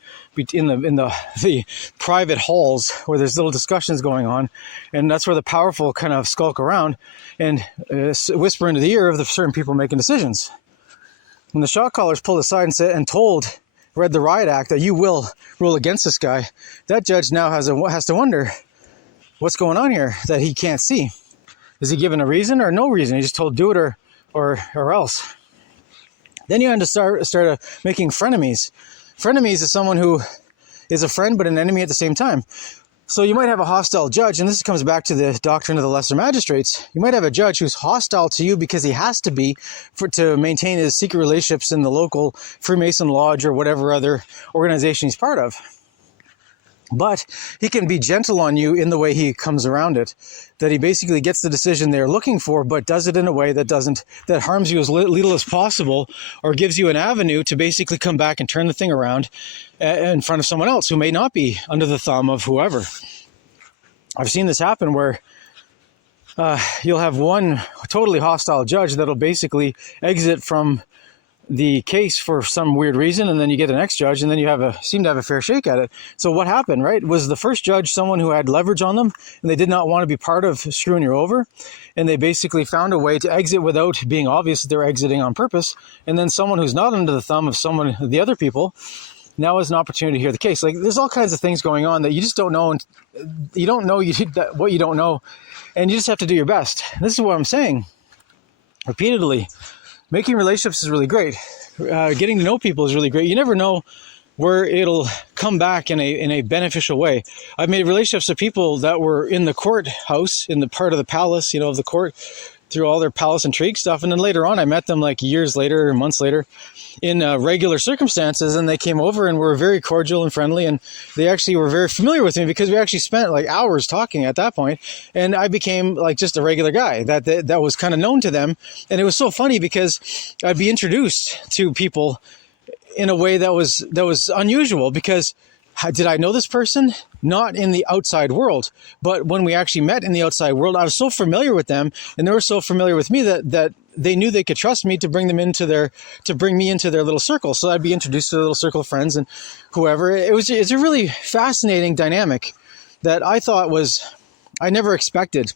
in the private halls where there's little discussions going on, and that's where the powerful kind of skulk around and whisper into the ear of the certain people making decisions. When the shot callers pulled aside and read the riot act that you will rule against this guy, that judge now has to wonder what's going on here that he can't see. Is he given a reason or no reason? He just told do it or else. Then you have to start making frenemies. Frenemies is someone who is a friend but an enemy at the same time. So you might have a hostile judge, and this comes back to the doctrine of the lesser magistrates. You might have a judge who's hostile to you because he has to be to maintain his secret relationships in the local Freemason lodge or whatever other organization he's part of. But he can be gentle on you in the way he comes around it, that he basically gets the decision they're looking for, but does it in a way that harms you as little as possible, or gives you an avenue to basically come back and turn the thing around in front of someone else who may not be under the thumb of whoever. I've seen this happen where you'll have one totally hostile judge that'll basically exit from the case for some weird reason, and then you get the next judge, and then you seem to have a fair shake at it. So what happened, right? Was the first judge someone who had leverage on them, and they did not want to be part of screwing you over, and they basically found a way to exit without being obvious that they're exiting on purpose, and then someone who's not under the thumb of the other people now has an opportunity to hear the case. Like, there's all kinds of things going on that you just don't know, and you don't know what you don't know, and you just have to do your best. And this is what I'm saying repeatedly. Making relationships is really great. Getting to know people is really great. You never know where it'll come back in a beneficial way. I've made relationships with people that were in the courthouse, in the part of the palace, of the court, through all their palace intrigue stuff. And then later on, I met them like years later, months later, in regular circumstances, and they came over and were very cordial and friendly, and they actually were very familiar with me because we actually spent like hours talking at that point, and I became like just a regular guy that was kind of known to them. And it was so funny because I'd be introduced to people in a way that was unusual, because did I know this person? Not in the outside world, but when we actually met in the outside world, I was so familiar with them, and they were so familiar with me that they knew they could trust me to bring me into their little circle. So I'd be introduced to a little circle of friends and whoever. It's a really fascinating dynamic that I never expected,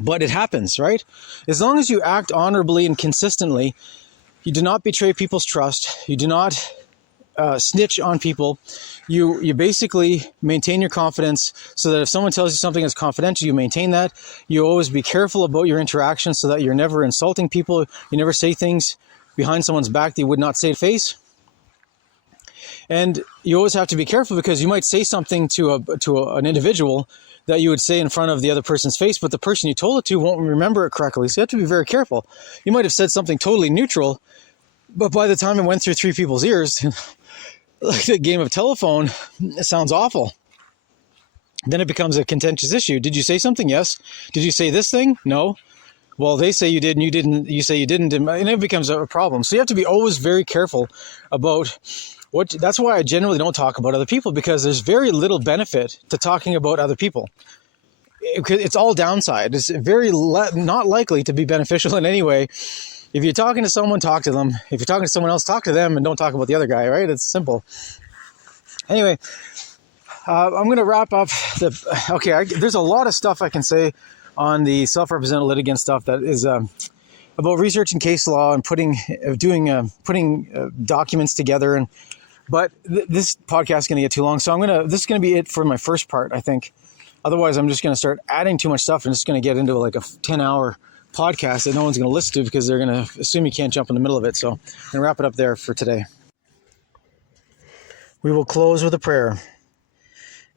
but it happens, right? As long as you act honorably and consistently, you do not betray people's trust. You do not snitch on people. You basically maintain your confidence so that if someone tells you something is confidential, you maintain that. You always be careful about your interactions so that you're never insulting people. You never say things behind someone's back that you would not say to face. And you always have to be careful, because you might say something to an individual that you would say in front of the other person's face, but the person you told it to won't remember it correctly. So you have to be very careful. You might have said something totally neutral, but by the time it went through three people's ears, like a game of telephone, it sounds awful. Then it becomes a contentious issue. Did you say something? Yes. Did you say this thing? No. Well, they say you did and you didn't. You say you didn't, and it becomes a problem. So you have to be always very careful about that's why I generally don't talk about other people, because there's very little benefit to talking about other people. It's all downside. It's very not likely to be beneficial in any way. If you're talking to someone, talk to them. If you're talking to someone else, talk to them, and don't talk about the other guy, right? It's simple. Anyway, I'm going to wrap up. There's a lot of stuff I can say on the self-represented litigant stuff that is about research and case law and putting documents together. But this podcast is going to get too long, so this is going to be it for my first part, I think. Otherwise, I'm just going to start adding too much stuff, and it's going to get into like a 10-hour podcast that no one's going to listen to, because they're going to assume you can't jump in the middle of it. So I'm going to wrap it up there for today. We will close with a prayer.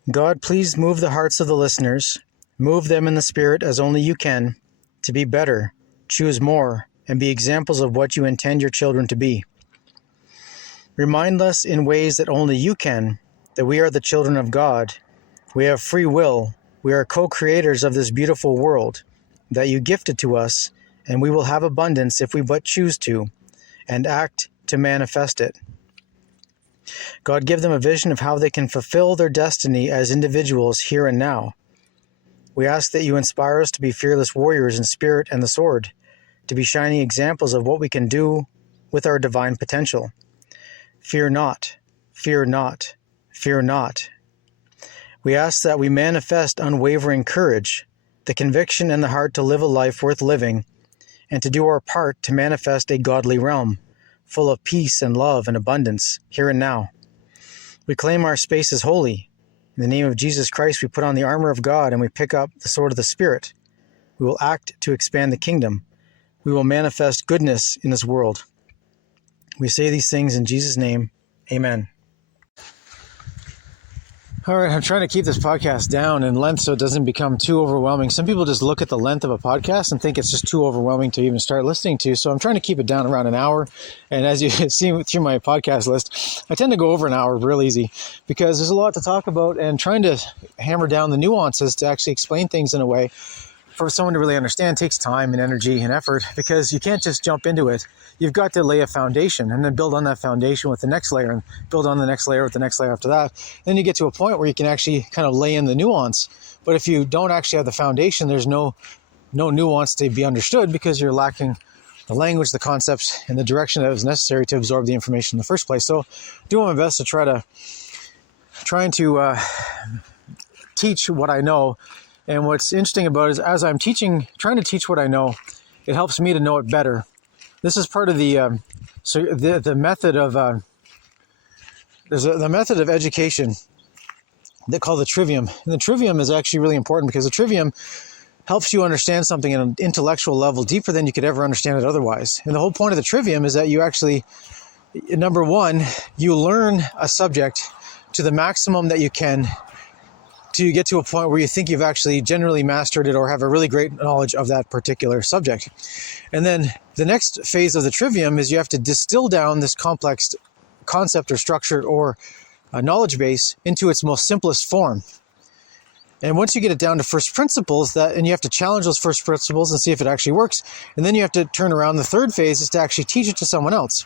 God, please move the hearts of the listeners. Move them in the spirit as only you can, to be better, choose more, and be examples of what you intend your children to be. Remind us in ways that only you can that we are the children of God. We have free will. We are co-creators of this beautiful world that you gifted to us, and we will have abundance if we but choose to, and act to manifest it. God, give them a vision of how they can fulfill their destiny as individuals here and now. We ask that you inspire us to be fearless warriors in spirit and the sword, to be shining examples of what we can do with our divine potential. Fear not, fear not, fear not. We ask that we manifest unwavering courage, the conviction and the heart to live a life worth living, and to do our part to manifest a godly realm, full of peace and love and abundance, here and now. We claim our space as holy. In the name of Jesus Christ, we put on the armor of God and we pick up the sword of the Spirit. We will act to expand the kingdom. We will manifest goodness in this world. We say these things in Jesus' name. Amen. All right, I'm trying to keep this podcast down in length so it doesn't become too overwhelming. Some people just look at the length of a podcast and think it's just too overwhelming to even start listening to. So I'm trying to keep it down around an hour. And as you see through my podcast list, I tend to go over an hour real easy because there's a lot to talk about, and trying to hammer down the nuances to actually explain things in a way for someone to really understand takes time and energy and effort, because you can't just jump into it. You've got to lay a foundation and then build on that foundation with the next layer and build on the next layer with the next layer after that. Then you get to a point where you can actually kind of lay in the nuance. But if you don't actually have the foundation, there's no nuance to be understood, because you're lacking the language, the concepts, and the direction that was necessary to absorb the information in the first place. So doing my best to trying to teach what I know. And what's interesting about it is, as I'm trying to teach what I know, it helps me to know it better. This is part of the method of there's the method of education they call the trivium. And the trivium is actually really important, because the trivium helps you understand something at an intellectual level deeper than you could ever understand it otherwise. And the whole point of the trivium is that you actually, number one, you learn a subject to the maximum that you can to get to a point where you think you've actually generally mastered it or have a really great knowledge of that particular subject. And then the next phase of the trivium is you have to distill down this complex concept or structure or knowledge base into its most simplest form. And once you get it down to first principles, and you have to challenge those first principles and see if it actually works. And then you have to turn around. The third phase is to actually teach it to someone else.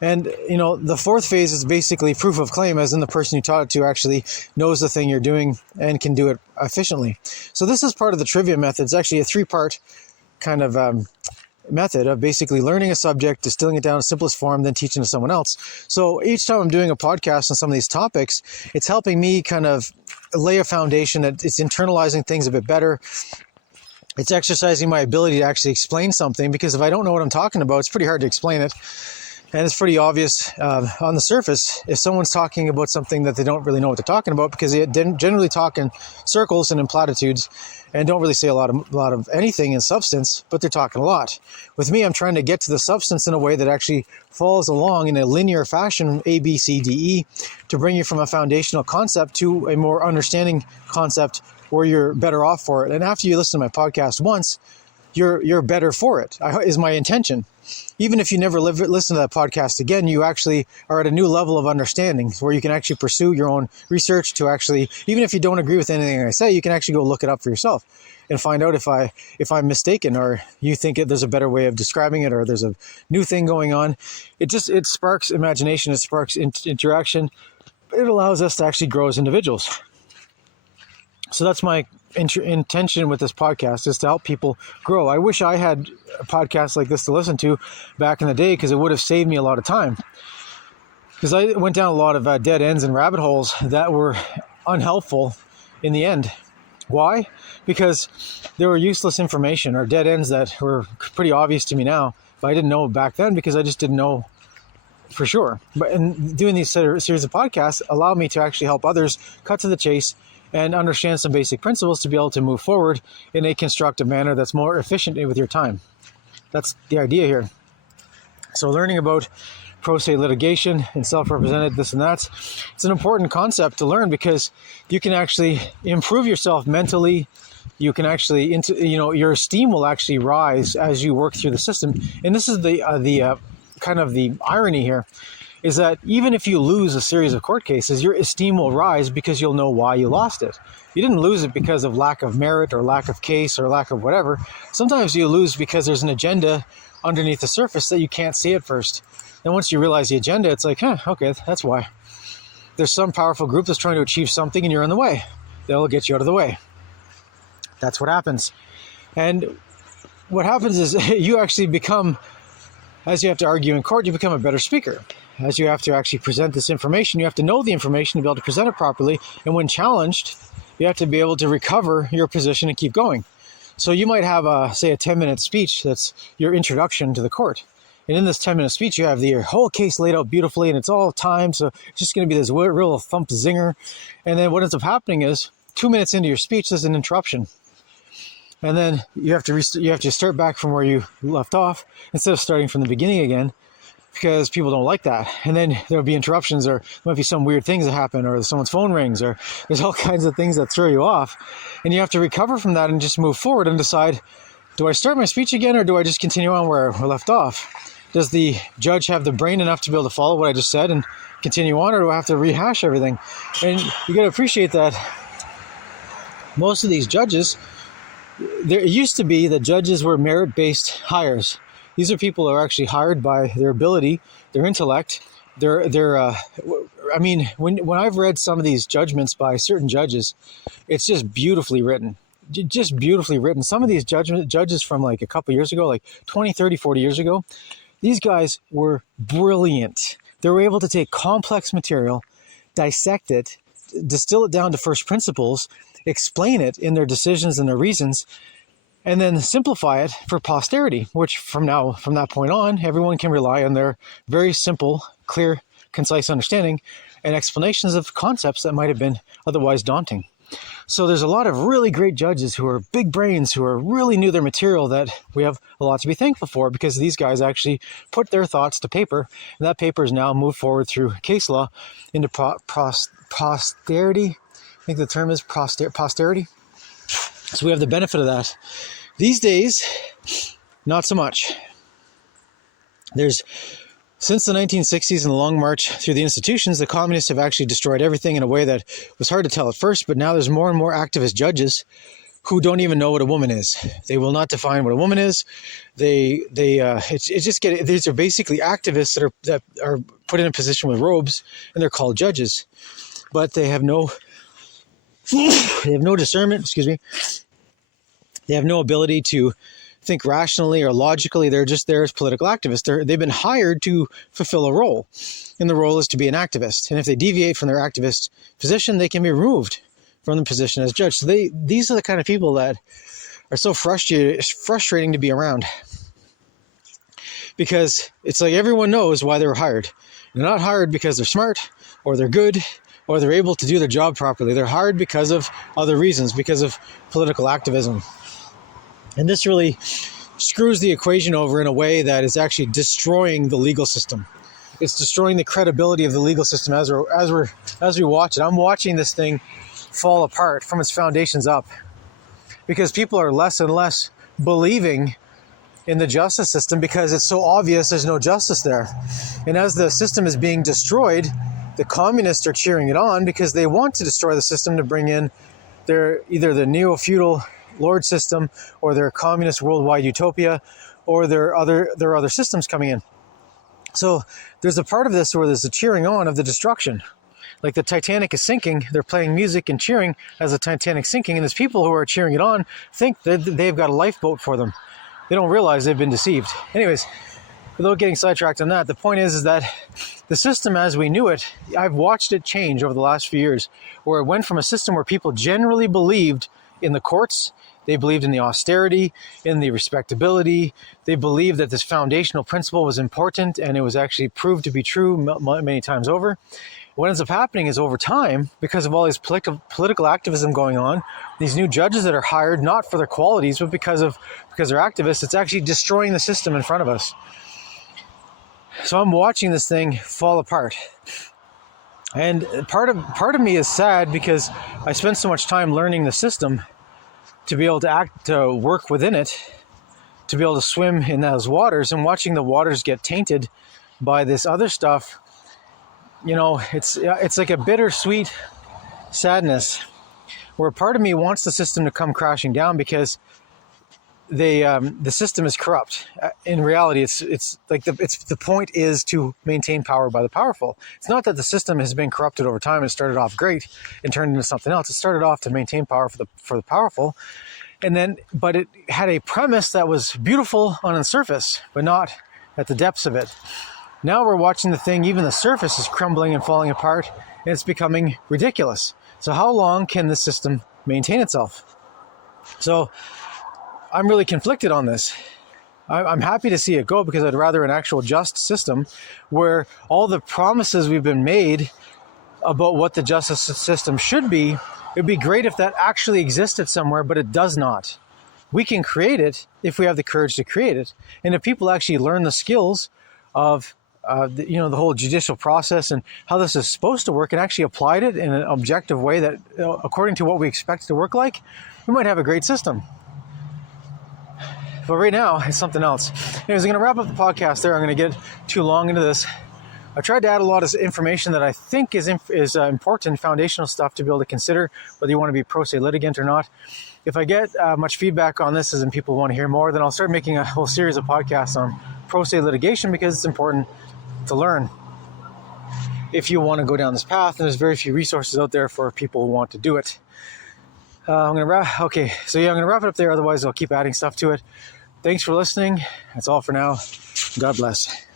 And, the fourth phase is basically proof of claim, as in the person you taught it to actually knows the thing you're doing and can do it efficiently. So this is part of the trivia method. It's actually a 3-part kind of method of basically learning a subject, distilling it down to simplest form, then teaching to someone else. So each time I'm doing a podcast on some of these topics, it's helping me kind of lay a foundation that it's internalizing things a bit better. It's exercising my ability to actually explain something, because if I don't know what I'm talking about, it's pretty hard to explain it. And it's pretty obvious on the surface if someone's talking about something that they don't really know what they're talking about, because they generally talk in circles and in platitudes and don't really say a lot of anything in substance, but they're talking a lot. With me, I'm trying to get to the substance in a way that actually follows along in a linear fashion, A, B, C, D, E, to bring you from a foundational concept to a more understanding concept where you're better off for it. And after you listen to my podcast once, you're better for it, is my intention. Even if you never listen to that podcast again, you actually are at a new level of understanding where you can actually pursue your own research to actually, even if you don't agree with anything I say, you can actually go look it up for yourself and find out if I'm mistaken, or you think there's a better way of describing it, or there's a new thing going on. It sparks imagination, it sparks interaction. It allows us to actually grow as individuals. So that's my intention with this podcast, is to help people grow. I wish I had a podcast like this to listen to back in the day, because it would have saved me a lot of time. Because I went down a lot of dead ends and rabbit holes that were unhelpful in the end. Why? Because they were useless information, or dead ends that were pretty obvious to me now, but I didn't know back then because I just didn't know for sure. But in doing these series of podcasts allowed me to actually help others cut to the chase and understand some basic principles to be able to move forward in a constructive manner that's more efficient with your time. That's the idea here. So learning about ProSe litigation and self-represented this and that, it's an important concept to learn, because you can actually improve yourself mentally. You can actually, your esteem will actually rise as you work through the system. And this is the kind of the irony here, is that even if you lose a series of court cases, your esteem will rise because you'll know why you lost it. You didn't lose it because of lack of merit or lack of case or lack of whatever. Sometimes you lose because there's an agenda underneath the surface that you can't see at first. And once you realize the agenda, it's like, okay, that's why. There's some powerful group that's trying to achieve something and you're in the way. They'll get you out of the way. That's what happens. And what happens is you actually become, as you have to argue in court, you become a better speaker. As you have to actually present this information, you have to know the information to be able to present it properly. And when challenged, you have to be able to recover your position and keep going. So you might have, say, a 10-minute speech that's your introduction to the court. And in this 10-minute speech, you have your whole case laid out beautifully, and it's all timed. So it's just going to be this real thump zinger. And then what ends up happening is 2 minutes into your speech, there's an interruption. And then you have to start back from where you left off instead of starting from the beginning again, because people don't like that. And then there'll be interruptions, or there might be some weird things that happen, or someone's phone rings, or there's all kinds of things that throw you off. And you have to recover from that and just move forward and decide, do I start my speech again, or do I just continue on where I left off? Does the judge have the brain enough to be able to follow what I just said and continue on, or do I have to rehash everything? And you got to appreciate that most of these judges, there used to be that judges were merit-based hires. These are people who are actually hired by their ability, their intellect. When I've read some of these judgments by certain judges, it's just beautifully written. Just beautifully written. Some of these judges from like a couple years ago, like 20, 30, 40 years ago, these guys were brilliant. They were able to take complex material, dissect it, distill it down to first principles, explain it in their decisions and their reasons, and then simplify it for posterity, which from that point on, everyone can rely on their very simple, clear, concise understanding and explanations of concepts that might have been otherwise daunting. So there's a lot of really great judges who are big brains, who are really knew their material, that we have a lot to be thankful for, because these guys actually put their thoughts to paper, and that paper is now moved forward through case law into posterity, I think the term is posterity. So we have the benefit of that. These days, not so much. Since the 1960s and the Long March through the institutions, the communists have actually destroyed everything in a way that was hard to tell at first, but now there's more and more activist judges who don't even know what a woman is. They will not define what a woman is. These are basically activists that are put in a position with robes, and they're called judges, but they have no discernment. Excuse me. They have no ability to think rationally or logically. They're just there as political activists. They've been hired to fulfill a role, and the role is to be an activist. And if they deviate from their activist position, they can be removed from the position as judge. So these are the kind of people that are so frustrating to be around, because it's like everyone knows why they were hired. They're not hired because they're smart or they're good or they're able to do their job properly. They're hired because of other reasons, because of political activism. And this really screws the equation over in a way that is actually destroying the legal system. It's destroying the credibility of the legal system as we watch it. I'm watching this thing fall apart from its foundations up, because people are less and less believing in the justice system because it's so obvious there's no justice there. And as the system is being destroyed, the communists are cheering it on because they want to destroy the system to bring in either the neo-feudal lord system or their communist worldwide utopia, or their other systems coming in. So there's a part of this where there's a cheering on of the destruction. Like the Titanic is sinking, they're playing music and cheering as the Titanic's sinking, and there's people who are cheering it on think that they've got a lifeboat for them. They don't realize they've been deceived. Anyways, without getting sidetracked on that, the point is that the system as we knew it, I've watched it change over the last few years, where it went from a system where people generally believed in the courts, they believed in the austerity, in the respectability, they believed that this foundational principle was important, and it was actually proved to be true many times over. What ends up happening is, over time, because of all this political activism going on, these new judges that are hired not for their qualities, but because they're activists, it's actually destroying the system in front of us. So I'm watching this thing fall apart. And part of me is sad because I spent so much time learning the system to be able to work within it, to be able to swim in those waters, and watching the waters get tainted by this other stuff. You know, it's like a bittersweet sadness, where part of me wants the system to come crashing down because the system is corrupt. In reality, it's like the point is to maintain power by the powerful. It's not that the system has been corrupted over time and started off great and turned into something else. It started off to maintain power for the powerful, but it had a premise that was beautiful on the surface, but not at the depths of it. Now we're watching the thing, even the surface is crumbling and falling apart, and it's becoming ridiculous. So how long can the system maintain itself? So I'm really conflicted on this. I'm happy to see it go, because I'd rather an actual just system where all the promises we've been made about what the justice system should be, it'd be great if that actually existed somewhere, but it does not. We can create it if we have the courage to create it. And if people actually learn the skills of the whole judicial process and how this is supposed to work, and actually applied it in an objective way that, according to what we expect it to work like, we might have a great system. But right now, it's something else. Anyways, I'm going to wrap up the podcast there. I'm going to get too long into this. I tried to add a lot of information that I think is important, foundational stuff to be able to consider, whether you want to be ProSe litigant or not. If I get much feedback on this and people want to hear more, then I'll start making a whole series of podcasts on ProSe litigation, because it's important to learn if you want to go down this path, and there's very few resources out there for people who want to do it. I'm going to wrap it up there. Otherwise, I'll keep adding stuff to it. Thanks for listening. That's all for now. God bless.